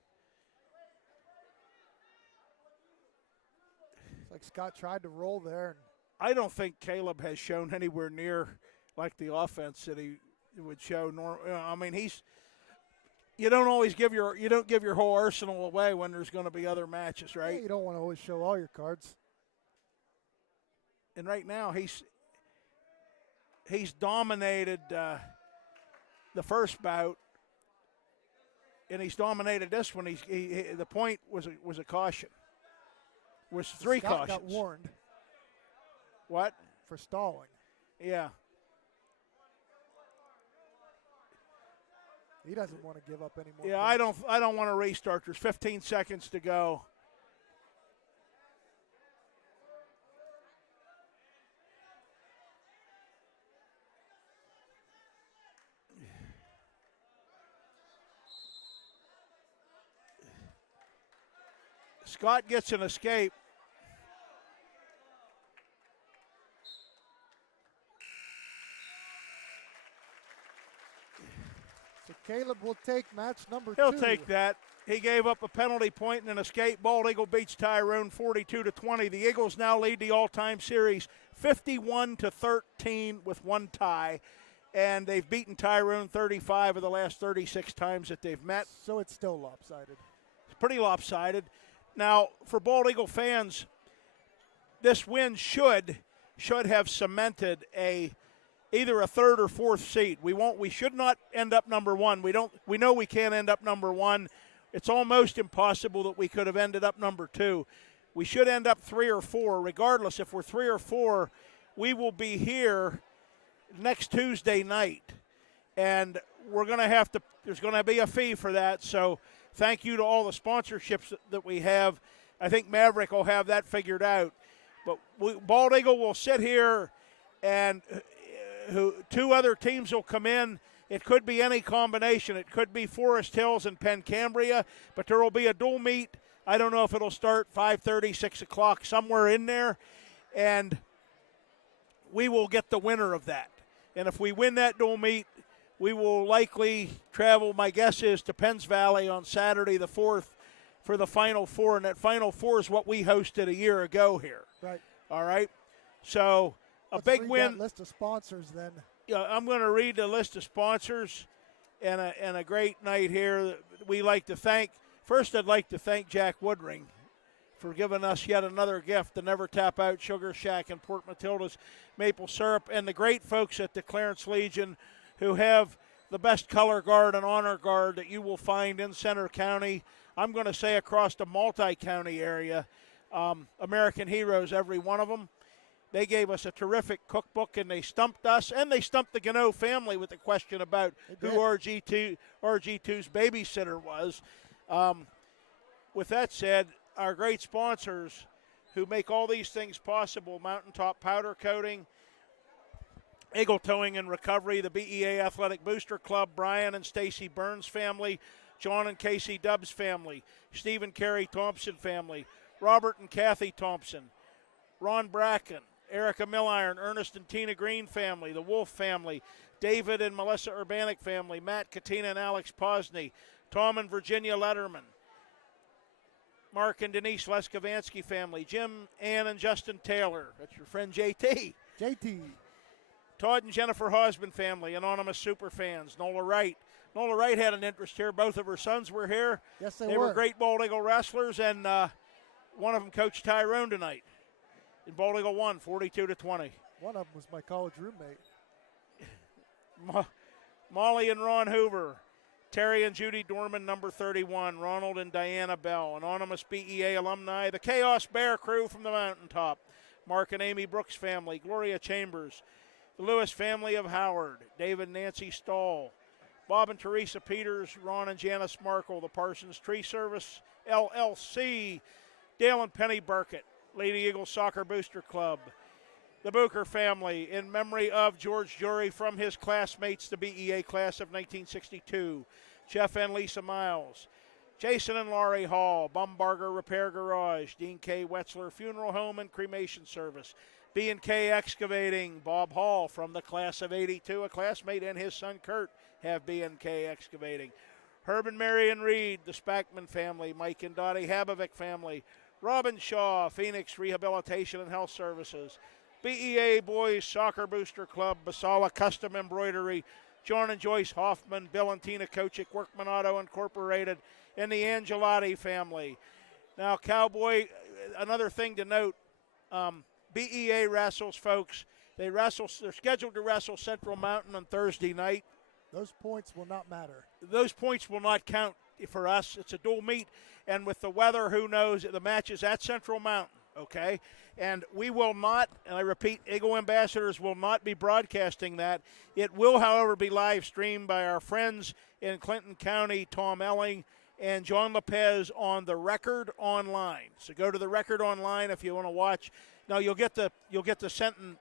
It's like Scott tried to roll there. I don't think Caleb has shown anywhere near like the offense that he would show. I mean, you don't give your whole arsenal away when there's going to be other matches, right? Yeah, you don't want to always show all your cards. And right now he's dominated the first bout, and he's dominated this one. The point was a caution. Was 3 Scott cautions. Got warned. What? For stalling. Yeah. He doesn't want to give up any more. Yeah, I don't want to restart. There's 15 seconds to go. Scott gets an escape. So Caleb will take match number 2. He'll take that. He gave up a penalty point and an escape. Bald Eagle beats Tyrone 42-20. The Eagles now lead the all-time series 51-13 with one tie, and they've beaten Tyrone 35 of the last 36 times that they've met. So it's still lopsided. It's pretty lopsided. Now, for Bald Eagle fans, this win should have cemented either a third or fourth seed. We should not end up number one. We know we can't end up number one. It's almost impossible that we could have ended up number 2. We should end up 3 or 4. Regardless, if we're 3 or 4, we will be here next Tuesday night, and there's going to be a fee for that. So thank you to all the sponsorships that we have. I think Maverick will have that figured out. But Bald Eagle will sit here, and 2 other teams will come in. It could be any combination. It could be Forest Hills and Pencambria, but there will be a dual meet. I don't know if it'll start 5:30, 6 o'clock, somewhere in there, and we will get the winner of that. And if we win that dual meet, we will likely travel, my guess is, to Penns Valley on Saturday the 4th for the Final Four, and that Final Four is what we hosted a year ago here. Right. All right? So Let's big read win. That list of sponsors then. Yeah, I'm going to read the list of sponsors and a great night here. We like to thank, first I'd like to thank Jack Woodring for giving us yet another gift, the Never Tap Out Sugar Shack in Port Matilda's maple syrup, and the great folks at the Clarence Legion who have the best color guard and honor guard that you will find in Center County. I'm going to say across the multi-county area. American heroes, every one of them. They gave us a terrific cookbook, and they stumped us, and they stumped the Gano family with the question about who RG2's babysitter was. With that said, our great sponsors who make all these things possible, Mountaintop Powder Coating, Eagle Towing and Recovery, the BEA Athletic Booster Club, Brian and Stacy Burns family, John and Casey Dubbs family, Stephen Carey Thompson family, Robert and Kathy Thompson, Ron Bracken, Erica Milliron, Ernest and Tina Green family, the Wolf family, David and Melissa Urbanik family, Matt, Katina, and Alex Posney, Tom and Virginia Letterman, Mark and Denise Leskavansky family, Jim, Ann, and Justin Taylor. That's your friend JT. JT. Todd and Jennifer Hosman family, anonymous superfans, Nola Wright. Nola Wright had an interest here. Both of her sons were here. Yes, they were great Bald Eagle wrestlers, and one of them coached Tyrone tonight. And Bald Eagle won 42-20. One of them was my college roommate. Molly and Ron Hoover. Terry and Judy Dorman, number 31. Ronald and Diana Bell. Anonymous BEA alumni. The Chaos Bear crew from the Mountaintop. Mark and Amy Brooks family. Gloria Chambers. The Lewis family of Howard. David and Nancy Stahl. Bob and Teresa Peters. Ron and Janice Markle. The Parsons Tree Service LLC. Dale and Penny Burkett. Lady Eagles Soccer Booster Club. The Booker family, in memory of George Jury from his classmates, the BEA class of 1962. Jeff and Lisa Miles. Jason and Laurie Hall. Bumbarger Repair Garage. Dean K. Wetzler Funeral Home and Cremation Service. B&K Excavating. Bob Hall from the class of 82. A classmate and his son Kurt have B&K Excavating. Herb and Marion Reed, the Spackman family. Mike and Dottie Habovic family. Robin Shaw, Phoenix Rehabilitation and Health Services. BEA Boys Soccer Booster Club, Basala Custom Embroidery, John and Joyce Hoffman, Bill and Tina Kochik, Workman Auto Incorporated, and the Angelotti family. Now, Cowboy, another thing to note, BEA wrestles, folks. They're scheduled to wrestle Central Mountain on Thursday night. Those points will not matter. Those points will not count for us. It's a dual meet, and with the weather, who knows? The match is at Central Mountain, okay? And we will not, and I repeat, Eagle Ambassadors will not be broadcasting that. It will, however, be live streamed by our friends in Clinton County, Tom Elling and John Lopez on the Record Online. So go to the Record Online if you want to watch. Now you'll get the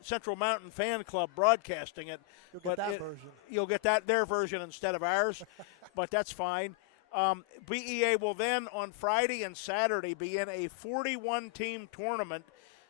Central Mountain Fan Club broadcasting it. You'll get that version. You'll get their version instead of ours, but that's fine. BEA will then on Friday and Saturday be in a 41-team tournament.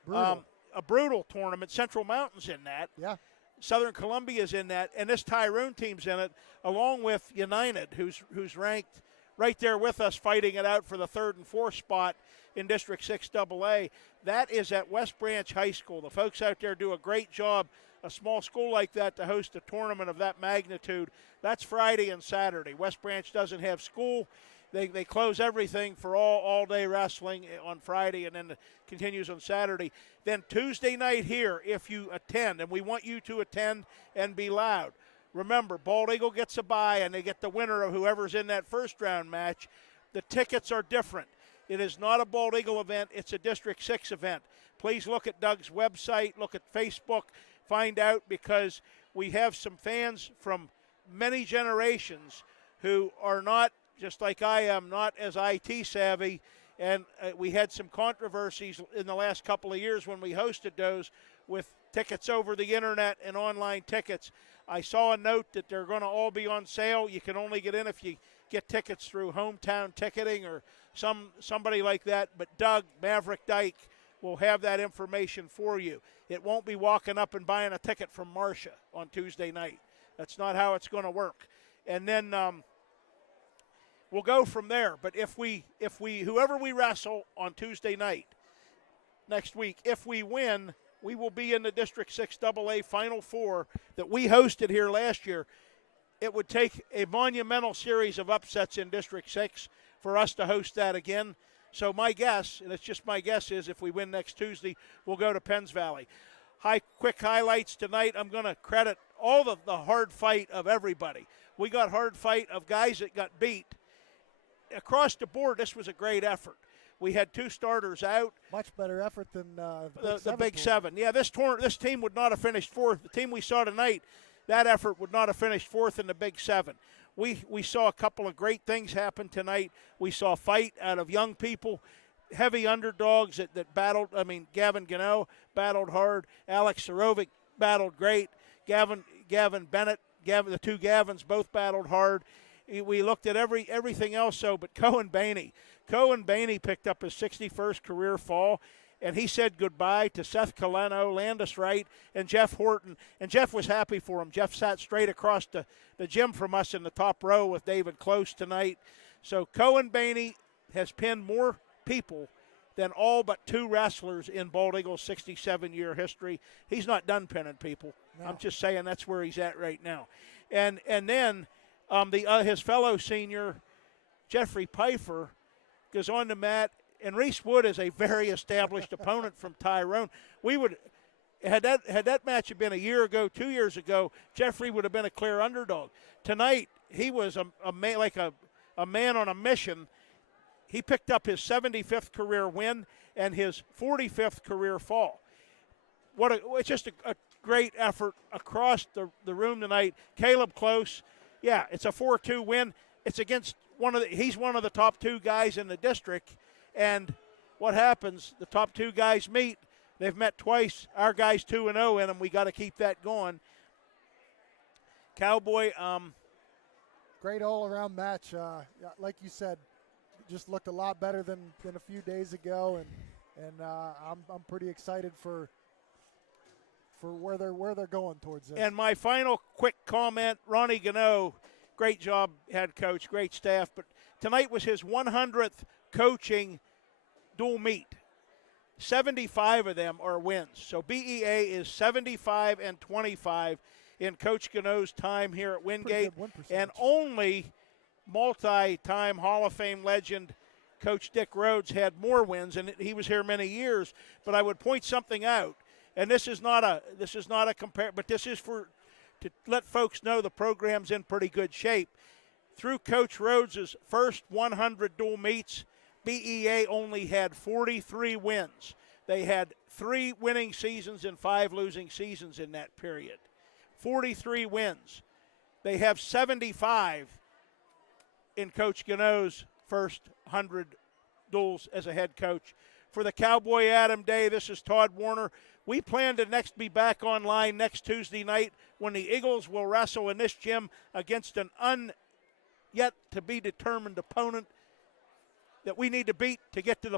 A brutal tournament. Central Mountain's in that. Yeah. Southern Columbia's in that, and this Tyrone team's in it, along with United, who's ranked right there with us, fighting it out for the 3rd and 4th spot in District 6 AA. That is at West Branch High School. The folks out there do a great job. A small school like that to host a tournament of that magnitude. That's Friday and Saturday. West Branch doesn't have school. They close everything for all-day wrestling on Friday, and then it continues on Saturday. Then Tuesday night here, if you attend, and we want you to attend and be loud. Remember, Bald Eagle gets a bye, and they get the winner of whoever's in that first-round match. The tickets are different. It is not a Bald Eagle event. It's a District 6 event. Please look at Doug's website, look at Facebook, find out, because we have some fans from many generations who are not, just like I am, not as IT savvy, and we had some controversies in the last couple of years when we hosted those with tickets over the internet and online tickets. I saw a note that they're going to all be on sale. You can only get in if you get tickets through Hometown Ticketing or somebody like that, but Doug Maverick Dyke will have that information for you. It won't be walking up and buying a ticket from Marcia on Tuesday night. That's not how it's going to work. And then we'll go from there. But if we whoever we wrestle on Tuesday night next week, if we win, we will be in the District 6 AA Final Four that we hosted here last year. It would take a monumental series of upsets in District 6 for us to host that again. So my guess, and it's just my guess, is if we win next Tuesday, we'll go to Penns Valley. Quick highlights tonight. I'm going to credit all the hard fight of everybody. We got hard fight of guys that got beat. Across the board, this was a great effort. We had 2 starters out. Much better effort than the Big Seven. Yeah, this team would not have finished 4th. The team we saw tonight, that effort would not have finished 4th in the Big Seven. We saw a couple of great things happen tonight. We saw a fight out of young people, heavy underdogs that battled. I mean, Gavin Gano battled hard. Alex Sorovic battled great. Gavin Bennett, the 2 Gavins both battled hard. We looked at everything else, but Cohen Bainey picked up his 61st career fall, and he said goodbye to Seth Coleno, Landis Wright, and Jeff Horton. And Jeff was happy for him. Jeff sat straight across the gym from us in the top row with David Close tonight. So Cohen Bainey has pinned more people than all but 2 wrestlers in Bald Eagle's 67-year history. He's not done pinning people. No. I'm just saying that's where he's at right now. And then his fellow senior, Jeffrey Pfeiffer, goes on the mat, and Reese Wood is a very established opponent from Tyrone. Had that match been a year ago, 2 years ago, Jeffrey would have been a clear underdog. Tonight, he was a man on a mission. He picked up his 75th career win and his 45th career fall. It's just a great effort across the room tonight. Caleb Close, yeah, it's a 4-2 win. It's against he's one of the top 2 guys in the district, and what happens? The top 2 guys meet. They've met twice. Our guys 2-0 in them. We got to keep that going. Cowboy. Great all-around match. Like you said, just looked a lot better than a few days ago, and I'm pretty excited for where they're going towards this. And my final quick comment: Ronnie Gano, great job, head coach, great staff. But tonight was his 100th coaching dual meet. 75 of them are wins. So BEA is 75-25 in Coach Gano's time here at Wingate. And only multi-time Hall of Fame legend Coach Dick Rhodes had more wins, and he was here many years. But I would point something out, and this is not a compare, but this is to let folks know the program's in pretty good shape. Through Coach Rhodes' first 100 dual meets, BEA only had 43 wins. They had 3 winning seasons and 5 losing seasons in that period. 43 wins. They have 75 in Coach Gano's first 100 duels as a head coach. For the Cowboy Adam Day, this is Todd Warner. We plan to next be back online next Tuesday night when the Eagles will wrestle in this gym against an yet to be determined opponent that we need to beat to get to the